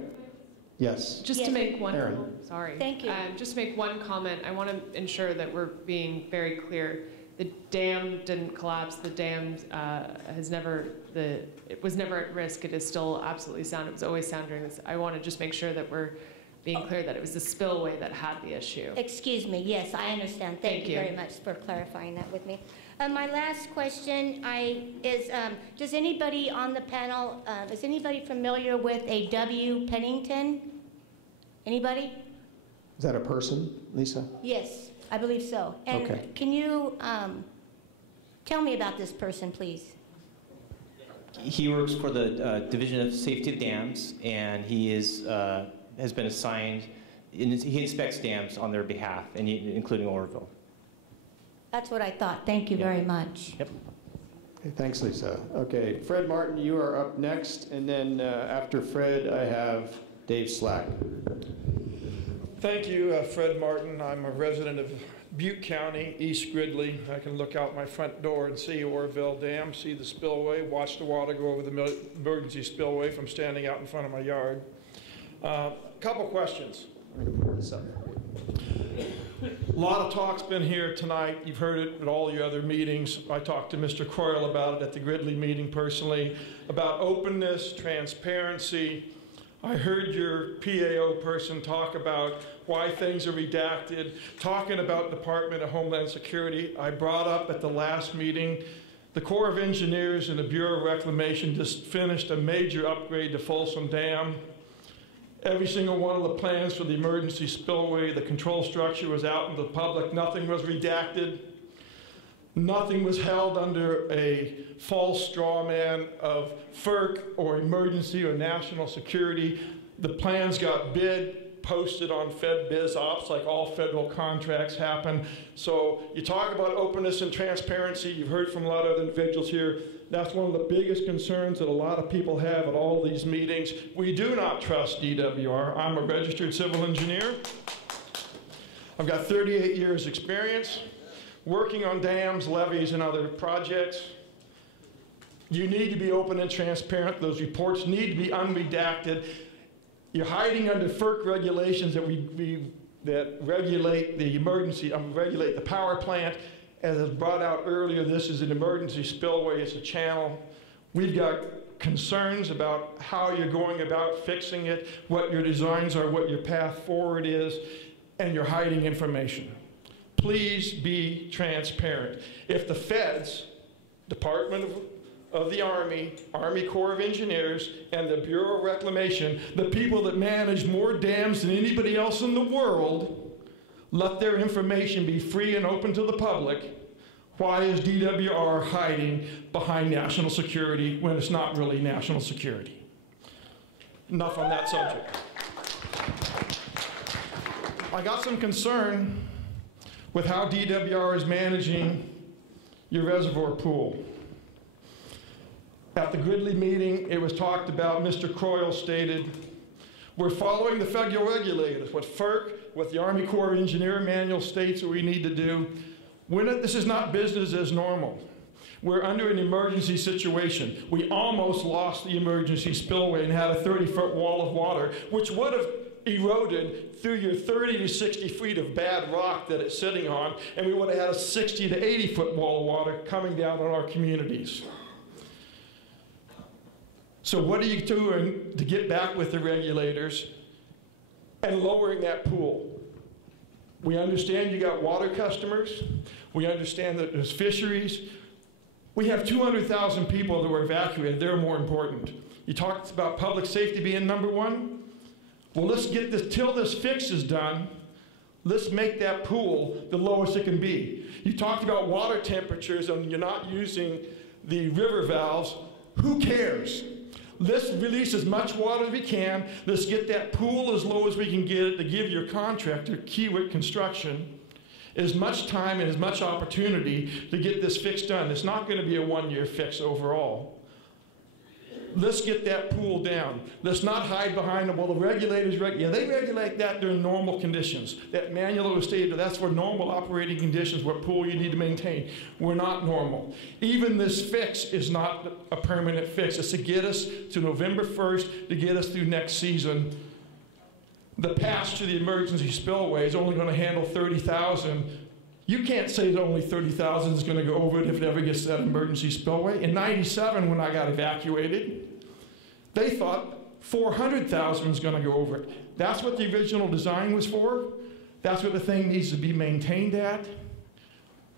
Yes. Just to make one, Aaron. sorry. Thank you. Just to make one comment, I want to ensure that we're being very clear. The dam didn't collapse. The dam it was never at risk. It is still absolutely sound. It was always sound during this. I want to just make sure that we're being clear that it was the spillway that had the issue. Excuse me. Yes, I understand. Thank you very much for clarifying that with me. My last question is, does anybody on the panel, is anybody familiar with a W. Pennington? Anybody? Is that a person, Lisa? Yes, I believe so. And okay. Can you tell me about this person, please? He works for the Division of Safety of Dams, and he is has been assigned. He inspects dams on their behalf, and including Oroville. That's what I thought. Thank you very much. Yep. Okay, thanks, Lisa. Okay, Fred Martin, you are up next, and then after Fred, I have Dave Slack. Thank you, Fred Martin. I'm a resident of Butte County, East Gridley. I can look out my front door and see Oroville Dam, see the spillway, watch the water go over the emergency spillway from standing out in front of my yard. Couple questions. A lot of talk's been here tonight. You've heard it at all your other meetings. I talked to Mr. Coyle about it at the Gridley meeting personally, about openness, transparency. I heard your PAO person talk about why things are redacted, talking about Department of Homeland Security. I brought up at the last meeting, the Corps of Engineers and the Bureau of Reclamation just finished a major upgrade to Folsom Dam. Every single one of the plans for the emergency spillway, the control structure was out in the public. Nothing was redacted. Nothing was held under a false straw man of FERC or emergency or national security. The plans got bid, posted on FedBizOps like all federal contracts happen. So you talk about openness and transparency. You've heard from a lot of other individuals here. That's one of the biggest concerns that a lot of people have at all these meetings. We do not trust DWR. I'm a registered civil engineer. I've got 38 years experience. working on dams, levees, and other projects. You need to be open and transparent. Those reports need to be unredacted. You're hiding under FERC regulations that regulate the regulate the power plant. As was brought out earlier, this is an emergency spillway. It's a channel. We've got concerns about how you're going about fixing it, what your designs are, what your path forward is, and you're hiding information. Please be transparent. If the feds, Department of the Army, Army Corps of Engineers, and the Bureau of Reclamation, the people that manage more dams than anybody else in the world, let their information be free and open to the public, why is DWR hiding behind national security when it's not really national security? Enough on that subject. I got some concern with how DWR is managing your reservoir pool. At the Gridley meeting, it was talked about, Mr. Croyle stated, we're following the federal regulators, what FERC, what the Army Corps of Engineer manual states that we need to do. This is not business as normal. We're under an emergency situation. We almost lost the emergency spillway and had a 30-foot wall of water, which would have eroded through your 30 to 60 feet of bad rock that it's sitting on, and we would have had a 60 to 80-foot wall of water coming down on our communities. So what are you doing to get back with the regulators and lowering that pool? We understand you got water customers. We understand that there's fisheries. We have 200,000 people that were evacuated. They're more important. You talked about public safety being number one. Well, let's get this, till this fix is done, let's make that pool the lowest it can be. You talked about water temperatures and you're not using the river valves. Who cares? Let's release as much water as we can. Let's get that pool as low as we can get it to give your contractor, Kiewit Construction, as much time and as much opportunity to get this fix done. It's not going to be a one-year fix overall. Let's get that pool down. Let's not hide behind them. Well, the regulators, they regulate that during normal conditions. That manual was stated, that's for normal operating conditions, what pool you need to maintain. We're not normal. Even this fix is not a permanent fix. It's to get us to November 1st, to get us through next season. The pass to the emergency spillway is only going to handle 30,000. You can't say that only 30,000 is going to go over it if it ever gets to that emergency spillway. In '97, when I got evacuated, they thought 400,000 was going to go over it. That's what the original design was for. That's what the thing needs to be maintained at.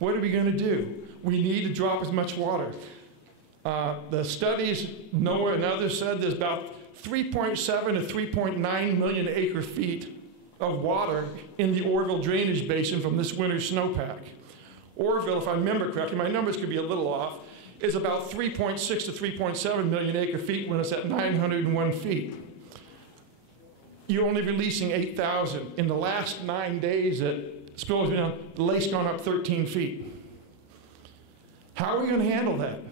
What are we going to do? We need to drop as much water. The studies, NOAA and others said there's about 3.7 to 3.9 million acre feet of water in the Oroville drainage basin from this winter's snowpack. Oroville, if I remember correctly, my numbers could be a little off, is about 3.6 to 3.7 million acre feet when it's at 901 feet. You're only releasing 8,000. In the last 9 days that Spillways down, the lake's gone up 13 feet. How are we going to handle that?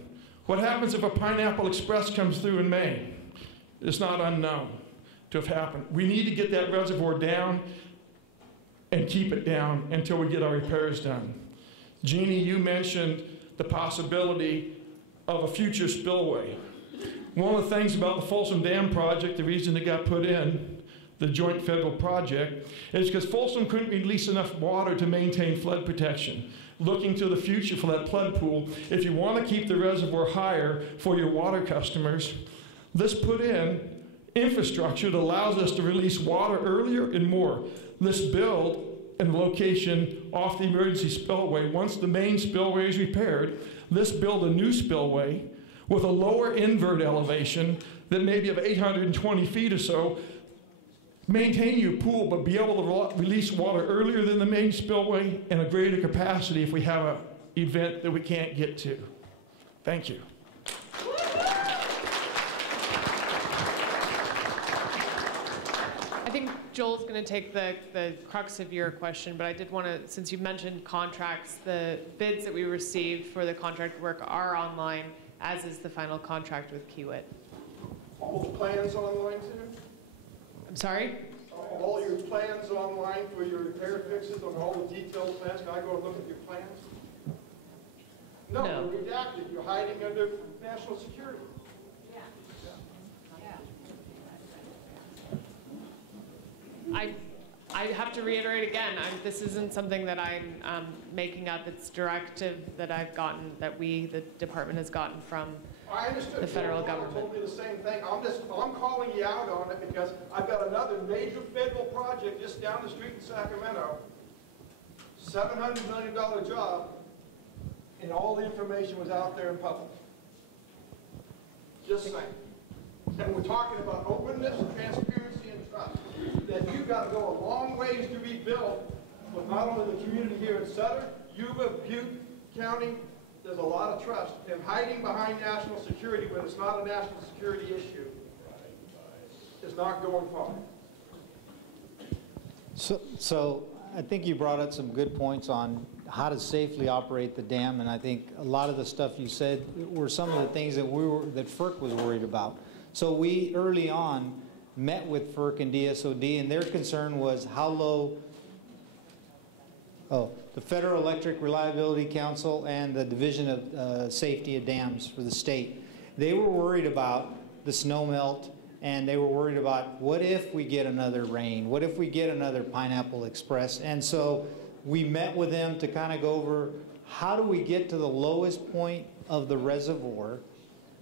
What happens if a Pineapple Express comes through in May? It's not unknown to have happened. We need to get that reservoir down and keep it down until we get our repairs done. Jeannie, you mentioned the possibility of a future spillway. One of the things about the Folsom Dam project, the reason it got put in, the joint federal project, is because Folsom couldn't release enough water to maintain flood protection. Looking to the future for that flood pool, if you want to keep the reservoir higher for your water customers, let's put in infrastructure that allows us to release water earlier and more. Let's build a location off the emergency spillway. Once the main spillway is repaired, let's build a new spillway with a lower invert elevation that maybe of 820 feet or so. Maintain your pool, but be able to release water earlier than the main spillway and a greater capacity if we have an event that we can't get to. Thank you. I think Joel's going to take the crux of your question, but I did want to, since you mentioned contracts, the bids that we received for the contract work are online, as is the final contract with Kiewit. All the plans online too? I'm sorry? All your plans online for your repair fixes on all the detailed plans? Can I go and look at your plans? No, you're redacted. You're hiding under national security. I have to reiterate again, this isn't something that I'm making up. It's directive that I've gotten, that the department has gotten from the federal government. Told me the same thing. I'm calling you out on it because I've got another major federal project just down the street in Sacramento, $700 million job, and all the information was out there in public. Just saying. And we're talking about openness, transparency, and trust. That you've got to go a long ways to rebuild with not only the community here in Sutter, Yuba, Butte County. There's a lot of trust. And hiding behind national security when it's not a national security issue is not going far. So I think you brought up some good points on how to safely operate the dam, and I think a lot of the stuff you said were some of the things that FERC was worried about. So we early on met with FERC and DSOD, and their concern was how low. The Federal Electric Reliability Council and the Division of Safety of Dams for the state. They were worried about the snow melt, and they were worried about what if we get another rain? What if we get another Pineapple Express? And so we met with them to kind of go over how do we get to the lowest point of the reservoir,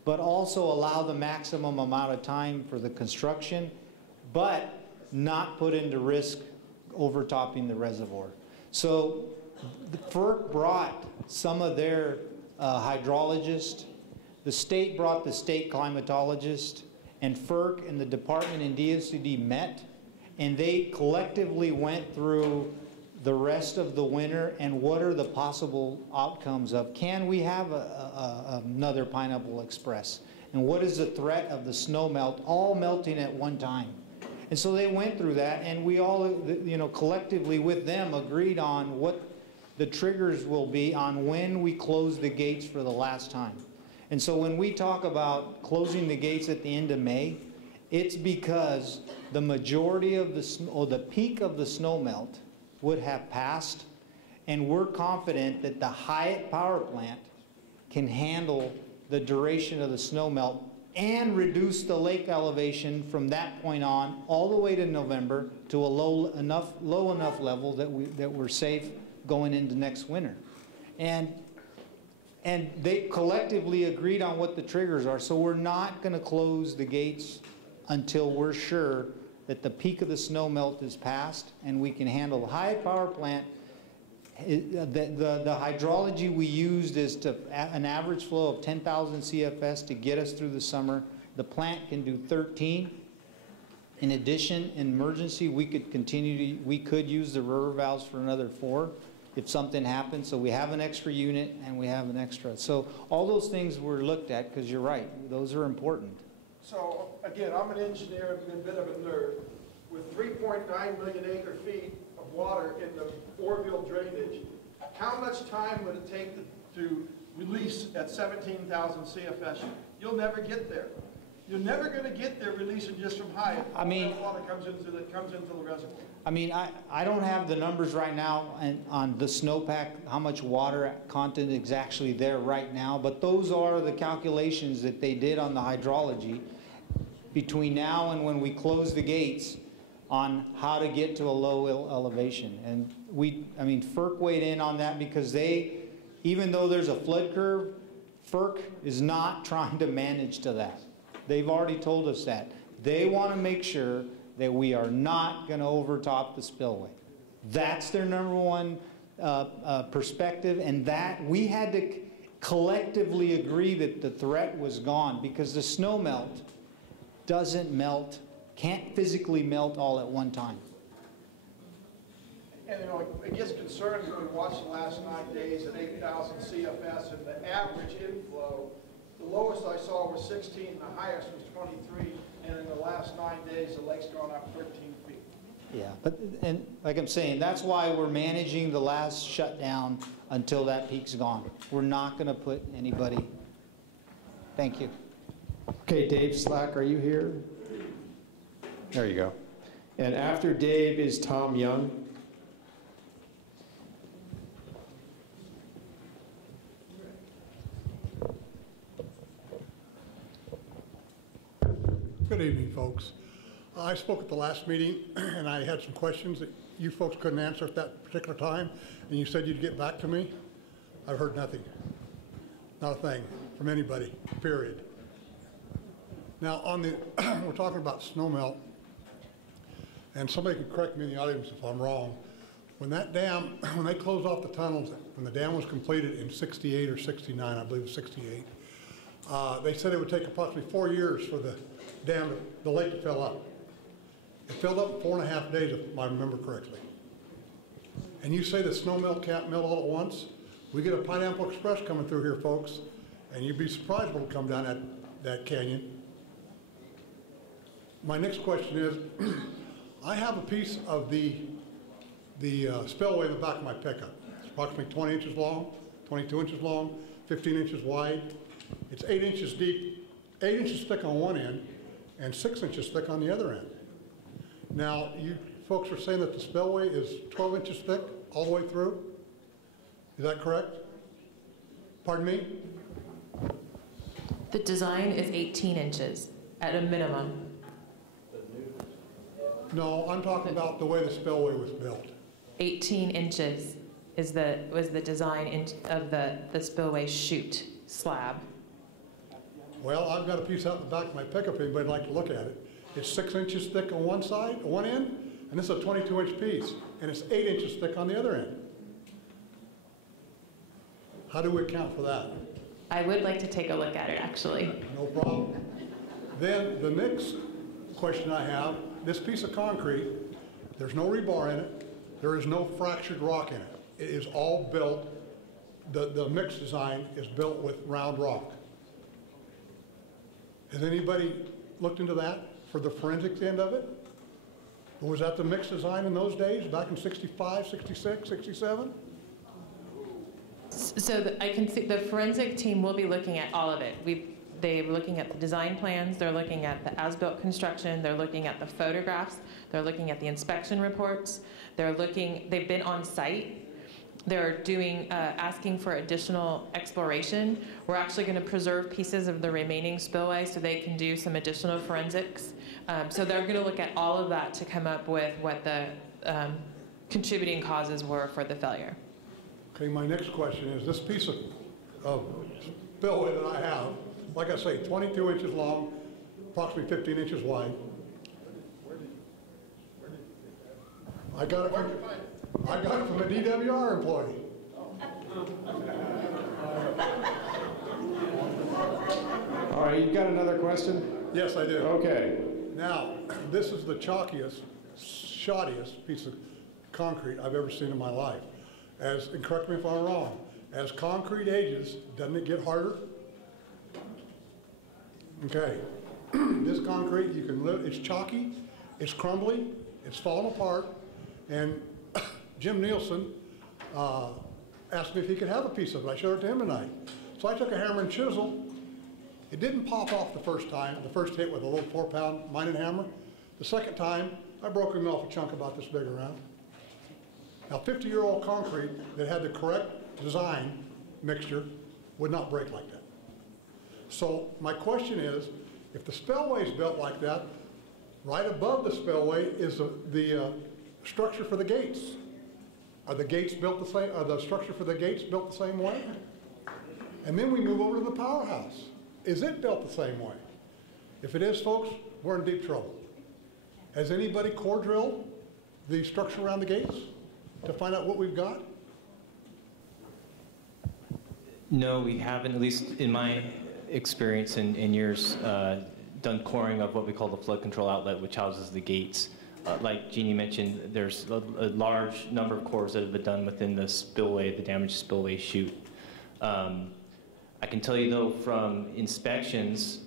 but also allow the maximum amount of time for the construction, but not put into risk overtopping the reservoir. So the FERC brought some of their hydrologists, the state brought the state climatologist, and FERC and the department and DSCD met, and they collectively went through the rest of the winter and what are the possible outcomes of, can we have another Pineapple Express? And what is the threat of the snow melt all melting at one time? And so they went through that, and we all, collectively with them agreed on what the triggers will be on when we close the gates for the last time. And so when we talk about closing the gates at the end of May, it's because the majority of the peak of the snow melt would have passed, and we're confident that the Hyatt power plant can handle the duration of the snow melt and reduce the lake elevation from that point on all the way to November to a low enough level that we're safe going into next winter. And they collectively agreed on what the triggers are, so we're not going to close the gates until we're sure that the peak of the snow melt is past and we can handle the Hyatt power plant. The hydrology we used is an average flow of 10,000 CFS to get us through the summer. The plant can do 13. In addition, in emergency, we could use the river valves for another 4 if something happens. So we have an extra unit and we have an extra. So all those things were looked at because you're right, those are important. So again, I'm an engineer and a bit of a nerd. With 3.9 million acre-feet of water in the Oroville drainage, how much time would it take to release at 17,000 CFS? You'll never get there. You're never going to get there releasing just from Hyatt. I mean, that water comes into the reservoir. I mean, I don't have the numbers right now on the snowpack, how much water content is actually there right now, but those are the calculations that they did on the hydrology between now and when we close the gates on how to get to a low elevation. And FERC weighed in on that because even though there's a flood curve, FERC is not trying to manage to that. They've already told us that. They want to make sure that we are not going to overtop the spillway. That's their #1 perspective, and that we had to collectively agree that the threat was gone because the snow melt doesn't melt, can't physically melt all at one time. And it gets concerning when we watch the last 9 days at 8,000 CFS and the average inflow. The lowest I saw was 16 and the highest was 23. And in the last 9 days, the lake's gone up 13 feet. Yeah, and like I'm saying, that's why we're managing the last shutdown until that peak's gone. We're not going to put anybody. Thank you. Okay, Dave Slack, are you here? There you go. And after Dave is Tom Young. Good evening, folks. I spoke at the last meeting, and I had some questions that you folks couldn't answer at that particular time, and you said you'd get back to me. I've heard nothing. Not a thing from anybody, period. Now, on the, we're talking about snow melt, and somebody can correct me in the audience if I'm wrong. When that dam, when they closed off the tunnels, when the dam was completed in 68 or 69, I believe it was 68, they said it would take approximately 4 years for the dam, the lake to fill up. It filled up in 4.5 days, if I remember correctly. And you say the snow melt can't melt all at once? We get a Pineapple Express coming through here, folks, and you'd be surprised when it come down that canyon. My next question is, I have a piece of the spillway in the back of my pickup. It's approximately 20 inches long, 22 inches long, 15 inches wide. It's 8 inches deep, 8 inches thick on one end, and 6 inches thick on the other end. Now, you folks are saying that the spillway is 12 inches thick all the way through? Is that correct? Pardon me? The design is 18 inches at a minimum. No, I'm talking about the way the spillway was built. 18 inches was the design of the spillway chute slab. Well, I've got a piece out the back of my pickup if anybody'd like to look at it. It's 6 inches thick on one side, one end, and this is a 22-inch piece, and it's 8 inches thick on the other end. How do we account for that? I would like to take a look at it, actually. No problem. Then the next question I have, this piece of concrete, there's no rebar in it, there is no fractured rock in it. It is all built, the mix design is built with round rock. Has anybody looked into that for the forensics end of it? Or was that the mix design in those days, back in 65, 66, 67? So I can see the forensic team will be looking at all of it. They're looking at the design plans, they're looking at the as-built construction, they're looking at the photographs, they're looking at the inspection reports, they've been on site, they're doing, asking for additional exploration. We're actually going to preserve pieces of the remaining spillway so they can do some additional forensics. So they're going to look at all of that to come up with what the contributing causes were for the failure. Okay, my next question is, this piece of spillway that I have, like I say, 22 inches long, approximately 15 inches wide. I got it from a DWR employee. All right, you got another question? Yes, I do. Okay. Now, this is the chalkiest, shoddiest piece of concrete I've ever seen in my life. And correct me if I'm wrong, as concrete ages, doesn't it get harder? Okay. This concrete, you can live, it's chalky, it's crumbly, it's falling apart, and Jim Nielsen asked me if he could have a piece of it. I showed it to him tonight. So I took a hammer and chisel. It didn't pop off the first time, the first hit with a little 4-pound mining hammer. The second time, I broke him off a chunk about this big around. Now, 50-year-old concrete that had the correct design mixture would not break like that. So my question is, if the spillway is built like that, right above the spillway is the structure for the gates. Are the gates built the same? Are the structure for the gates built the same way? And then we move over to the powerhouse. Is it built the same way? If it is, folks, we're in deep trouble. Has anybody core drilled the structure around the gates to find out what we've got? No, we haven't, at least in my experience in years, done coring of what we call the flood control outlet, which houses the gates. Like Jeannie mentioned, there's a large number of cores that have been done within the spillway, the damaged spillway chute. I can tell you though, from inspections,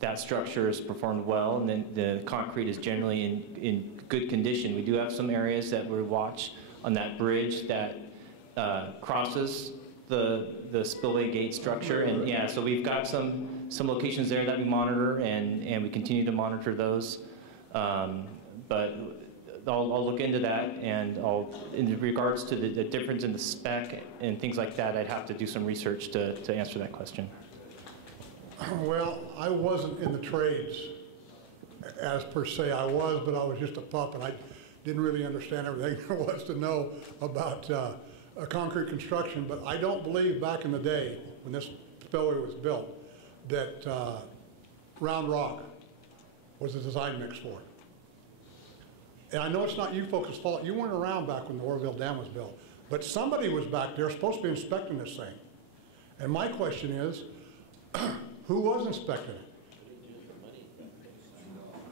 that structure is performed well, and then the concrete is generally in good condition. We do have some areas that we watch on that bridge that crosses the spillway gate structure, and yeah, so we've got some locations there that we monitor, and we continue to monitor those. But I'll look into that, and in regards to the difference in the spec and things like that, I'd have to do some research to answer that question. Well, I wasn't in the trades as per se I was, but I was just a pup and I didn't really understand everything there was to know about concrete construction. But I don't believe back in the day when this spillway was built that Round Rock was the design mix for it. And I know it's not you folks' fault. You weren't around back when the Oroville Dam was built. But somebody was back there supposed to be inspecting this thing. And my question is, who was inspecting it?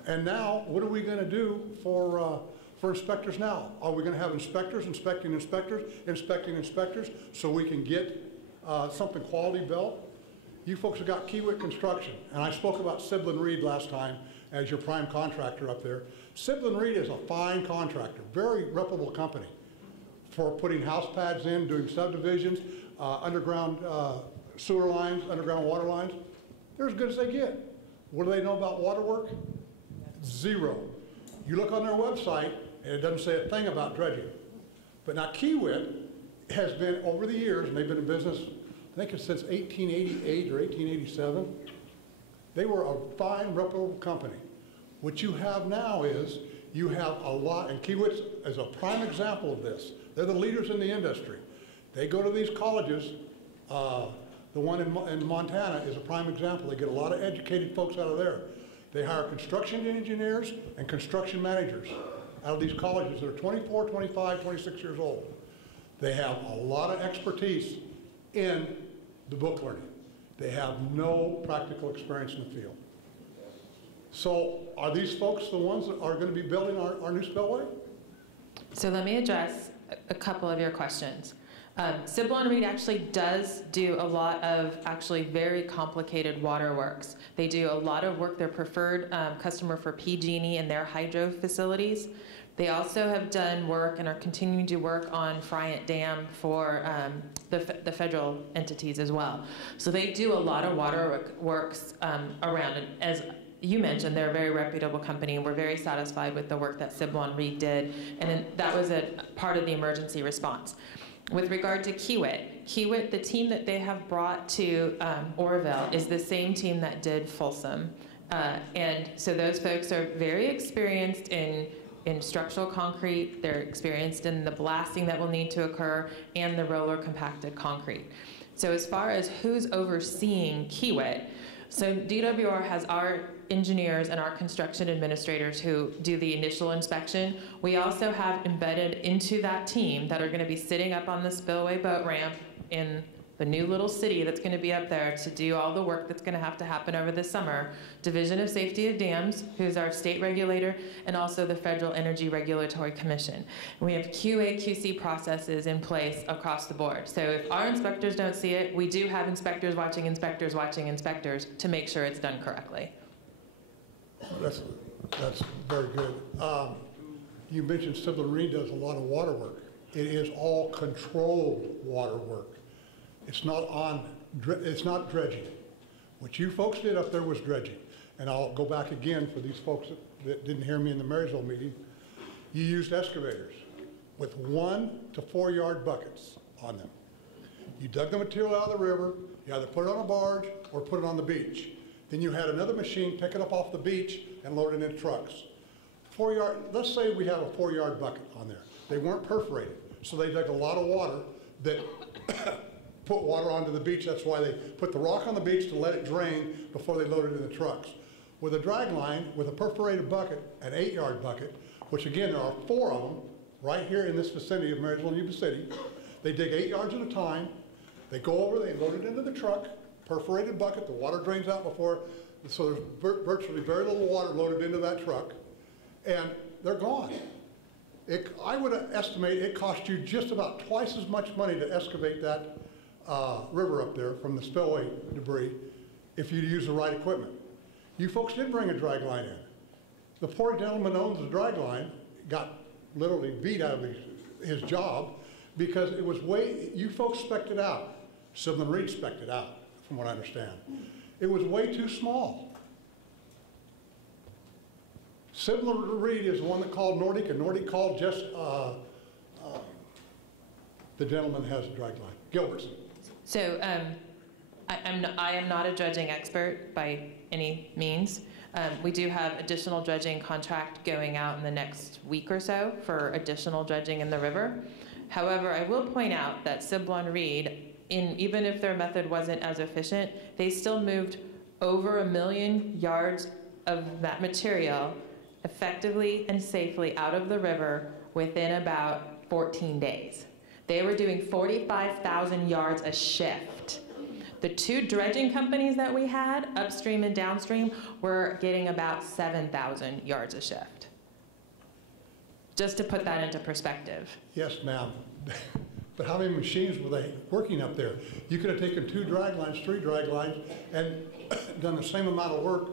And now, what are we going to do for inspectors now? Are we going to have inspectors inspecting inspectors, inspecting inspectors, so we can get something quality built? You folks have got Kiewit Construction, and I spoke about Siblin Reed last time as your prime contractor up there. Siblin Reed is a fine contractor, very reputable company for putting house pads in, doing subdivisions, underground sewer lines, underground water lines. They're as good as they get. What do they know about water work? Zero. You look on their website, and it doesn't say a thing about dredging. But now Kiewit has been, over the years, and they've been in business, I think it's since 1888 or 1887. They were a fine, reputable company. What you have now is, you have a lot, and Kiewit is a prime example of this. They're the leaders in the industry. They go to these colleges. The one in Montana is a prime example. They get a lot of educated folks out of there. They hire construction engineers and construction managers out of these colleges that are 24, 25, 26 years old. They have a lot of expertise in the book learning. They have no practical experience in the field. So are these folks the ones that are going to be building our new spillway? So let me address a couple of your questions. Siblin Reed actually does do a lot of actually very complicated water works. They do a lot of work. They're preferred customer for PG&E and their hydro facilities. They also have done work and are continuing to work on Friant Dam for the federal entities as well. So they do a lot of water works around. And as you mentioned, they're a very reputable company, and we're very satisfied with the work that Siblin Reed did. And that was a part of the emergency response. With regard to Kiewit, the team that they have brought to Oroville is the same team that did Folsom. And so those folks are very experienced in structural concrete. They're experienced in the blasting that will need to occur and the roller compacted concrete. So as far as who's overseeing Kiewit, so DWR has our engineers and our construction administrators who do the initial inspection. We also have embedded into that team that are going to be sitting up on the spillway boat ramp in the new little city that's going to be up there to do all the work that's going to happen over the summer. Division of Safety of Dams, who's our state regulator, and also the Federal Energy Regulatory Commission. And we have QA/QC processes in place across the board. So if our inspectors don't see it, we do have inspectors watching inspectors watching inspectors to make sure it's done correctly. That's very good. You mentioned Siblin Reed does a lot of water work. It is all controlled water work. It's not dredging. What you folks did up there was dredging. And I'll go back again for these folks that didn't hear me in the Marysville meeting. You used excavators with 1 to 4 yard buckets on them. You dug the material out of the river, you either put it on a barge or put it on the beach. Then you had another machine pick it up off the beach and load it in trucks. 4 yard, let's say we have a 4 yard bucket on there. They weren't perforated, so they dug a lot of water that put water onto the beach. That's why they put the rock on the beach to let it drain before they loaded it in the trucks. With a drag line, with a perforated bucket, an 8 yard bucket, which again, there are 4 of them right here in this vicinity of Marysville and Yuba City. They dig 8 yards at a time. They go over, they load it into the truck, perforated bucket, the water drains out before, so there's virtually very little water loaded into that truck, and they're gone. I would estimate it cost you just about twice as much money to excavate that river up there from the spillway debris if you use the right equipment. You folks did bring a drag line in. The poor gentleman who owns the drag line got literally beat out of his job because it was you folks spec'd it out. Siblin Reed spec'd it out, from what I understand. It was way too small. Siblin Reed is the one that called Nordic, and Nordic called just the gentleman who has a drag line, Gilbertson. So I am not a dredging expert by any means. We do have additional dredging contract going out in the next week or so for additional dredging in the river. However, I will point out that Siblon Reed, even if their method wasn't as efficient, they still moved over 1 million yards of that material effectively and safely out of the river within about 14 days. They were doing 45,000 yards a shift. The two dredging companies that we had, upstream and downstream, were getting about 7,000 yards a shift. Just to put that into perspective. Yes, ma'am. But how many machines were they working up there? You could have taken 2 drag lines, 3 drag lines, and done the same amount of work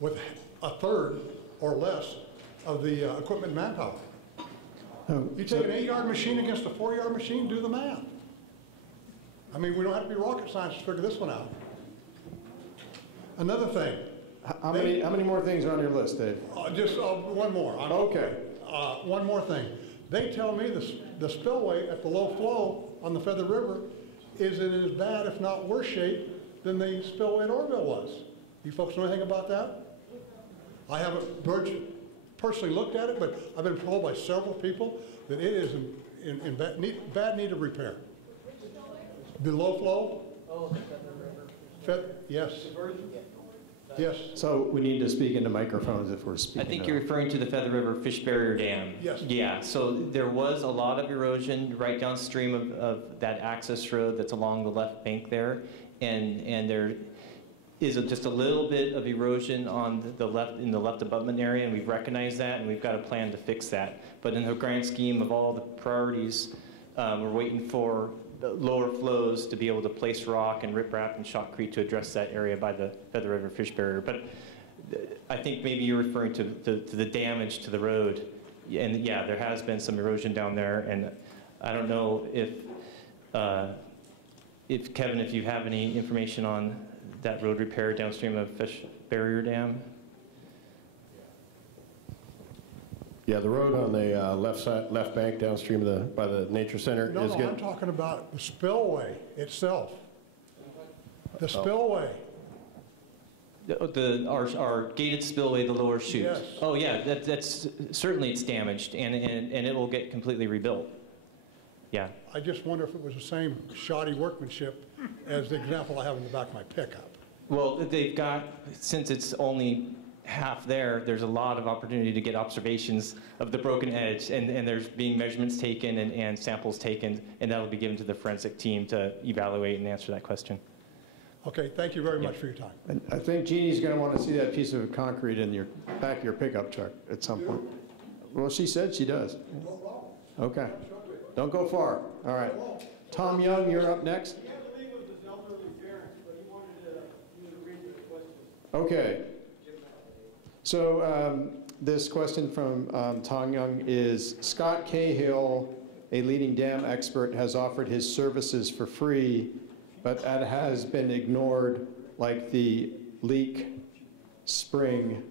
with a third or less of the equipment manpower. You take an 8-yard machine against a 4-yard machine, do the math. I mean, we don't have to be rocket scientists to figure this one out. Another thing. How many more things are on your list, Dave? Just one more. Okay. One more thing. They tell me the spillway at the low flow on the Feather River is in as bad, if not worse shape than the spillway at Oroville was. You folks know anything about that? I haven't personally looked at it, but I've been told by several people that it is in bad need of repair. The low flow? Oh, the Feather River. Yes. Yes. So we need to speak into microphones if we're speaking. I think you're referring to the Feather River Fish Barrier Dam. Yes. Yeah, so there was a lot of erosion right downstream of that access road that's along the left bank there. And there is just a little bit of erosion on the left, in the left abutment area, and we've recognized that, and we've got a plan to fix that. But in the grand scheme of all the priorities, we're waiting for the lower flows to be able to place rock and riprap and shotcrete to address that area by the Feather River Fish Barrier. But I think maybe you're referring to the damage to the road. And yeah, there has been some erosion down there, and I don't know if Kevin, if you have any information on that road repair downstream of Fish Barrier Dam. Yeah, the road on the left bank downstream of by the nature center No, is good. I'm talking about the spillway itself. The spillway. Our gated spillway, the lower chute. Yes. Oh yeah, that's certainly it's damaged, and it will get completely rebuilt. Yeah. I just wonder if it was the same shoddy workmanship as the example I have in the back of my pickup. Well, they've got, since it's only half there, there's a lot of opportunity to get observations of the broken edge, and there's being measurements taken and samples taken, and that'll be given to the forensic team to evaluate and answer that question. Okay, thank you very much for your time. And I think Jeannie's going to want to see that piece of concrete in your back of your pickup truck at some point. Well, she said she does. Okay. Don't go far. All right. Tom Young, you're up next. Okay. So this question from Tom Young is, Scott Cahill, a leading dam expert, has offered his services for free, but that has been ignored, like the leak, spring,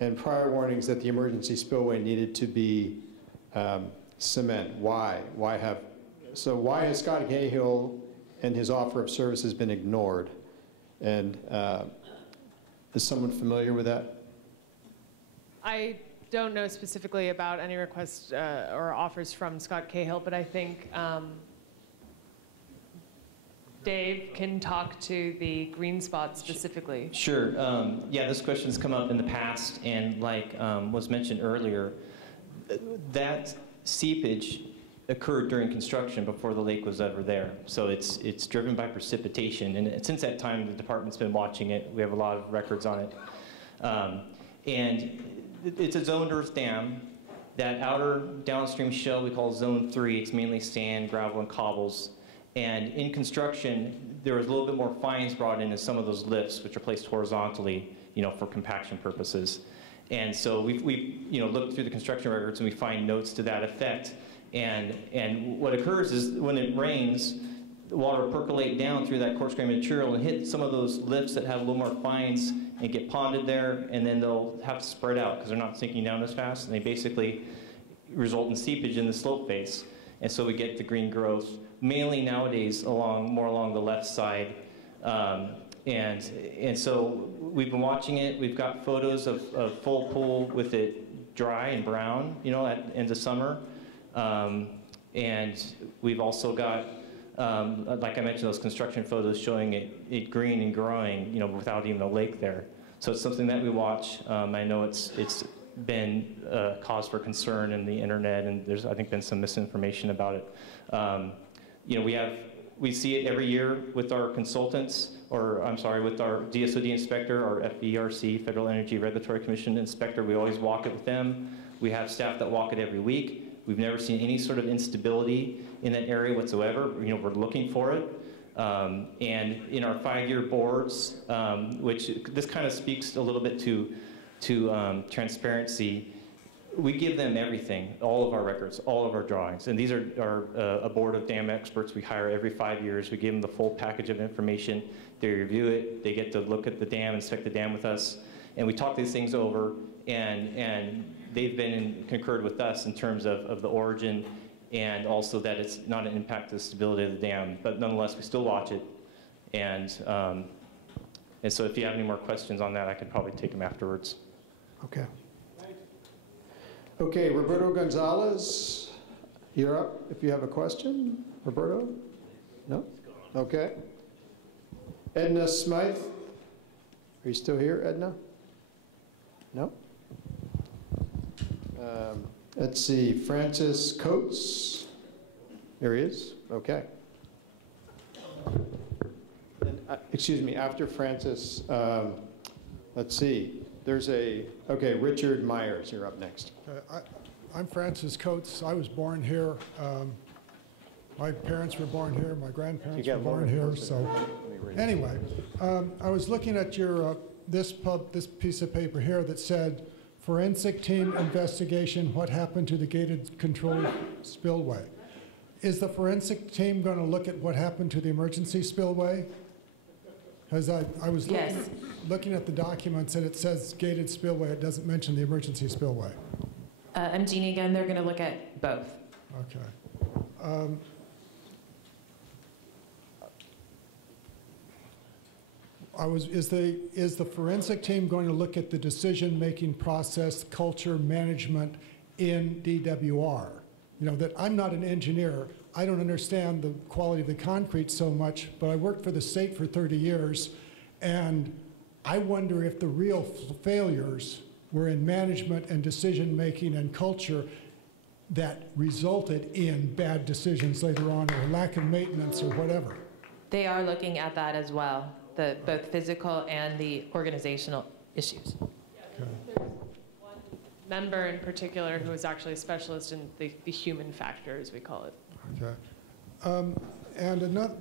and prior warnings that the emergency spillway needed to be cement. Why? Why has Scott Cahill and his offer of services been ignored? And is someone familiar with that? I don't know specifically about any requests or offers from Scott Cahill, but I think Dave can talk to the green spot specifically. Sure. Yeah, this question's come up in the past, and like was mentioned earlier, that seepage occurred during construction before the lake was ever there. So it's driven by precipitation, and since that time the department's been watching it. We have a lot of records on it. And it's a zoned earth dam. That outer downstream shell we call zone 3. It's mainly sand, gravel, and cobbles. And in construction, there was a little bit more fines brought into some of those lifts, which are placed horizontally, for compaction purposes. And so we've looked through the construction records, and we find notes to that effect. And what occurs is when it rains, the water will percolate down through that coarse grained material and hit some of those lifts that have a little more fines and get ponded there, and then they'll have to spread out because they're not sinking down as fast, and they basically result in seepage in the slope face. And so we get the green growth, mainly nowadays more along the left side. And so we've been watching it. We've got photos of full pool with it dry and brown, you know, at end of summer. And we've also got, like I mentioned, those construction photos showing it green and growing, you know, without even a lake there. So it's something that we watch. I know it's been a cause for concern in the internet, and there's, I think, been some misinformation about it. You know, we see it every year with our consultants, or I'm sorry, with our DSOD inspector, our FERC, Federal Energy Regulatory Commission inspector. We always walk it with them. We have staff that walk it every week. We've never seen any sort of instability in that area whatsoever. You know, we're looking for it. And in our 5-year boards, which this kind of speaks a little bit to transparency, we give them everything, all of our records, all of our drawings. And these are a board of dam experts we hire every 5 years. We give them the full package of information. They review it. They get to look at the dam, inspect the dam with us. And we talk these things over, and they've been concurred with us in terms of the origin, and also that it's not an impact to the stability of the dam. But nonetheless, we still watch it. And so if you have any more questions on that, I could probably take them afterwards. Okay. Okay, Roberto Gonzalez, you're up if you have a question. Roberto? No? Okay. Edna Smythe, are you still here, Edna? No? Let's see, Francis Coates. There he is. Okay. And, excuse me, after Francis, let's see. Okay, Richard Myers, you're up next. I'm Francis Coates. I was born here. My parents were born here. My grandparents were born here. So anyway, I was looking at your this piece of paper here that said, forensic team investigation, what happened to the gated control spillway. Is the forensic team going to look at what happened to the emergency spillway? Because I was looking at the documents and it says gated spillway. It doesn't mention the emergency spillway. I'm Jeannie again. They're going to look at both. Okay. Is the forensic team going to look at the decision-making process, culture, management in DWR? You know, that I'm not an engineer. I don't understand the quality of the concrete so much, but I worked for the state for 30 years, and I wonder if the real failures were in management and decision-making and culture that resulted in bad decisions later on, or lack of maintenance or whatever. They are looking at that as well, both physical and the organizational issues. Member in particular who is actually a specialist in the human factor, as we call it. Okay. And another,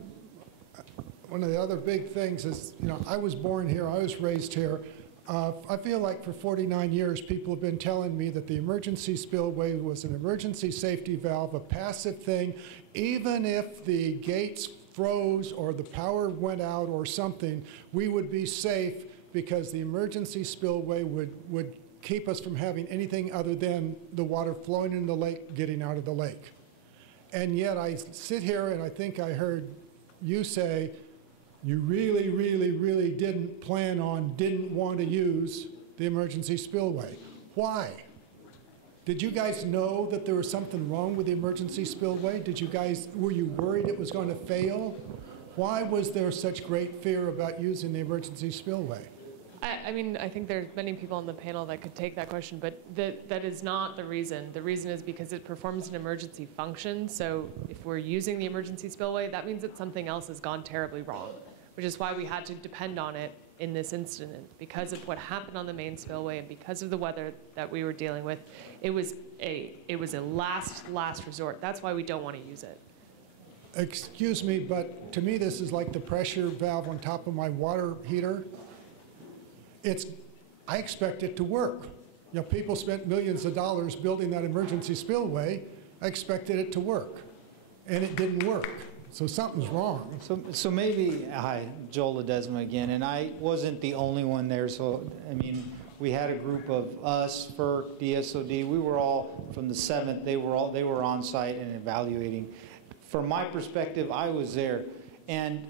one of the other big things is, you know, I was born here, I was raised here. I feel like for 49 years, people have been telling me that the emergency spillway was an emergency safety valve, a passive thing. Even if the gates froze or the power went out or something, we would be safe because the emergency spillway would keep us from having anything other than the water flowing in the lake, getting out of the lake. And yet I sit here and I think I heard you say you really, really, really didn't want to use the emergency spillway. Why? Did you guys know that there was something wrong with the emergency spillway? Were you worried it was going to fail? Why was there such great fear about using the emergency spillway? I mean, I think there are many people on the panel that could take that question, but that is not the reason. The reason is because it performs an emergency function. So if we're using the emergency spillway, that means that something else has gone terribly wrong, which is why we had to depend on it in this incident. Because of what happened on the main spillway and because of the weather that we were dealing with, it was a last resort. That's why we don't want to use it. Excuse me, but to me this is like the pressure valve on top of my water heater. I expect it to work. You know, people spent millions of dollars building that emergency spillway. I expected it to work, and it didn't work. So something's wrong. So maybe, hi, Joel Ledesma again, and I wasn't the only one there. So I mean, we had a group of us, FERC, DSOD. We were all from the 7th. They were on site and evaluating. From my perspective, I was there, and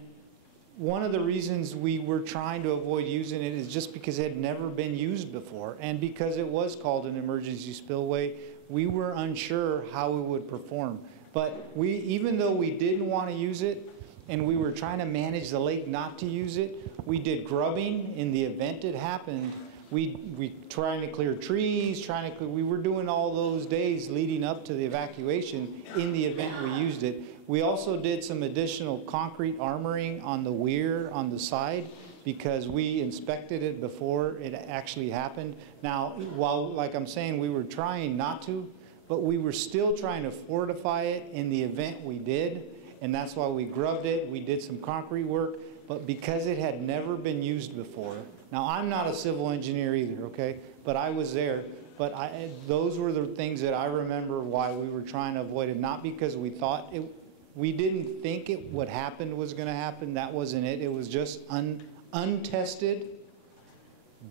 one of the reasons we were trying to avoid using it is just because it had never been used before. And because it was called an emergency spillway, we were unsure how it would perform. But even though we didn't want to use it, and we were trying to manage the lake not to use it, we did grubbing in the event it happened. We trying to clear trees, we were doing all those days leading up to the evacuation in the event we used it. We also did some additional concrete armoring on the weir on the side because we inspected it before it actually happened. Now, while, like I'm saying, we were trying not to, but we were still trying to fortify it in the event we did, and that's why we grubbed it. We did some concrete work, but because it had never been used before. Now, I'm not a civil engineer either, okay, but I was there. But those were the things that I remember why we were trying to avoid it, not because we thought it, we didn't think what happened was going to happen. That wasn't it. It was just untested,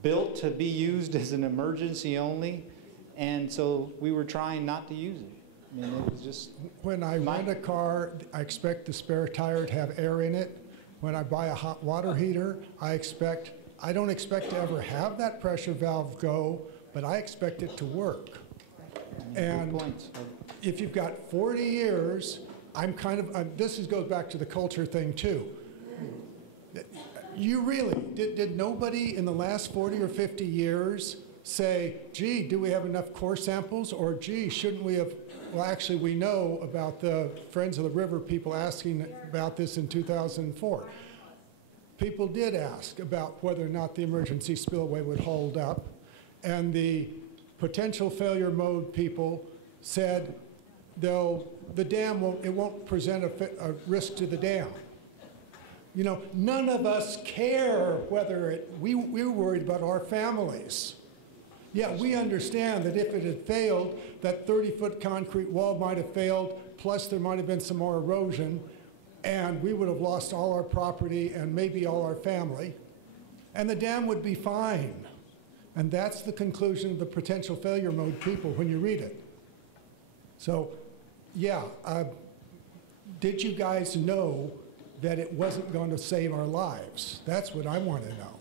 built to be used as an emergency only, and so we were trying not to use it. I mean, it was just... When I rent a car, I expect the spare tire to have air in it. When I buy a hot water heater, I don't expect to ever have that pressure valve go, but I expect it to work. And if you've got 40 years, this goes back to the culture thing too. You really, did nobody in the last 40 or 50 years say, gee, do we have enough core samples? Or gee, shouldn't we have, well actually we know about the Friends of the River people asking about this in 2004. People did ask about whether or not the emergency spillway would hold up. And the potential failure mode people said, though the dam won't present a risk to the dam. You know, none of us care whether we were worried about our families. Yeah, we understand that if it had failed, that 30-foot concrete wall might have failed, plus there might have been some more erosion, and we would have lost all our property and maybe all our family, and the dam would be fine. And that's the conclusion of the potential failure mode people when you read it. So, yeah, did you guys know that it wasn't going to save our lives? That's what I want to know.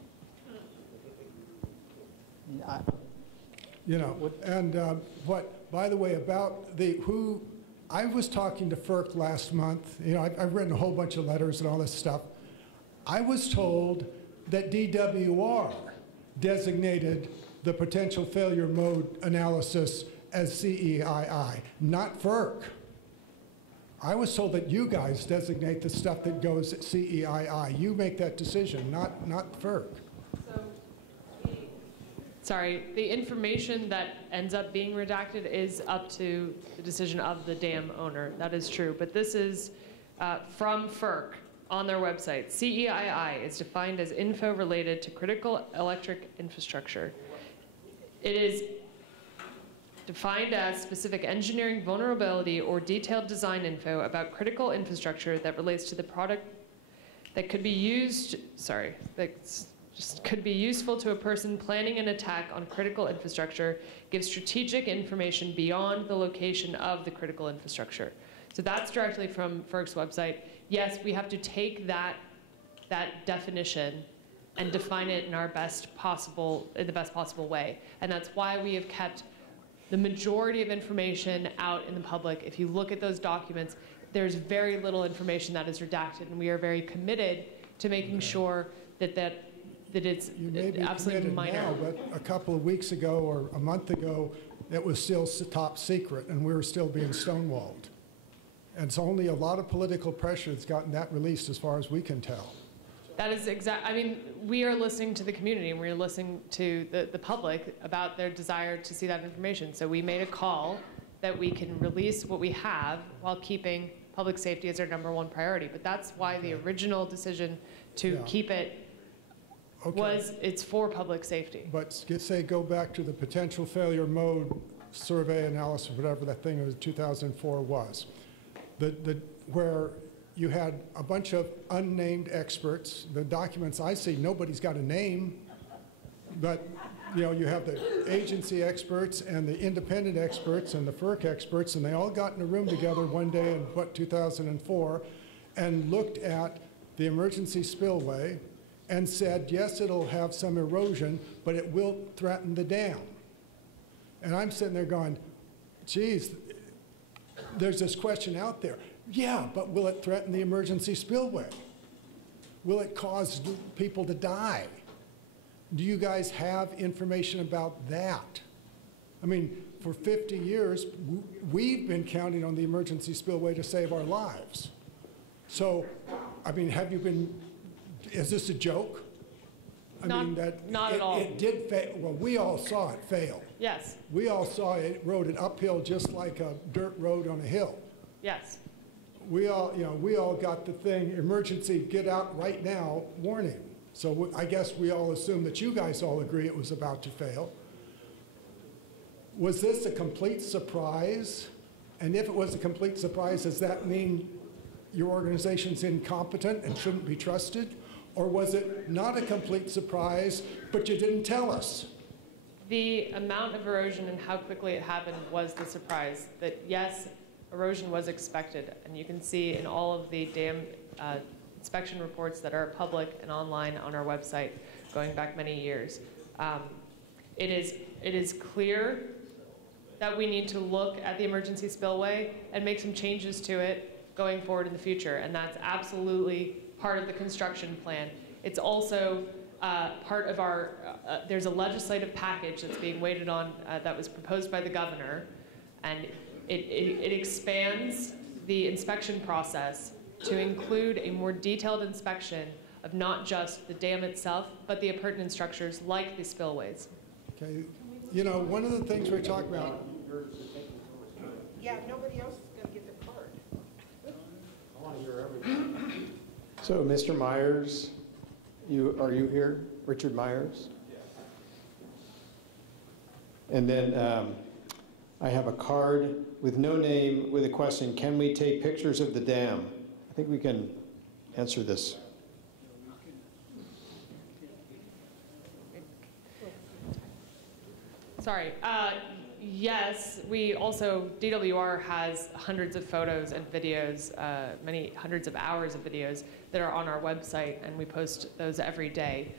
You know, and by the way, about I was talking to FERC last month. You know, I've written a whole bunch of letters and all this stuff. I was told that DWR designated the potential failure mode analysis as CEII, not FERC. I was told that you guys designate the stuff that goes at CEII. You make that decision, not FERC. Sorry, the information that ends up being redacted is up to the decision of the dam owner. That is true. But this is from FERC on their website. CEII is defined as info related to critical electric infrastructure. It is defined as specific engineering vulnerability or detailed design info about critical infrastructure that relates to the product that could be used, could be useful to a person planning an attack on critical infrastructure, gives strategic information beyond the location of the critical infrastructure. So that's directly from FERC's website. Yes, we have to take that definition and define it in the best possible way. And that's why we have kept the majority of information out in the public. If you look at those documents, there's very little information that is redacted, and we are very committed to making sure that it's absolutely minor. Now, but a couple of weeks ago or a month ago, it was still top secret, and we were still being stonewalled. And it's only a lot of political pressure that's gotten that released, as far as we can tell. That is I mean, we are listening to the community, and we're listening to the public about their desire to see that information. So we made a call that we can release what we have while keeping public safety as our #1 priority. But that's why the original decision to keep it it's for public safety. But say go back to the potential failure mode survey analysis, whatever that thing of 2004 was, where you had a bunch of unnamed experts. The documents I see, nobody's got a name, but you know, you have the agency experts and the independent experts and the FERC experts, and they all got in a room together one day in 2004 and looked at the emergency spillway and said, yes, it'll have some erosion, but it will threaten the dam. And I'm sitting there going, geez, there's this question out there. Yeah, but will it threaten the emergency spillway? Will it cause people to die? Do you guys have information about that? I mean, for 50 years, we've been counting on the emergency spillway to save our lives. So, I mean, have you been, is this a joke? Not at all. It did fail. Well, we all saw it fail. Yes. We all saw it rode it uphill just like a dirt road on a hill. Yes. We all got the thing, emergency, get out right now, warning. So I guess we all assume that you guys all agree it was about to fail. Was this a complete surprise? And if it was a complete surprise, does that mean your organization's incompetent and shouldn't be trusted? Or was it not a complete surprise, but you didn't tell us? The amount of erosion and how quickly it happened was the surprise. That yes, erosion was expected, and you can see in all of the dam inspection reports that are public and online on our website going back many years. It is clear that we need to look at the emergency spillway and make some changes to it going forward in the future, and that's absolutely part of the construction plan. It's also part of our, there's a legislative package that's being waited on that was proposed by the governor, and it expands the inspection process to include a more detailed inspection of not just the dam itself, but the appurtenant structures like the spillways. Okay, you know, one of the things we're talking about. Yeah, nobody else is going to get their card. I want to hear everything. So, Mr. Myers, are you here? Richard Myers? Yes. And then I have a card with no name with a question. Can we take pictures of the dam? I think we can answer this. Sorry. Yes, we also, DWR has hundreds of photos and videos, many hundreds of hours of videos that are on our website, and we post those every day.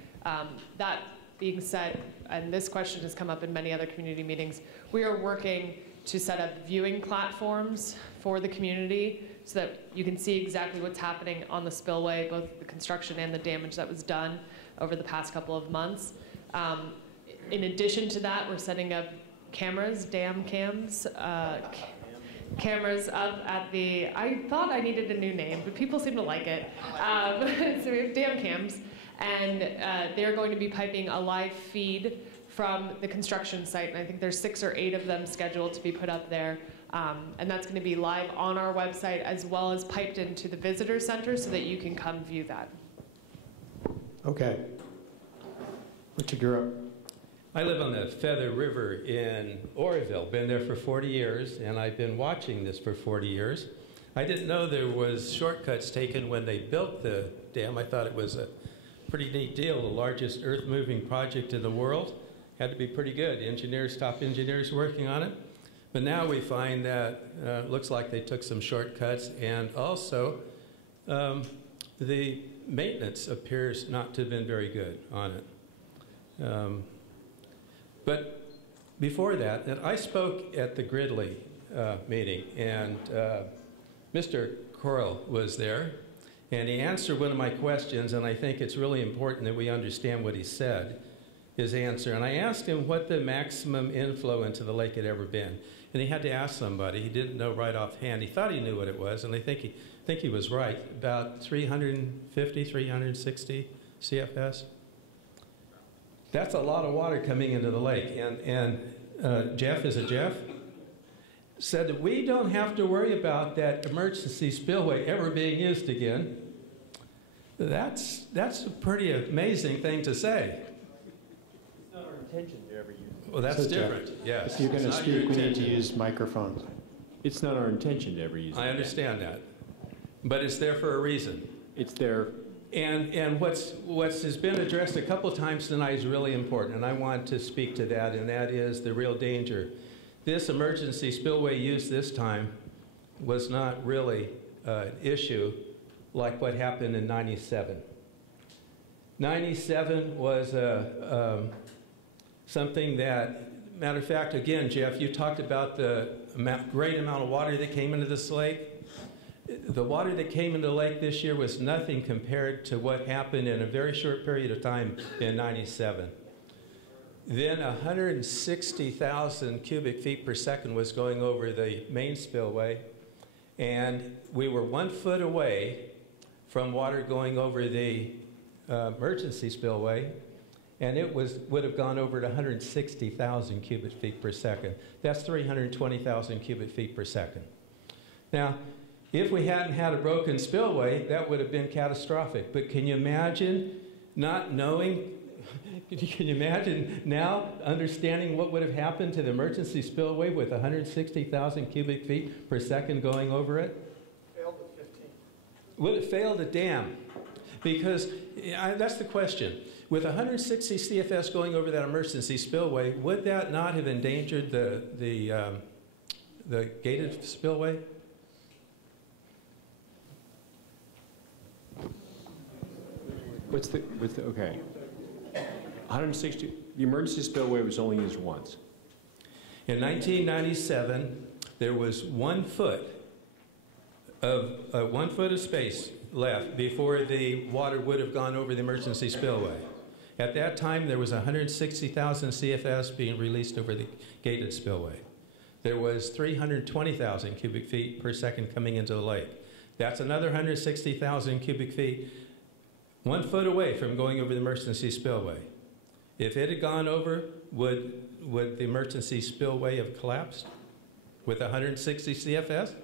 That being said, and this question has come up in many other community meetings, we are working to set up viewing platforms for the community so that you can see exactly what's happening on the spillway, both the construction and the damage that was done over the past couple of months. In addition to that, we're setting up cameras, dam cams, cameras up at the, I thought I needed a new name, but people seem to like it. So we have dam cams, and they're going to be piping a live feed from the construction site, and I think there's 6 or 8 of them scheduled to be put up there. And that's going to be live on our website as well as piped into the visitor center so that you can come view that. Okay. Richard, you're up. I live on the Feather River in Oroville, been there for 40 years, and I've been watching this for 40 years. I didn't know there was shortcuts taken when they built the dam. I thought it was a pretty neat deal, the largest earth-moving project in the world. Had to be pretty good. Engineers, top engineers working on it. But now we find that looks like they took some shortcuts, and also the maintenance appears not to have been very good on it. But before that, and I spoke at the Gridley meeting, and Mr. Coyle was there, and he answered one of my questions, and I think it's really important that we understand what he said, his answer. And I asked him what the maximum inflow into the lake had ever been. And he had to ask somebody. He didn't know right offhand. He thought he knew what it was, and I think he was right, about 350, 360 CFS. That's a lot of water coming into the lake. And Jeff, is it Jeff? Said that we don't have to worry about that emergency spillway ever being used again. That's a pretty amazing thing to say. It's not our intention to ever use it. Well, that's different, yes. If you're going to speak, we need to use microphones. It's not our intention to ever use it. I understand that. But it's there for a reason. It's there. And what's has been addressed a couple of times tonight is really important, and I want to speak to that, and that is the real danger. This emergency spillway use this time was not really an issue like what happened in 97. 97 was something that, matter of fact, again, Jeff, you talked about the great amount of water that came into this lake. The water that came into the lake this year was nothing compared to what happened in a very short period of time in 97. Then 160,000 cubic feet per second was going over the main spillway, and we were 1 foot away from water going over the emergency spillway, and it would have gone over to 160,000 cubic feet per second. That's 320,000 cubic feet per second. Now, if we hadn't had a broken spillway, that would have been catastrophic. But can you imagine not knowing? Can you imagine now understanding what would have happened to the emergency spillway with 160,000 cubic feet per second going over it? Failed at 15. Would it fail the dam? Because that's the question. With 160 CFS going over that emergency spillway, would that not have endangered the gated spillway? Okay. 160, the emergency spillway was only used once. In 1997, there was 1 foot of space left before the water would have gone over the emergency spillway. At that time, there was 160,000 CFS being released over the gated spillway. There was 320,000 cubic feet per second coming into the lake. That's another 160,000 cubic feet 1 foot away from going over the emergency spillway. If it had gone over, would the emergency spillway have collapsed with 160 CFS?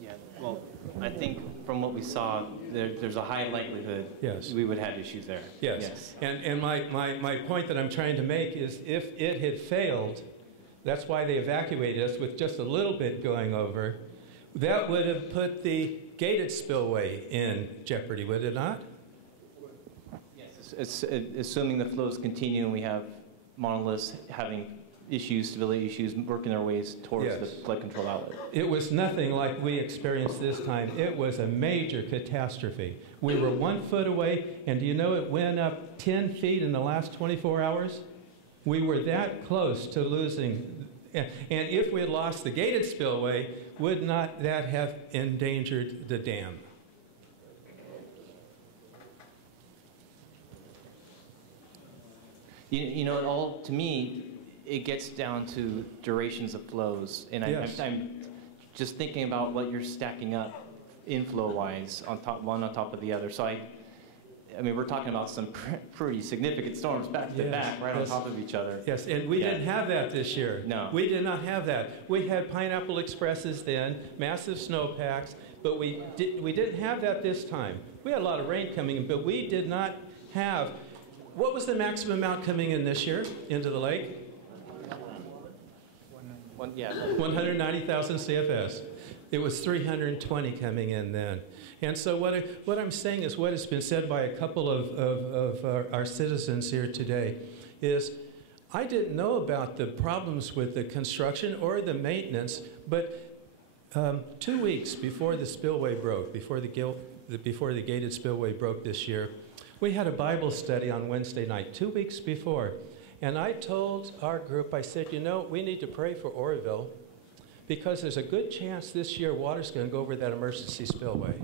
Yeah, well, I think from what we saw, there's a high likelihood we would have issues there. Yes. And my point that I'm trying to make is if it had failed, that's why they evacuated us with just a little bit going over. That would have put the gated spillway in jeopardy, would it not? Yes, assuming the flows continue and we have monoliths having issues, stability issues, working their ways towards the flood control outlet. It was nothing like we experienced this time. It was a major catastrophe. We were 1 foot away, and do you know it went up 10 feet in the last 24 hours? We were that close to losing. And if we had lost the gated spillway, would not that have endangered the dam? You know, to me, it gets down to durations of flows. And I'm just thinking about what you're stacking up inflow-wise, one on top of the other. So I mean, we're talking about some pretty significant storms back to back, right on top of each other. Yes, and we didn't have that this year. No. We did not have that. We had Pineapple Expresses then, massive snowpacks, but we didn't have that this time. We had a lot of rain coming in, but we did not have. What was the maximum amount coming in this year into the lake? 190,000 CFS. It was 320 coming in then. And so what I'm saying is what has been said by a couple of our citizens here today is I didn't know about the problems with the construction or the maintenance, but 2 weeks before the spillway broke, before the gated spillway broke this year, we had a Bible study on Wednesday night, 2 weeks before. And I told our group, I said, you know, we need to pray for Oroville because there's a good chance this year water's going to go over that emergency spillway.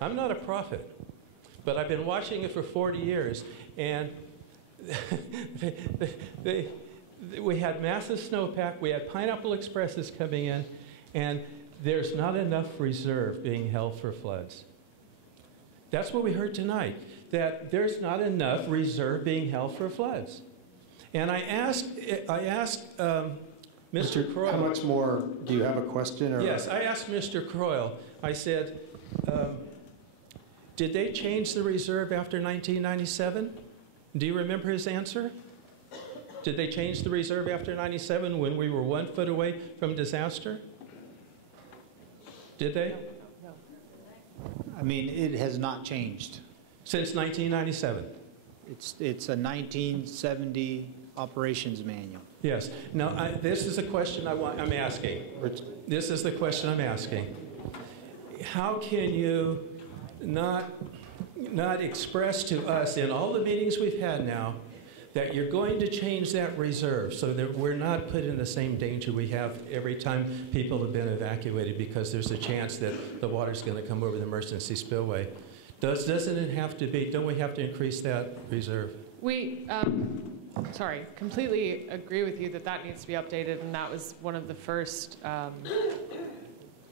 I'm not a prophet, but I've been watching it for 40 years, and we had massive snowpack, we had Pineapple Expresses coming in, and there's not enough reserve being held for floods. That's what we heard tonight, that there's not enough reserve being held for floods. And I asked Mr. Croyle. How much more, do you have a question? Or? Yes, I asked Mr. Croyle, I said, did they change the reserve after 1997? Do you remember his answer? Did they change the reserve after 97 when we were 1 foot away from disaster? Did they? I mean, it has not changed. Since 1997? It's a 1970 operations manual. Yes. Now, this is a question I'm asking. This is the question I'm asking. How can you not express to us in all the meetings we've had now that you're going to change that reserve so that we're not put in the same danger we have every time people have been evacuated because there's a chance that the water's going to come over the emergency spillway? Doesn't it have to be, don't we have to increase that reserve? We, sorry, completely agree with you that that needs to be updated, and that was one of the first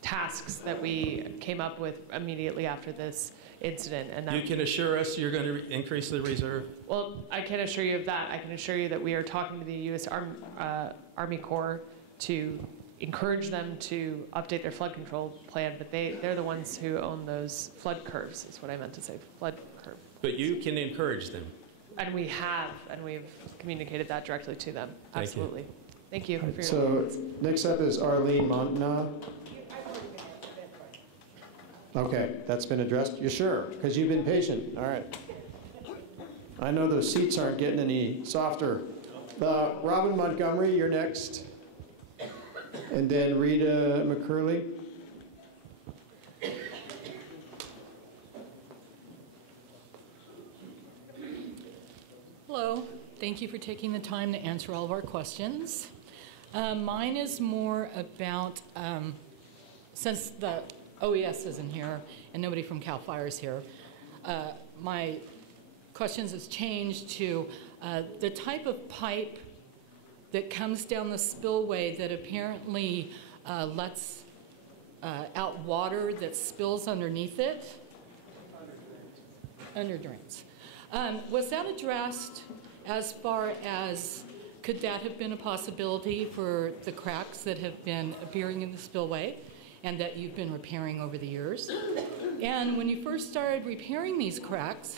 tasks that we came up with immediately after this incident. And that, you can assure us you're going to increase the reserve? Well, I can assure you of that. I can assure you that we are talking to the U.S. Army Corps to encourage them to update their flood control plan, but they're the ones who own those flood curves, is what I meant to say, flood curve. But you can encourage them? And we have, and we've communicated that directly to them. Thank Absolutely. Thank you. For your So comments. next up is Arlene Montna. Okay, that's been addressed. You sure? Because you've been patient. All right. I know those seats aren't getting any softer. Robin Montgomery, you're next. And then Rita McCurley. Hello. Thank you for taking the time to answer all of our questions. Mine is more about, since the OES isn't here and nobody from CAL FIRE is here, my questions has changed to the type of pipe that comes down the spillway that apparently lets out water that spills underneath it. Under drains. Was that addressed as far as could that have been a possibility for the cracks that have been appearing in the spillway and that you've been repairing over the years? And when you first started repairing these cracks,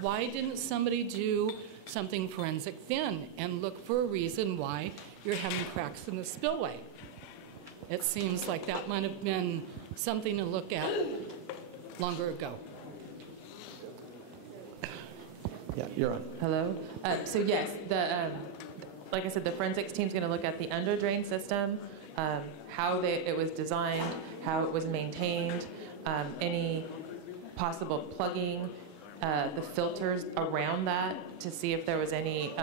why didn't somebody do something forensic then and look for a reason why you're having cracks in the spillway? It seems like that might have been something to look at longer ago. Yeah, you're on. Hello. So yes, like I said, the forensics team's going to look at the under drain system, how it was designed, how it was maintained, any possible plugging, the filters around that to see if there was any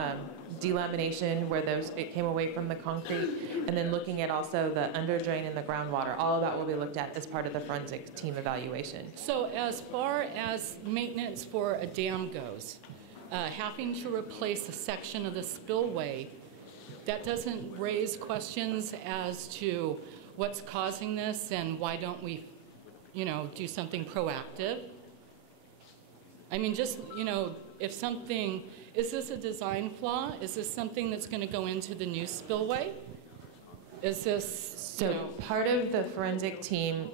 delamination where it came away from the concrete, and then looking at also the under drain and the groundwater. All of that will be looked at as part of the forensics team evaluation. So as far as maintenance for a dam goes, having to replace a section of the spillway, that doesn't raise questions as to what's causing this and why don't we, do something proactive? I mean, just, if something, is this a design flaw? Is this something that's going to go into the new spillway? Is this, So part of the forensic team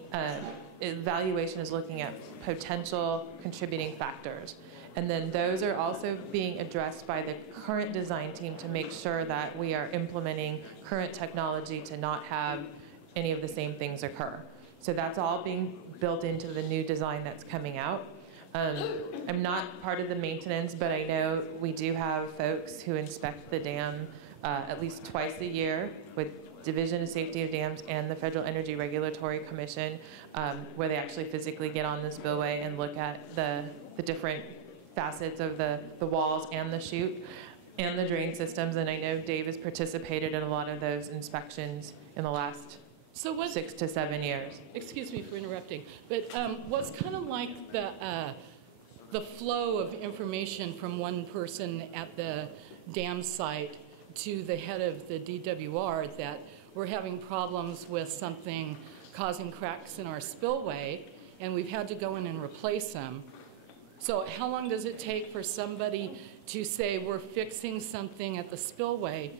evaluation is looking at potential contributing factors. And then those are also being addressed by the current design team to make sure that we are implementing current technology to not have any of the same things occur. So that's all being built into the new design that's coming out. I'm not part of the maintenance, but I know we do have folks who inspect the dam at least twice a year with Division of Safety of Dams and the Federal Energy Regulatory Commission, where they actually physically get on the spillway and look at the different facets of the walls and the chute and the drain systems. And I know Dave has participated in a lot of those inspections in the last 6 to 7 years. Excuse me for interrupting, but what's kind of like the flow of information from one person at the dam site to the head of the DWR that we're having problems with something causing cracks in our spillway and we've had to go in and replace them? So how long does it take for somebody to say we're fixing something at the spillway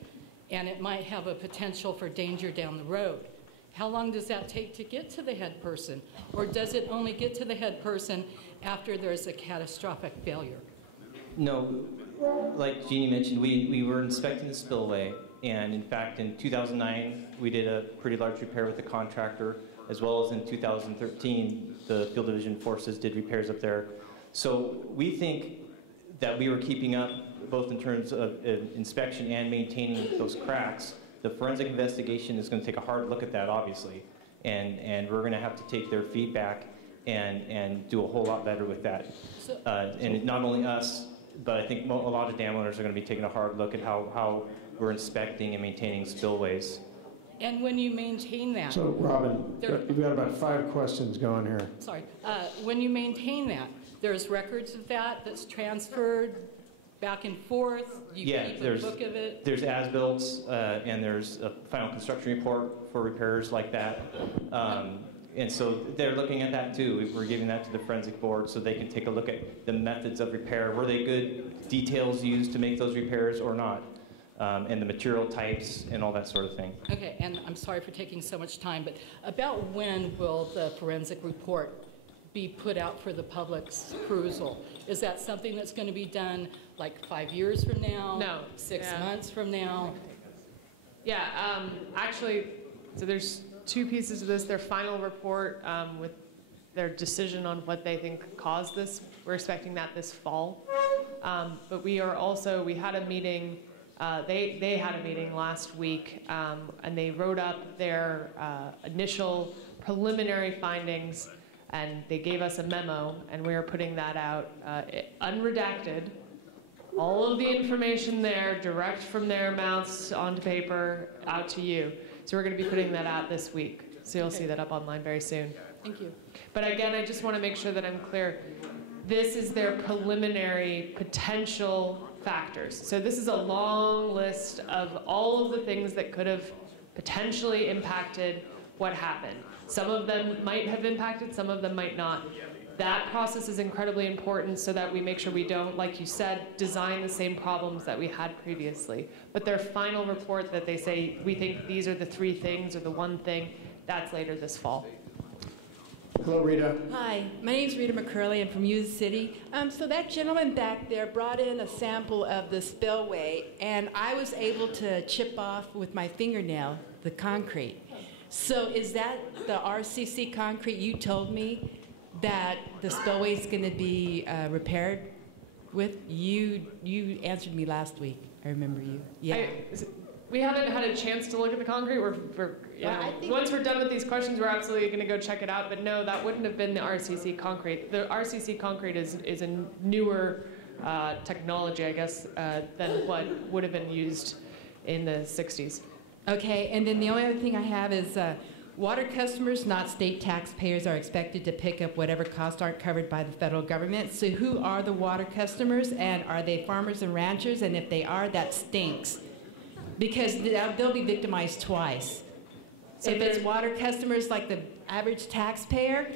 and it might have a potential for danger down the road? How long does that take to get to the head person? Or does it only get to the head person after there's a catastrophic failure? No, like Jeannie mentioned, we were inspecting the spillway, and in fact in 2009 we did a pretty large repair with the contractor, as well as in 2013 the Field Division Forces did repairs up there. So we think that we were keeping up, both in terms of inspection and maintaining those cracks. The forensic investigation is going to take a hard look at that, obviously, and we're going to have to take their feedback and do a whole lot better with that. And not only us, but I think a lot of dam owners are going to be taking a hard look at how we're inspecting and maintaining spillways. And when you maintain that... So, Robin, you've got about 5 questions going here. Sorry. When you maintain that, there's records of that that's transferred back and forth? You keep a book of it? There's as-bills, and there's a final construction report for repairs like that. And so they're looking at that too. We're giving that to the forensic board so they can take a look at the methods of repair. Were they good details used to make those repairs or not? And the material types and all that sort of thing. Okay, and I'm sorry for taking so much time, but about when will the forensic report be put out for the public's perusal? Is that something that's going to be done like 5 years from now? No. 6 months from now? Yeah, actually, so there's 2 pieces of this. Their final report with their decision on what they think caused this. We're expecting that this fall. But we had a meeting, they had a meeting last week, and they wrote up their initial preliminary findings, and they gave us a memo, and we are putting that out unredacted. All of the information there, direct from their mouths onto paper, out to you. So we're going to be putting that out this week. So you'll see that up online very soon. Thank you. But again, I just want to make sure that I'm clear. This is their preliminary potential factors. So this is a long list of all of the things that could have potentially impacted what happened. Some of them might have impacted, some of them might not. That process is incredibly important so that we make sure we don't, like you said, design the same problems that we had previously. But their final report that they say, we think these are the 3 things or the 1 thing, that's later this fall. Hello, Rita. Hi, my name's Rita McCurley. I'm from Yuba City. So that gentleman back there brought in a sample of the spillway, and I was able to chip off with my fingernail the concrete. So is that the RCC concrete you told me that the spillway is going to be repaired with? You answered me last week. I remember you. Yeah. We haven't had a chance to look at the concrete. Once we're done with these questions, we're absolutely going to go check it out. But no, that wouldn't have been the RCC concrete. The RCC concrete is a newer technology, I guess, than what would have been used in the 60s. Okay, and then the only other thing I have is water customers, not state taxpayers, are expected to pick up whatever costs aren't covered by the federal government. So who are the water customers, and are they farmers and ranchers? And if they are, that stinks, because they'll be victimized twice. So if it's water customers like the average taxpayer,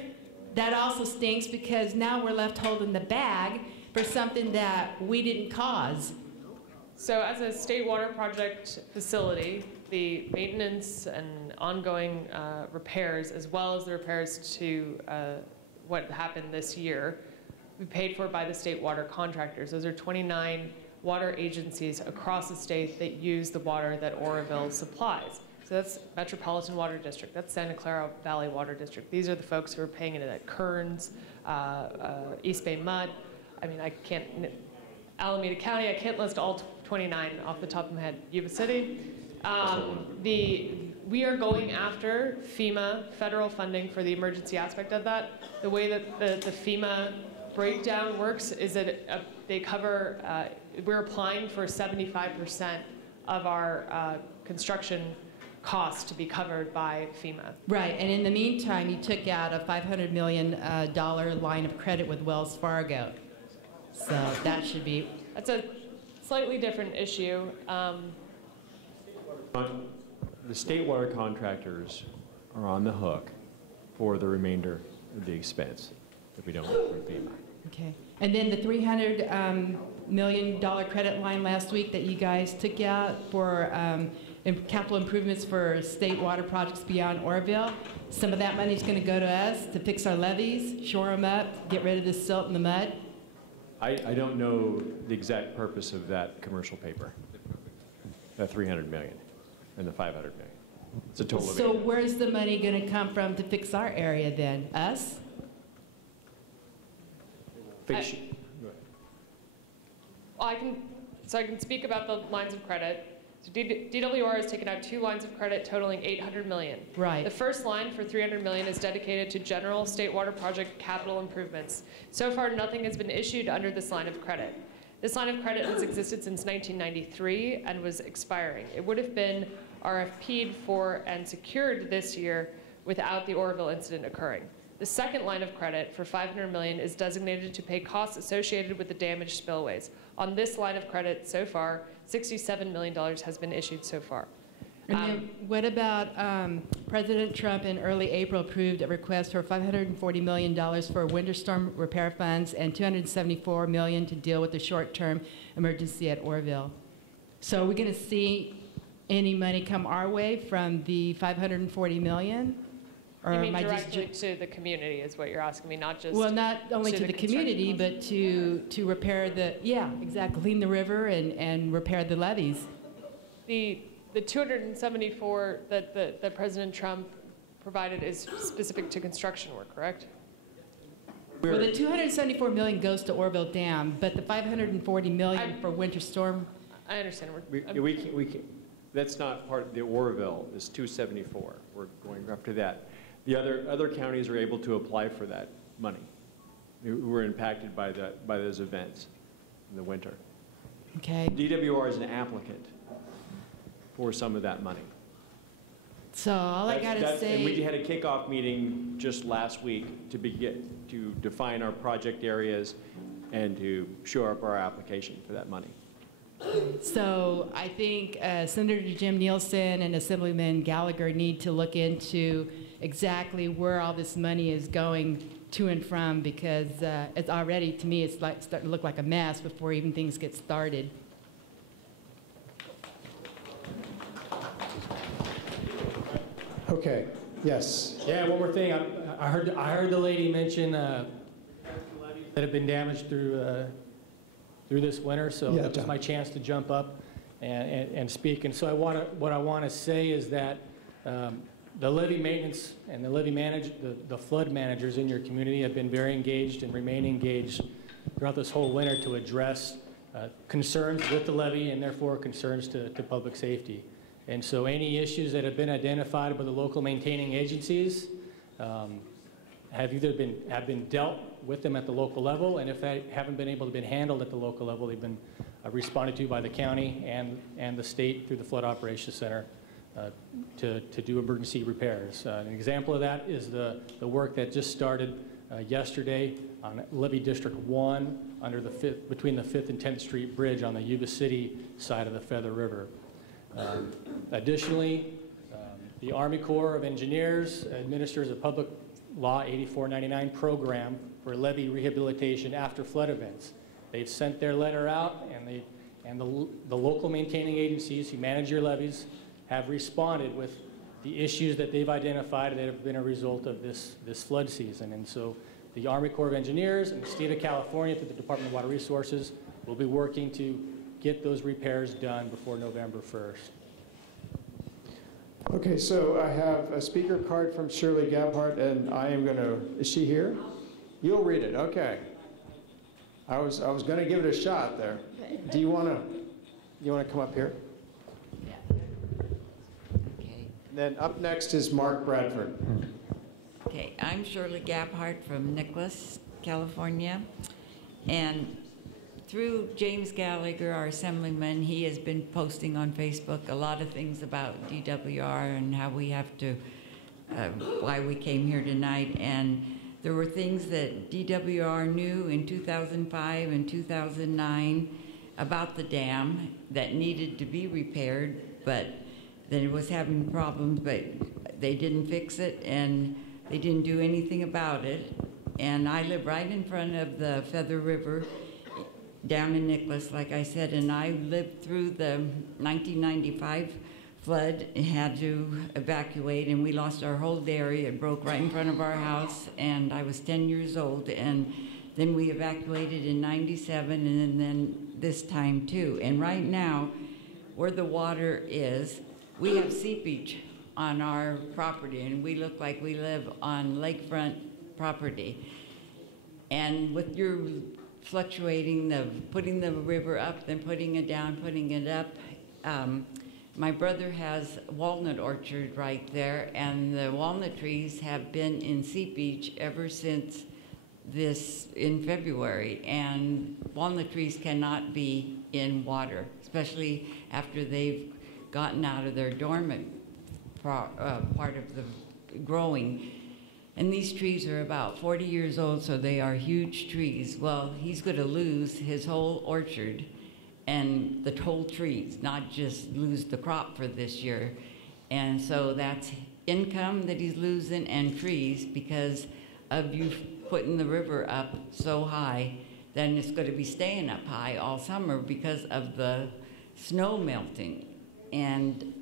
that also stinks, because now we're left holding the bag for something that we didn't cause. So as a state water project facility, the maintenance and ongoing repairs, as well as the repairs to what happened this year, we paid for by the state water contractors. Those are 29 water agencies across the state that use the water that Oroville supplies. So that's Metropolitan Water District, that's Santa Clara Valley Water District. These are the folks who are paying it at Kearns, East Bay Mud. I mean, I can't, Alameda County, I can't list all 29 off the top of my head. Yuba City. We are going after FEMA federal funding for the emergency aspect of that. The way that the FEMA breakdown works is that they cover, we're applying for 75% of our construction costs to be covered by FEMA. Right, and in the meantime, you took out a $500 million line of credit with Wells Fargo. So that should be... That's a slightly different issue. The state water contractors are on the hook for the remainder of the expense if we don't work with FEMA. Okay. And then the $300 million credit line last week that you guys took out for capital improvements for state water projects beyond Oroville, some of that money is going to go to us to fix our levees, shore them up, get rid of the silt and the mud? I don't know the exact purpose of that commercial paper, that $300 million and the $500 million. It's a total of So where's the money going to come from to fix our area then? Us? I can speak about the lines of credit. So DWR has taken out 2 lines of credit totaling $800 million. Right. The first line for $300 million is dedicated to general state water project capital improvements. So far, nothing has been issued under this line of credit. This line of credit has existed since 1993 and was expiring. It would have been RFP'd for and secured this year without the Oroville incident occurring. The second line of credit for $500 million is designated to pay costs associated with the damaged spillways. On this line of credit so far, $67 million has been issued so far. And then what about President Trump in early April approved a request for $540 million for winter storm repair funds and $274 million to deal with the short-term emergency at Oroville. So are we going to see any money come our way from the $540 million? Or You mean am I directly to the community is what you're asking me, not just well, not only to the community, construction but to repair the, yeah, exactly, clean the river and repair the levees. The 274 that President Trump provided is specific to construction work, correct? Well, the $274 million goes to Oroville Dam, but the $540 million for winter storm. I understand. We can, that's not part of the Oroville, this 274. We're going after that. The other counties are able to apply for that money who were impacted by those events in the winter. Okay. DWR is an applicant for some of that money. So all I gotta say, and we had a kickoff meeting just last week to define our project areas and to shore up our application for that money. so I think Senator Jim Nielsen and Assemblyman Gallagher need to look into exactly where all this money is going to and from, because it's already, to me, it's like starting to look like a mess before even things get started. Okay, yes. Yeah, one more thing. I heard the lady mention that have been damaged through this winter, so Yeah, that was John. my chance to jump up and speak. And so what I want to say is that the levee maintenance and the levee the flood managers in your community have been very engaged and remain engaged throughout this whole winter to address concerns with the levee and therefore concerns to public safety. And so any issues that have been identified by the local maintaining agencies have been dealt with them at the local level, and if they haven't been able to be handled at the local level, they've been responded to by the county and the state through the Flood Operations Center to do emergency repairs. An example of that is the work that just started yesterday on Levee District 1 between the 5th and 10th Street Bridge on the Yuba City side of the Feather River. Additionally, the Army Corps of Engineers administers a Public Law 8499 program for levee rehabilitation after flood events. They've sent their letter out, and the local maintaining agencies who manage your levees have responded with the issues that they've identified that have been a result of this flood season. And so the Army Corps of Engineers and the state of California through the Department of Water Resources will be working to get those repairs done before November 1st. Okay, so I have a speaker card from Shirley Gabhart, and I am going to, is she here? You'll read it, okay. I was going to give it a shot there. Do you want to come up here? Yeah. Okay. And then up next is Mark Bradford. Okay, I'm Shirley Gabhart from Nicholas, California, and through James Gallagher, our assemblyman, he has been posting on Facebook a lot of things about DWR and how we have to, why we came here tonight. And there were things that DWR knew in 2005 and 2009 about the dam that needed to be repaired, but that it was having problems, but they didn't fix it and they didn't do anything about it. And I live right in front of the Feather River down in Nicholas, like I said, and I lived through the 1995 flood and had to evacuate, and we lost our whole dairy. It broke right in front of our house, and I was 10 years old, and then we evacuated in 97, and then this time too. And right now, where the water is, we have seepage on our property, and we look like we live on lakefront property. And with your fluctuating, putting the river up, then putting it down, putting it up. My brother has a walnut orchard right there, and the walnut trees have been in seepage ever since in February, and walnut trees cannot be in water, especially after they've gotten out of their dormant part of the growing. And these trees are about 40 years old, so they are huge trees. Well, he's going to lose his whole orchard and the whole trees, not just lose the crop for this year. And so that's income that he's losing and trees because of you putting the river up so high. Then it's going to be staying up high all summer because of the snow melting. And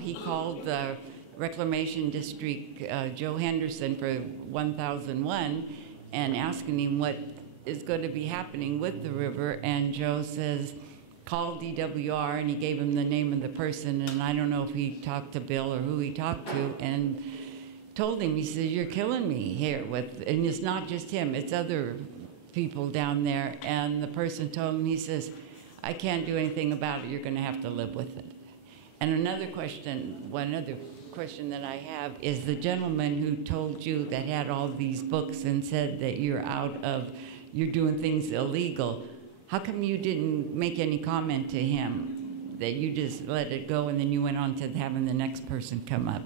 he called the Reclamation District, Joe Henderson, for 1001 and asking him what is going to be happening with the river. And Joe says, call DWR, and he gave him the name of the person. And I don't know if he talked to Bill or who he talked to, and told him, he says, you're killing me here with, and it's not just him, it's other people down there. And the person told him, he says, I can't do anything about it, you're going to have to live with it. And another question, one other question that I have is the gentleman who told you that had all these books and said that you're you're doing things illegal. How come you didn't make any comment to him, that you just let it go and then you went on to having the next person come up?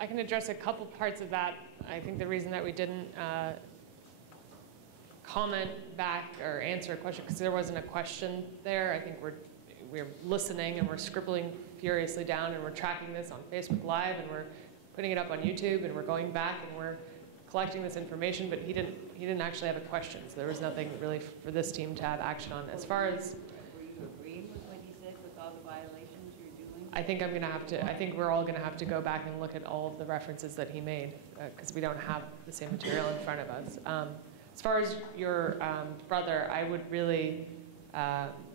I can address a couple parts of that. I think the reason that we didn't comment back or answer a question because there wasn't a question there. I think we're listening and we're scribbling furiously down and we're tracking this on Facebook Live and we're putting it up on YouTube and we're going back and we're collecting this information. But he didn't actually have a question, so there was nothing really for this team to have action on. As far as were you agreeing with what he said with all the violations you're doing? I think we're all gonna have to go back and look at all of the references that he made because we don't have the same material in front of us. As far as your brother, I would really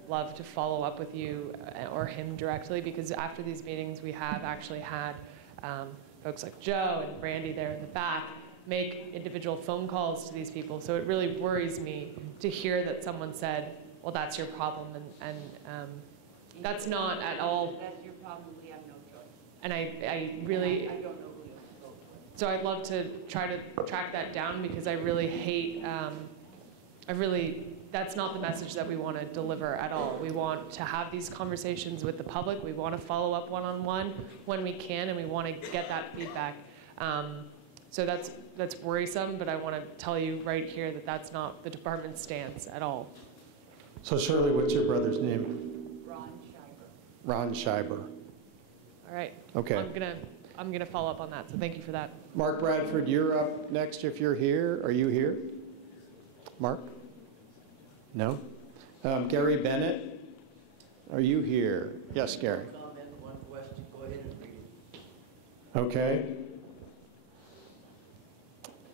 love to follow up with you or him directly because after these meetings we have actually had folks like Joe and Brandy there in the back make individual phone calls to these people. So it really worries me to hear that someone said, well, that's your problem, and that's not at all. That's your problem, we have no choice. And I really, I don't know who you spoke to. so I'd love to try to track that down because I really hate, that's not the message that we want to deliver at all. We want to have these conversations with the public. We want to follow up one-on-one when we can, and we want to get that feedback. So that's worrisome, but I want to tell you right here that that's not the department's stance at all. So Shirley, what's your brother's name? Ron Schreiber. Ron Schreiber. All right. Okay. I'm gonna follow up on that, so thank you for that. Mark Bradford, you're up next if you're here. Are you here? Mark? No? Gary Bennett, are you here? Yes, Gary. Comment, one question, go ahead and read it. Okay.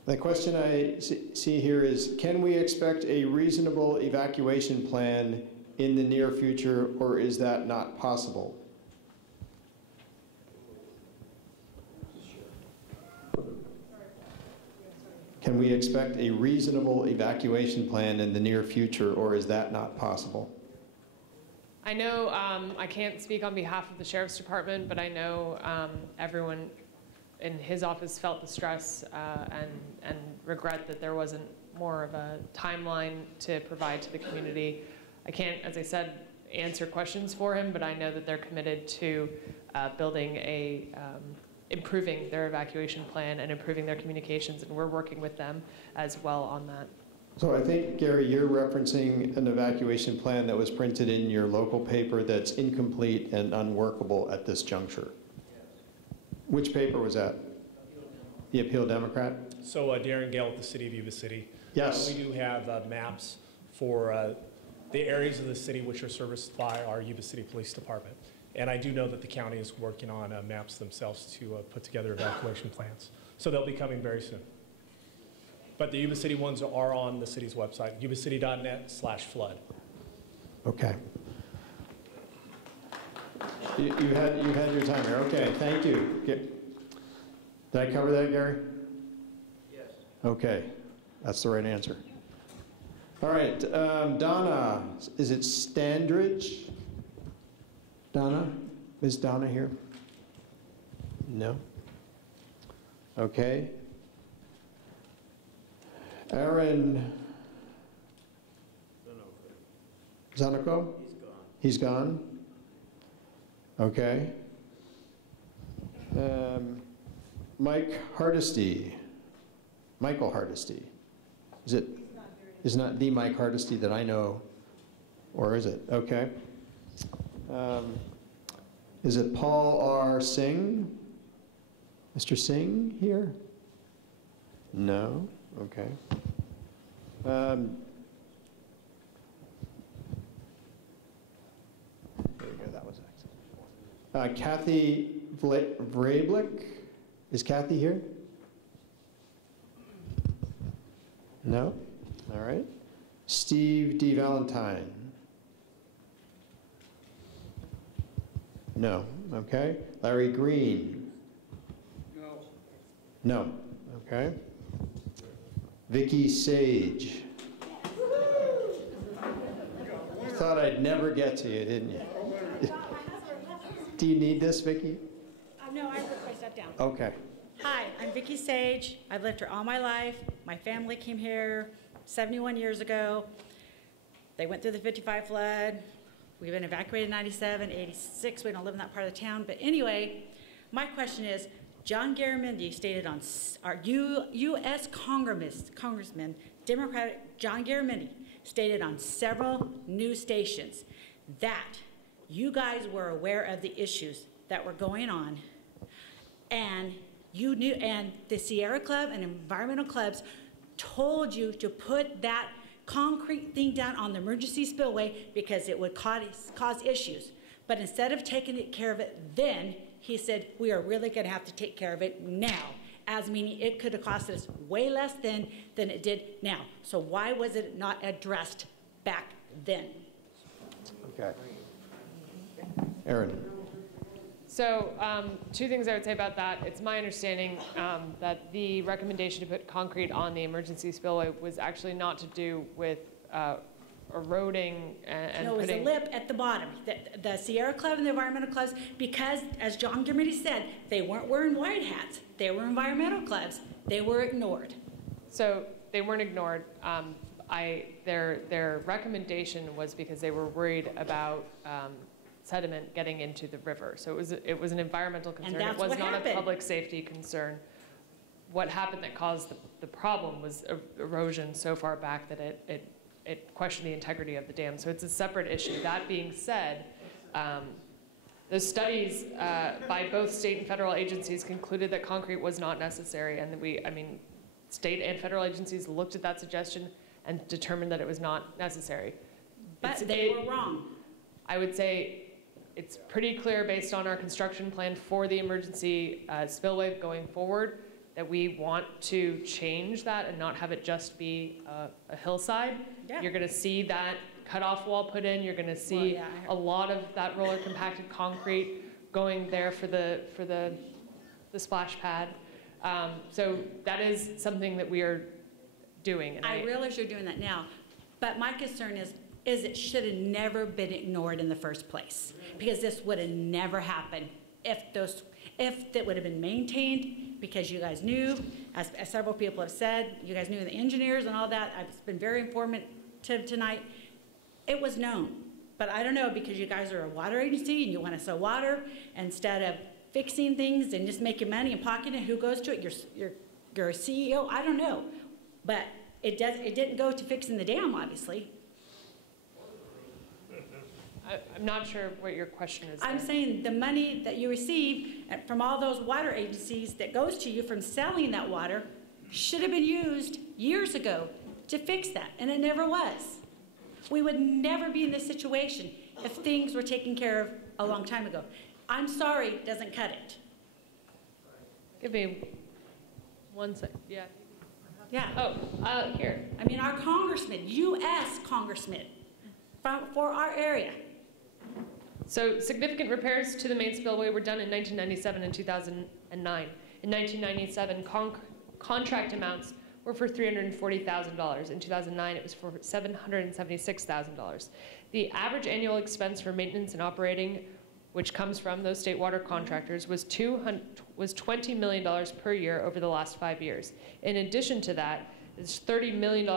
The question I see here is, can we expect a reasonable evacuation plan in the near future, or is that not possible? Can we expect a reasonable evacuation plan in the near future, or is that not possible? I know I can't speak on behalf of the Sheriff's Department, but I know everyone in his office felt the stress and regret that there wasn't more of a timeline to provide to the community. I can't, as I said, answer questions for him, but I know that they're committed to improving their evacuation plan and improving their communications, and we're working with them as well on that. So I think, Gary, you're referencing an evacuation plan that was printed in your local paper that's incomplete and unworkable at this juncture. Which paper was that? The Appeal Democrat? So Darren Gale with the City of Yuba City. Yes. We do have maps for the areas of the city which are serviced by our Yuba City Police Department. And I do know that the county is working on maps themselves to put together evacuation plans. So they'll be coming very soon. But the Yuba City ones are on the city's website, yubacity.net/flood. Okay. You had your time here. Okay, thank you. Did I cover that, Gary? Yes. Okay, that's the right answer. All right, Donna, is it Standridge? Donna? Is Donna here? No? Okay. Aaron Zanico? He's gone. Okay. Mike Hardesty. Michael Hardesty. Is it? Is not the Mike Hardesty that I know, or is it? Okay. Is it Paul R. Singh? Mr. Singh here? No? Okay. There you go, that was excellent. Kathy Vrablick? Is Kathy here? No? All right. Steve D. Valentine? No. Okay. Larry Green? No. No. Okay. Vicky Sage? You thought I'd never get to you, didn't you? Do you need this, Vicky? No, I work my stuff down. Okay. Hi, I'm Vicky Sage. I've lived here all my life. My family came here 71 years ago. They went through the 55 flood. We've been evacuated in 97, 86. We don't live in that part of the town. But anyway, my question is, John Garamendi stated on our U.S. Congressman, Democratic John Garamendi, stated on several news stations that you guys were aware of the issues that were going on, and you knew, and the Sierra Club and environmental clubs told you to put that concrete thing down on the emergency spillway because it would cause issues. But instead of taking care of it then, he said, we are really going to have to take care of it now, as meaning it could have cost us way less than it did now. So why was it not addressed back then? Okay. Aaron. So two things I would say about that. It's my understanding that the recommendation to put concrete on the emergency spillway was actually not to do with eroding and no, it was a lip at the bottom. The Sierra Club and the environmental clubs, because as John Garamendi said, they weren't wearing white hats. They were environmental clubs. They were ignored. So they weren't ignored. Their recommendation was because they were worried about sediment getting into the river. So it was an environmental concern. It was not a public safety concern. What happened that caused the problem was erosion so far back that it questioned the integrity of the dam. So it's a separate issue. That being said, the studies by both state and federal agencies concluded that concrete was not necessary, and state and federal agencies looked at that suggestion and determined that it was not necessary. But they were wrong. I would say it's pretty clear based on our construction plan for the emergency spillway going forward that we want to change that and not have it just be a hillside. Yeah. You're going to see that cutoff wall put in. You're going to see a lot of that roller compacted concrete going there for the splash pad. So that is something that we are doing. And I realize you're doing that now, but my concern is it should have never been ignored in the first place, because this would have never happened if that would have been maintained, because you guys knew, as several people have said, you guys knew the engineers and all that. I've been very informative tonight. It was known, but I don't know, because you guys are a water agency and you want to sell water instead of fixing things and just making money and pocketing it. Who goes to it? Your CEO? I don't know, but it didn't go to fixing the dam, obviously. I'm not sure what your question is. I'm saying the money that you receive from all those water agencies that goes to you from selling that water should have been used years ago to fix that, and it never was. We would never be in this situation if things were taken care of a long time ago. I'm sorry, doesn't cut it. Give me 1 second. Yeah. Yeah. Oh, here. I mean, our congressman, U.S. congressman, for our area. So significant repairs to the main spillway were done in 1997 and 2009. In 1997, contract amounts were for $340,000. In 2009, it was for $776,000. The average annual expense for maintenance and operating, which comes from those state water contractors, was $20 million per year over the last 5 years. In addition to that, it's $30 million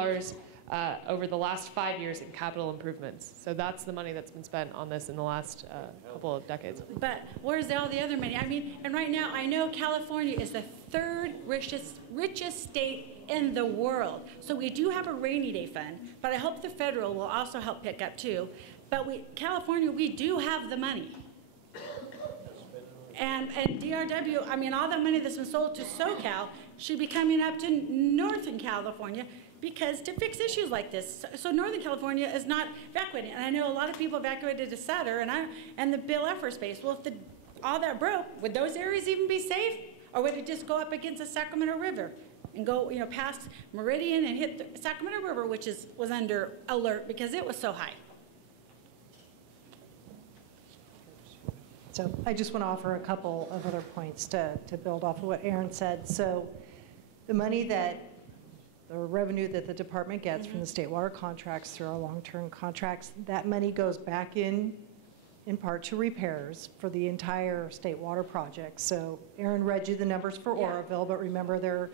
over the last 5 years in capital improvements. So that's the money that's been spent on this in the last couple of decades. But where's all the other money? I mean, and right now I know California is the third richest state in the world. So we do have a rainy day fund, but I hope the federal will also help pick up too. But California, we do have the money. And DRW, I mean, all the money that's been sold to SoCal should be coming up to Northern California because to fix issues like this. So Northern California is not evacuating. And I know a lot of people evacuated to Sutter and the Bill F. Space. Well, if all that broke, would those areas even be safe? Or would it just go up against the Sacramento River and go, past Meridian and hit the Sacramento River, which was under alert because it was so high? So I just want to offer a couple of other points to build off of what Aaron said. So the revenue that the department gets from the state water contracts through our long-term contracts, that money goes back in part to repairs for the entire state water project. So Aaron read you the numbers for Oroville, but remember there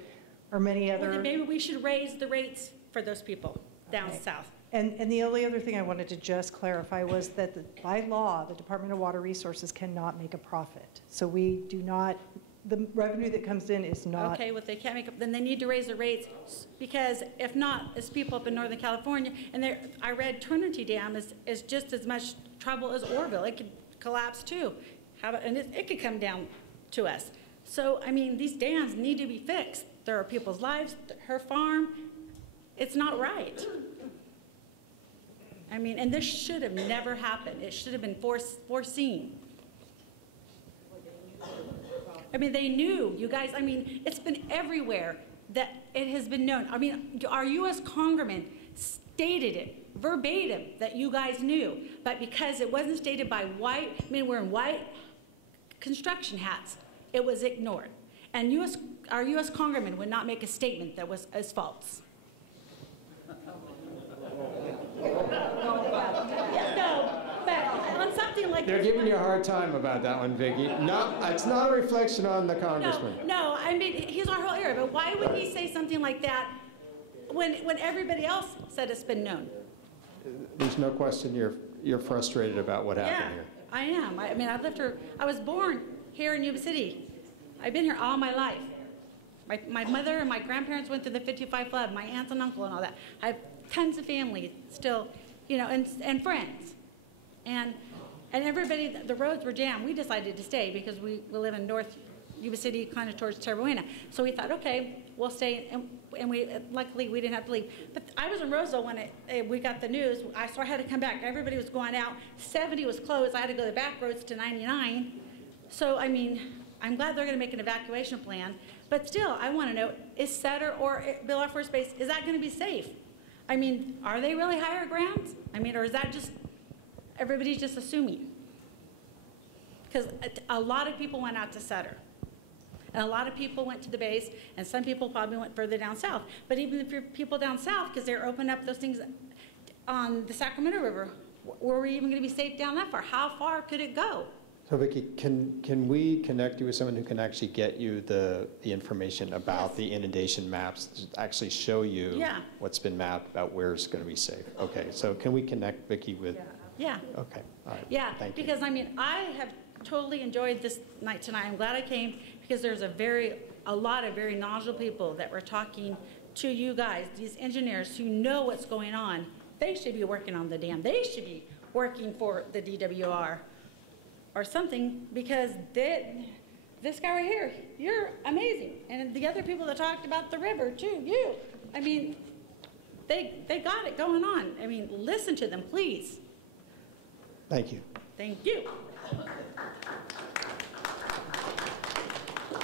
are many other. Well, then maybe we should raise the rates for those people down south. And the only other thing I wanted to just clarify was that by law, the Department of Water Resources cannot make a profit. So we do not, the revenue that comes in is not. Okay, well, if they can't make up, then they need to raise the rates because if not, it's people up in Northern California, and I read Trinity Dam is just as much trouble as Oroville. It could collapse too. And it could come down to us. So, I mean, these dams need to be fixed. There are people's lives, her farm. It's not right. I mean, and this should have never happened. It should have been foreseen. I mean, they knew, you guys. I mean, it's been everywhere that it has been known. I mean, our U.S. Congressman stated it verbatim that you guys knew, but because it wasn't stated by white, we're in white construction hats, it was ignored. And our U.S. Congressman would not make a statement that was as false. No, but on something like They're giving you a hard time about that one, Vicki. No, it's not a reflection on the congressman. No, I mean, he's our whole area, but why would he say something like that when everybody else said it's been known? There's no question you're frustrated about what happened here. I am. I mean, I've lived here. I was born here in Yuba City. I've been here all my life. My mother and my grandparents went through the 55 flood, my aunts and uncle and all that. I have tons of family still, and friends. And everybody, the roads were jammed. We decided to stay because we live in North Yuba City, kind of towards Terra Buena. So we thought, okay, we'll stay, and luckily we didn't have to leave. But I was in Roseville when we got the news, so I had to come back. Everybody was going out. 70 was closed. I had to go the back roads to 99. So, I mean, I'm glad they're going to make an evacuation plan. But still, I want to know, is Sutter or Bill F. Space, is that going to be safe? I mean, are they really higher grounds? I mean, or is that just, everybody's just assuming? Because a lot of people went out to Sutter. And a lot of people went to the base, and some people probably went further down south. But even if you're people down south, because they're opening up those things on the Sacramento River, were we even going to be safe down that far? How far could it go? So Vicki, can we connect you with someone who can actually get you the information about the inundation maps, to actually show you what's been mapped about where it's going to be safe? Okay, so can we connect Vicki with? Yeah. Okay, all right. Yeah, thank you. because I mean, I have totally enjoyed this night tonight. I'm glad I came because there's a lot of very knowledgeable people that were talking to you guys, these engineers who know what's going on. They should be working on the dam. They should be working for the DWR or something, because this guy right here, you're amazing. And the other people that talked about the river too, I mean, they got it going on. I mean, listen to them, please. Thank you. Thank you.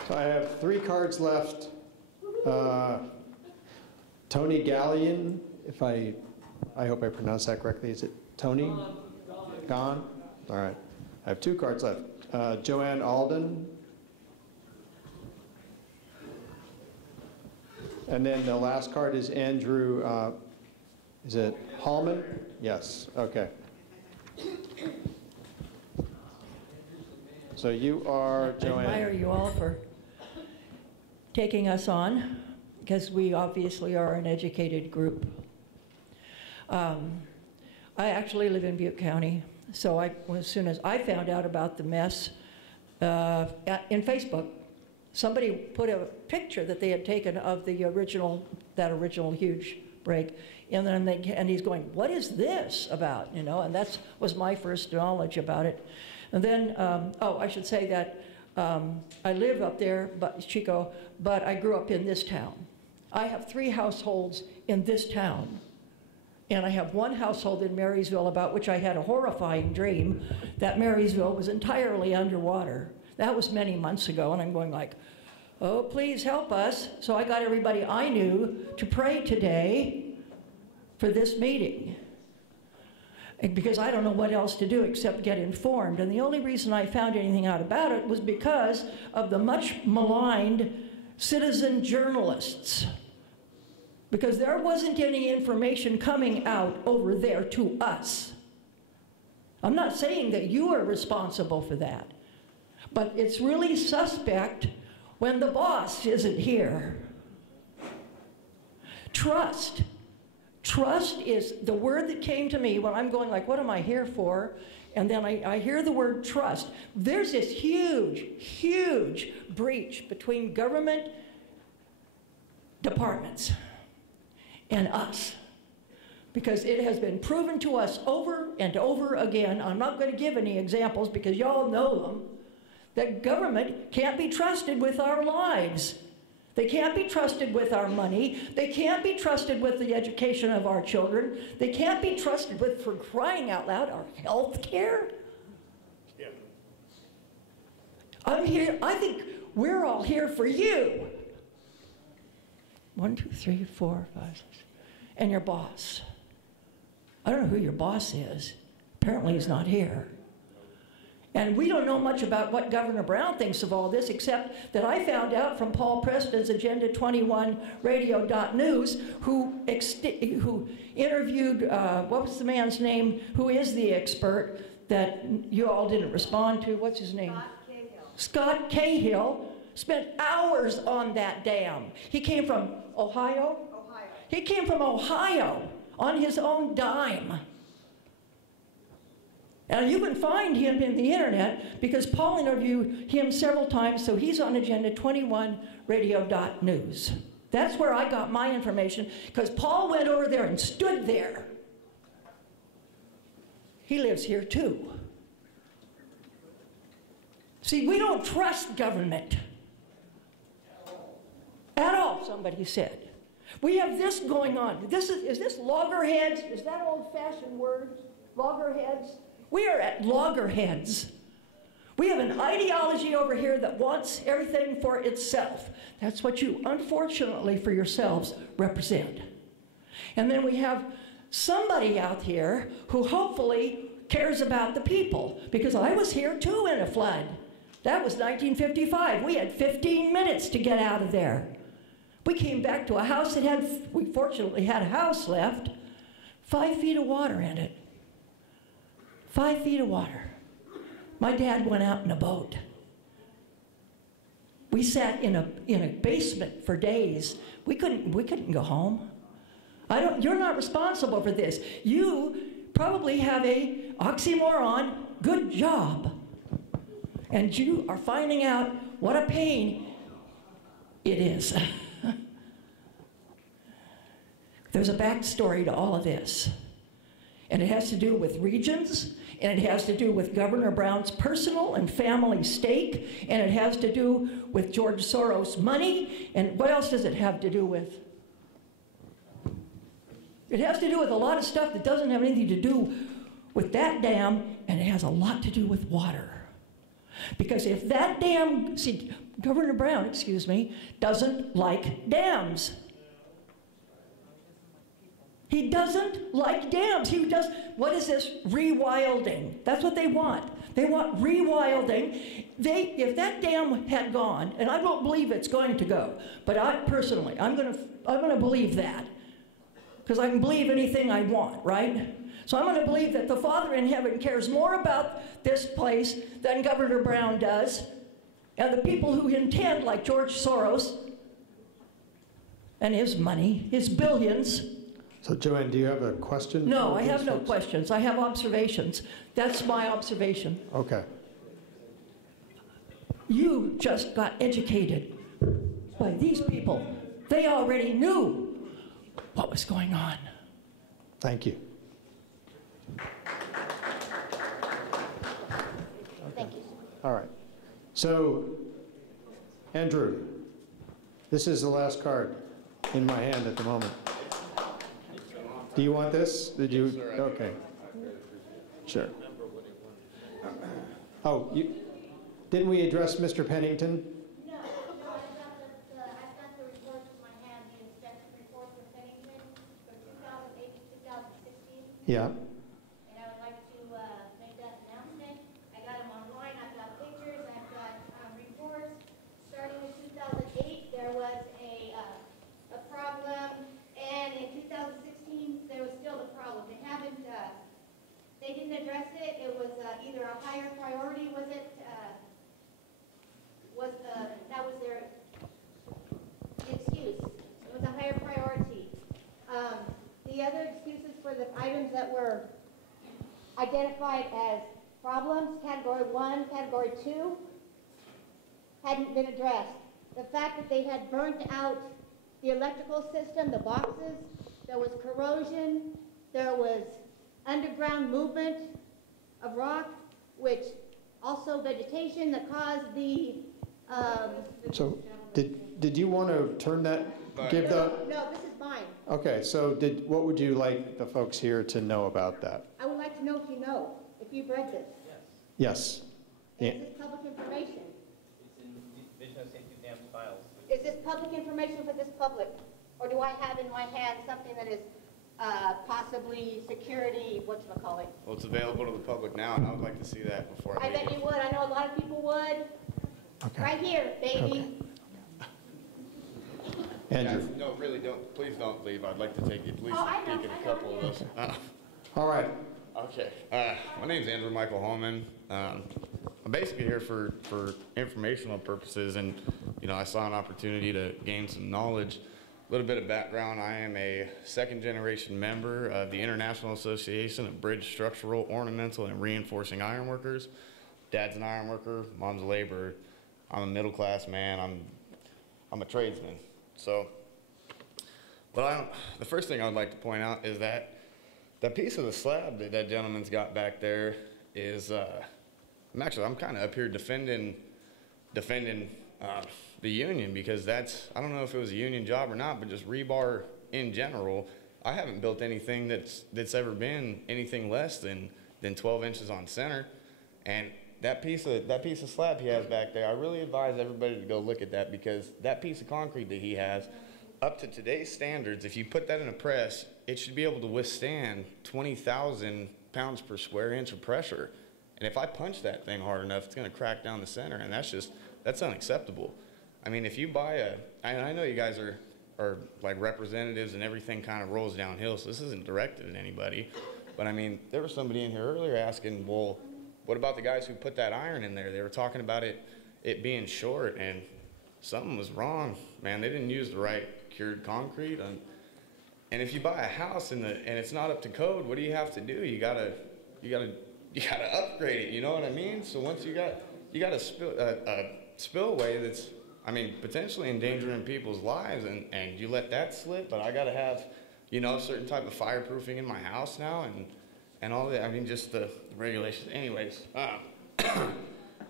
So I have 3 cards left. Tony Gallion, if I hope I pronounced that correctly. Is it Tony? Gone? All right. I have 2 cards left. Joanne Alden. And then the last card is Andrew, is it Hallman? Yes, okay. So you are Joanne. I admire you all for taking us on, because we obviously are an educated group. I actually live in Butte County, so as soon as I found out about the mess in Facebook, somebody put a picture that they had taken of the that original huge break, and then and he's going, "What is this about?" You know, and that was my first knowledge about it. And then, I should say that I live up there, Chico, but I grew up in this town. I have 3 households in this town. And I have 1 household in Marysville, about which I had a horrifying dream that Marysville was entirely underwater. That was many months ago, and I'm going like, oh, please help us. So I got everybody I knew to pray today for this meeting, because I don't know what else to do except get informed. And the only reason I found anything out about it was because of the much maligned citizen journalists, because there wasn't any information coming out over there to us. I'm not saying that you are responsible for that, but it's really suspect when the boss isn't here. Trust. Trust is the word that came to me when I'm going like, what am I here for? And then I hear the word trust. There's this huge, huge breach between government departments and us, because it has been proven to us over and over again. I'm not going to give any examples because y'all know them, that government can't be trusted with our lives. They can't be trusted with our money. They can't be trusted with the education of our children. They can't be trusted with, for crying out loud, our health care. Yeah. I'm here, I think we're all here for you. 1, 2, 3, 4, 5, 6. And your boss. I don't know who your boss is. Apparently he's not here. And we don't know much about what Governor Brown thinks of all this, except that I found out from Paul Preston's Agenda 21 Radio.News, who interviewed, what was the man's name, who is the expert that you all didn't respond to. What's his name? Scott Cahill. Scott Cahill spent hours on that dam. He came from Ohio? Ohio. He came from Ohio on his own dime. And you can find him in the internet because Paul interviewed him several times, so he's on Agenda 21 Radio.News. That's where I got my information, because Paul went over there and stood there. He lives here too. See, we don't trust government at all, somebody said. We have this going on. Is this loggerheads? Is that an old-fashioned word? Loggerheads? We are at loggerheads. We have an ideology over here that wants everything for itself. That's what you, unfortunately for yourselves, represent. And then we have somebody out here who hopefully cares about the people, because I was here too in a flood. That was 1955. We had 15 minutes to get out of there. We came back to a house that we fortunately had a house left, 5 feet of water in it. 5 feet of water. My dad went out in a boat. We sat in a basement for days. We couldn't go home. You're not responsible for this. You probably have a oxymoron, good job. And you are finding out what a pain it is. There's a backstory to all of this. And it has to do with regions, and it has to do with Governor Brown's personal and family stake, and it has to do with George Soros' money, and what else does it have to do with? It has to do with a lot of stuff that doesn't have anything to do with that dam, and it has a lot to do with water. Because if that dam, Governor Brown, doesn't like dams. He doesn't like dams. What is this? Rewilding. That's what they want. They want rewilding. If that dam had gone, and I don't believe it's going to go, but I personally, I'm gonna believe that, because I can believe anything I want, right? So I'm gonna believe that the Father in heaven cares more about this place than Governor Brown does, and the people who intend, like George Soros, and his money, his billions. So Joanne, do you have a question? No, I have no questions. I have observations. That's my observation. Okay. You just got educated by these people. They already knew what was going on. Thank you. Thank you. All right. So, Andrew, this is the last card in my hand at the moment. Do you want this? Did you? Okay. Sure. Oh, didn't we address Mr. Pennington? No, I've got the reports in my hand, the inspection report from Pennington from 2008 to 2016. Yeah. And I would like to make that announcement. I got them online, I've got pictures, I've got reports. Starting in 2008, there was a problem, and in 2016, there was still a problem. They didn't address it. It was either a higher priority, that was their excuse. It was a higher priority. The other excuses for the items that were identified as problems, category 1, category 2, hadn't been addressed. The fact that they had burnt out the electrical system, the boxes, there was corrosion, there was underground movement of rock, which also vegetation that caused the... So, did you want to turn that, give the... No, this is mine. Okay, so what would you like the folks here to know about that? I would like to know if you know, if you've read this. Yes. Is this public information? It's in Division of Safety Dams files. Is this public information for this public? Or do I have in my hand something that is possibly security, whatchamacallit? Well, it's available to the public now, and I would like to see that before I I bet leave. you would. I know a lot of people would. Okay. Right here, baby. Andrew. Guys, no, really don't. Please don't leave. I'd like to take at least Oh, I know, peek at I a know, couple of yeah. those. All right. Okay. My name's Andrew Michael Holman. I'm basically here for informational purposes, and I saw an opportunity to gain some knowledge. A little bit of background: I am a second-generation member of the International Association of Bridge Structural, Ornamental, and Reinforcing Ironworkers. Dad's an ironworker, mom's a laborer. I'm a middle-class man. I'm a tradesman. So, the first thing I would like to point out is that that piece of the slab that gentleman's got back there is, I'm kind of up here defending the union, because I don't know if it was a union job or not, but just rebar in general, I haven't built anything that's ever been anything less than 12 inches on center. And that piece of slab he has back there, I really advise everybody to go look at that, because that piece of concrete that he has, up to today's standards, if you put that in a press, it should be able to withstand 20,000 pounds per square inch of pressure. And if I punch that thing hard enough, it's going to crack down the center, and that's unacceptable. I mean, if you buy and I know you guys are like representatives and everything kind of rolls downhill, so this isn't directed at anybody, but I mean, there was somebody in here earlier asking, well, what about the guys who put that iron in there? They were talking about it being short, and something was wrong, man. They didn't use the right cured concrete. And if you buy a house and it's not up to code, what do you have to do? You gotta upgrade it. You know what I mean? So once you got a spillway that's, potentially endangering people's lives, and you let that slip. But I gotta have, a certain type of fireproofing in my house now, and all that. Just the regulations. Anyways,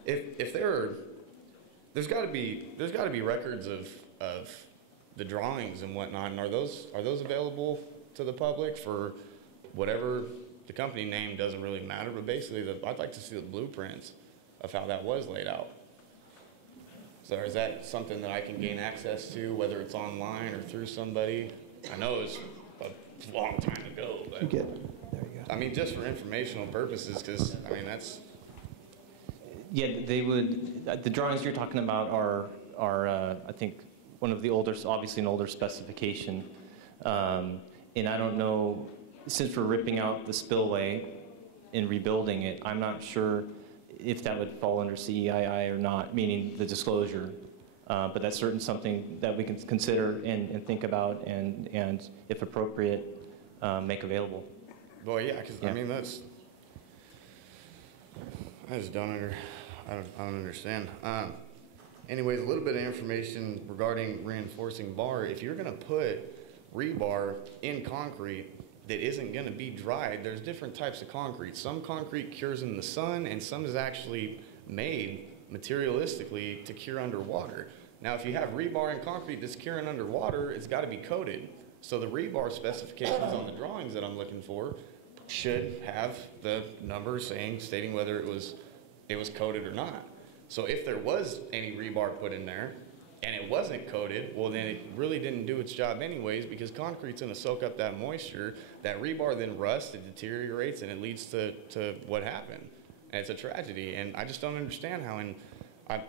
if there's got to be records of the drawings and whatnot, and are those available to the public for whatever the company name? Doesn't really matter, but basically I'd like to see the blueprints of how that was laid out. So is that something that I can gain access to, whether it's online or through somebody? I know it's a long time ago, but There you go. just for informational purposes, because Yeah, they would, the drawings you're talking about are I think, one of the older, obviously an older specification. And I don't know, since we're ripping out the spillway and rebuilding it, I'm not sure if that would fall under CEII or not, meaning the disclosure. But that's certainly something that we can consider and think about and if appropriate, make available. Well, yeah, because I mean, that's, I just don't understand. Anyways, a little bit of information regarding reinforcing bar. If you're gonna put rebar in concrete that isn't gonna be dried, there's different types of concrete. Some concrete cures in the sun, and some is actually made materialistically to cure underwater. Now, if you have rebar in concrete that's curing underwater, it's gotta be coated. So the rebar specifications on the drawings that I'm looking for should have the numbers stating whether it was coated or not. So if there was any rebar put in there and it wasn't coated, well then it really didn't do its job anyways, because concrete's gonna soak up that moisture. That rebar then rusts, it deteriorates, and it leads to what happened. And it's a tragedy. And I just don't understand how, I've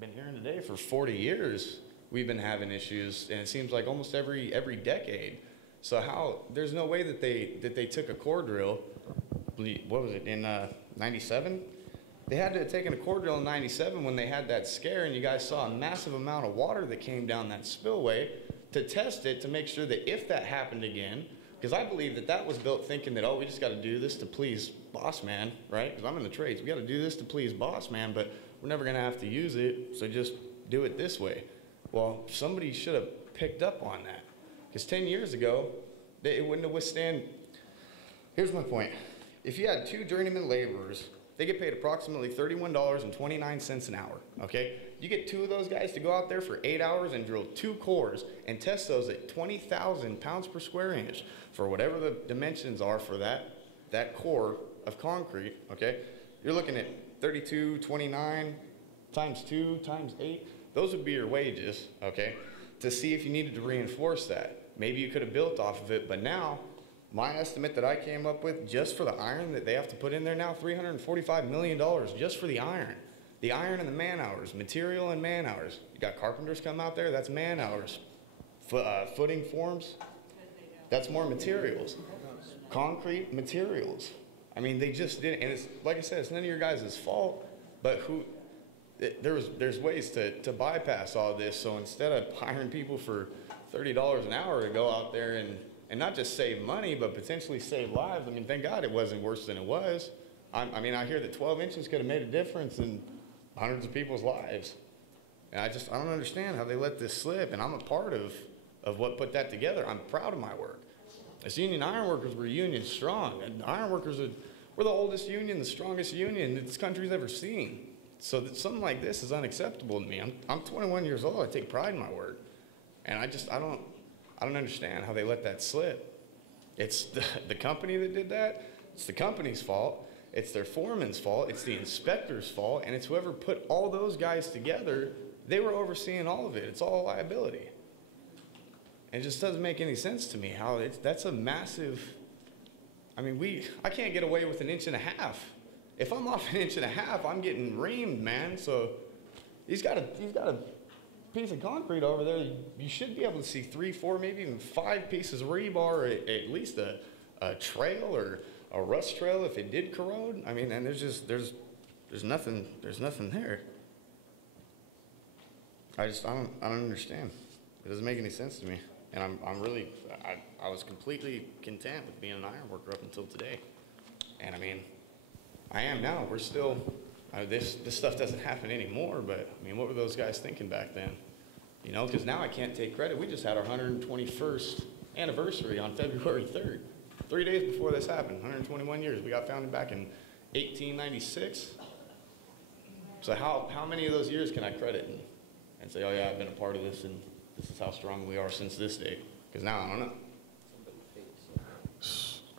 been hearing today for 40 years we've been having issues, and it seems like almost every decade. So how, there's no way that they took a core drill, what was it, in 97? They had to have taken a core drill in 97 when they had that scare, and you guys saw a massive amount of water that came down that spillway to test it, to make sure that if that happened again, because I believe that was built thinking that, oh, we just got to do this to please boss man, right? Because I'm in the trades. We got to do this to please boss man, but we're never going to have to use it, so just do it this way. Well, somebody should have picked up on that, because 10 years ago, it wouldn't have withstand. Here's my point. If you had 2 journeyman laborers, they get paid approximately $31.29 an hour, okay? You get 2 of those guys to go out there for 8 hours and drill 2 cores and test those at 20,000 pounds per square inch for whatever the dimensions are for that core of concrete, okay? You're looking at 32.29 times 2 times 8. Those would be your wages, okay? To see if you needed to reinforce that. Maybe you could have built off of it, but now, my estimate that I came up with just for the iron that they have to put in there now, $345 million just for the iron. The iron and the man hours, material and man hours. You got carpenters come out there, that's man hours. Footing forms, that's more materials. Concrete materials. I mean, they just didn't, and it's, like I said, it's none of your guys' fault, but there's ways to bypass all this. So instead of hiring people for $30 an hour to go out there and not just save money, but potentially save lives. I mean, thank God it wasn't worse than it was. I mean, I hear that 12 inches could have made a difference in hundreds of people's lives. And I don't understand how they let this slip, and I'm a part of what put that together. I'm proud of my work. As union ironworkers, we're union strong. And ironworkers, we're the oldest union, the strongest union that this country's ever seen. So that something like this is unacceptable to me. I'm 21 years old. I take pride in my work. And I don't understand how they let that slip. It's the company that did that. It's the company's fault. It's their foreman's fault. It's the inspector's fault. And it's whoever put all those guys together. They were overseeing all of it. It's all a liability. And it just doesn't make any sense to me how that's a massive, I mean, I can't get away with 1.5 inches. If I'm off 1.5 inches, I'm getting reamed, man. So he's got a piece of concrete over there. You should be able to see 3, 4, maybe even 5 pieces of rebar, at least a trail or a rust trail if it did corrode. I mean, and there's nothing there. I don't understand. It doesn't make any sense to me. And I was completely content with being an iron worker up until today. And I mean, I am now. We're still, this stuff doesn't happen anymore, but I mean, what were those guys thinking back then? You know, because now I can't take credit. We just had our 121st anniversary on February 3rd. 3 days before this happened, 121 years. We got founded back in 1896. So how many of those years can I credit and say, oh yeah, I've been a part of this, and this is how strong we are since this date? Because now I don't know.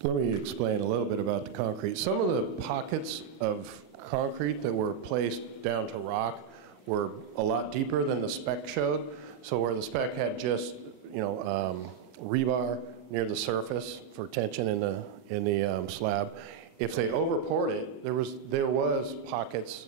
Let me explain a little bit about the concrete. Some of the pockets of concrete that were placed down to rock were a lot deeper than the spec showed. So where the spec had just, rebar near the surface for tension in the slab, if they over poured it, there was pockets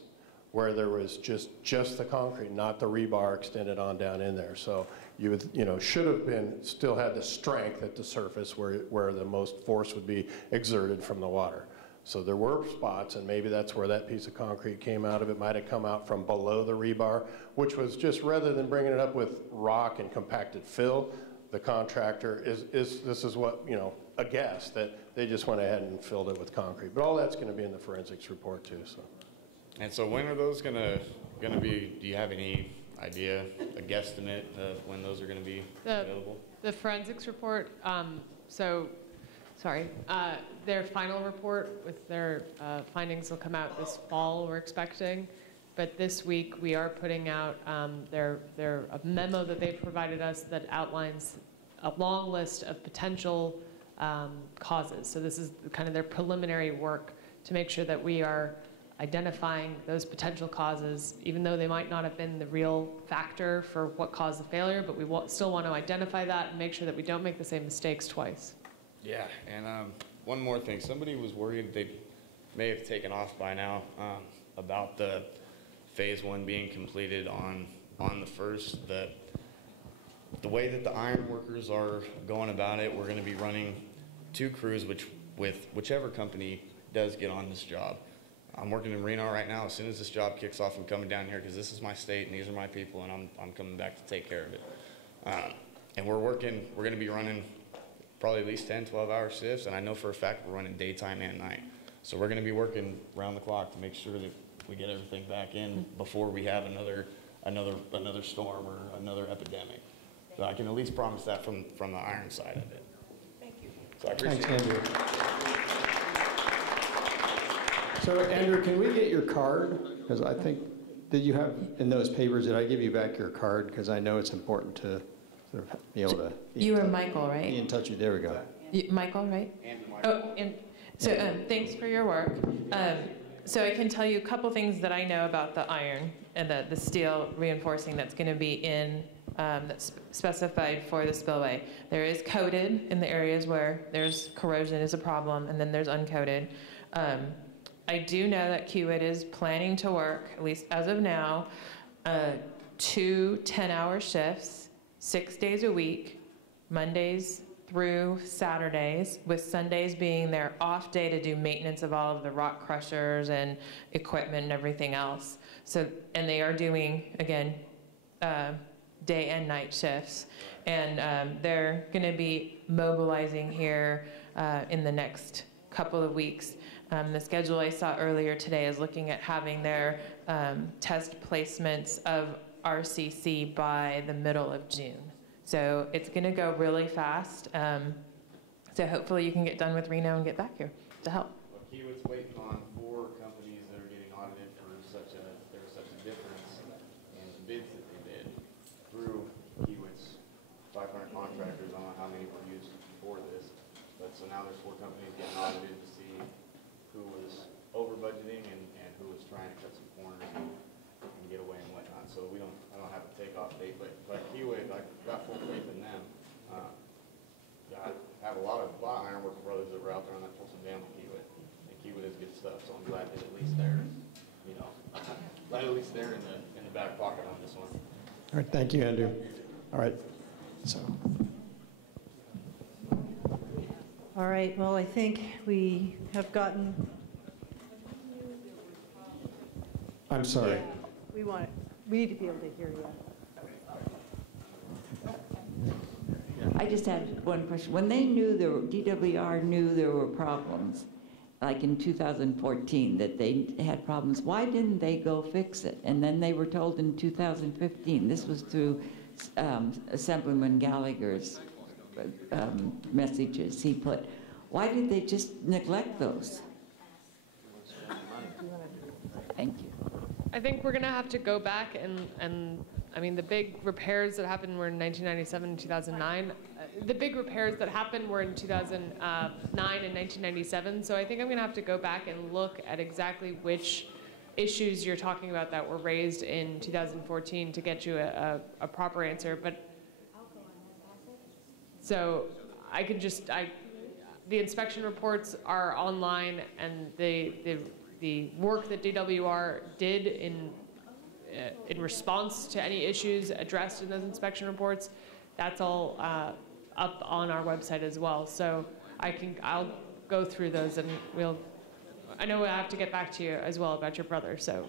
where there was just the concrete, not the rebar extended on down in there. So you would, should have been, still had the strength at the surface where the most force would be exerted from the water. So there were spots, and maybe that's where that piece of concrete came out of. It might have come out from below the rebar, which was just, rather than bringing it up with rock and compacted fill, the contractor this is what, a guess, that they just went ahead and filled it with concrete. But all that's going to be in the forensics report too. So. And so when are those gonna be? Do you have any idea, a guesstimate of when those are going to be available? The forensics report. Their final report with their findings will come out this fall. We're expecting, but this week we are putting out a memo that they've provided us that outlines a long list of potential causes. So this is kind of their preliminary work to make sure that we are identifying those potential causes, even though they might not have been the real factor for what caused the failure, but we still want to identify that and make sure that we don't make the same mistakes twice. Yeah, and one more thing. Somebody was worried, they may have taken off by now, about the phase 1 being completed on the 1st. The way that the iron workers are going about it, we're going to be running 2 crews, with whichever company does get on this job. I'm working in Reno right now. As soon as this job kicks off, I'm coming down here because this is my state and these are my people, and I'm coming back to take care of it. And we're going to be running probably at least 10, 12-hour shifts, and I know for a fact we're running daytime and night. So we're going to be working around the clock to make sure that we get everything back in before we have another storm or another epidemic. So I can at least promise that from the iron side of it. Thank you. So I appreciate Thanks, Andrew. So Andrew, can we get your card? Because I think, did you have in those papers, did I give you back your card? Because I know it's important to sort of be able to You were Michael, right? be in touch with you. There we go. Michael, right? And thanks for your work. So I can tell you a couple things that I know about the iron and the steel reinforcing that's going to be in that's specified for the spillway. There is coated in the areas where there's corrosion is a problem, and then there's uncoated. I do know that Kiewit is planning to work, at least as of now, 2 10-hour shifts, 6 days a week, Mondays through Saturdays, with Sundays being their off day to do maintenance of all of the rock crushers and equipment and everything else. So, and they are doing, again, day and night shifts. And they're going to be mobilizing here in the next couple of weeks. The schedule I saw earlier today is looking at having their test placements of RCC by the middle of June. So it's going to go really fast. So hopefully you can get done with Reno and get back here to help. Well, Kiewit's waiting on 4 companies that are getting audited for there was such a difference in the bids that they did through Kiewit's 500 contractors. I don't know how many were used for this, but so now there's 4 companies getting audited to see who was over budgeting and who was trying to cut some corners and get away and whatnot. So I don't have a takeoff date, but Kiewit, I got full faith in them. I have a lot of ironworker brothers that were out there on that Folsom Dam with Kiewit, and Kiewit is good stuff. So I'm glad that at least they're, glad at least they're in the back pocket on this one. All right, thank you, Andrew. All right, so. All right, well, I think we have gotten. I'm sorry. Yeah, we need to be able to hear you. I just have one question. When they knew DWR knew there were problems, like in 2014, that they had problems, why didn't they go fix it? And then they were told in 2015, this was through Assemblyman Gallagher's messages he put. Why did they just neglect those? Thank you. I think we're going to have to go back and I mean, the big repairs that happened were in 1997 and 2009. The big repairs that happened were in 2009 and 1997. So I think I'm going to have to go back and look at exactly which issues you're talking about that were raised in 2014 to get you a proper answer. But so the inspection reports are online, and the the work that DWR did in response to any issues addressed in those inspection reports, that's all up on our website as well. So I'll go through those, and I know I have to get back to you as well about your brother, so.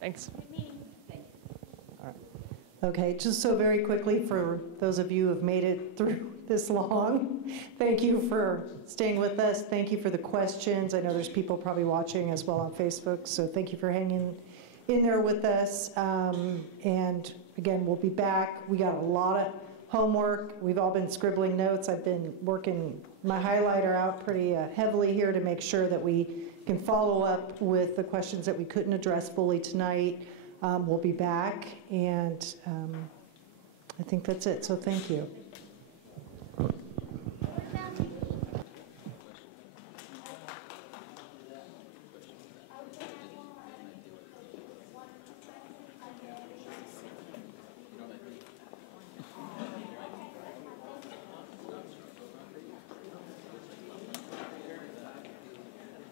Thanks. Okay, just so very quickly, for those of you who have made it through this long, thank you for staying with us. Thank you for the questions. I know there's people probably watching as well on Facebook, so thank you for hanging in there with us. And again, we'll be back. We got a lot of homework. We've all been scribbling notes. I've been working my highlighter out pretty heavily here to make sure that we can follow up with the questions that we couldn't address fully tonight. We'll be back, and I think that's it, so thank you.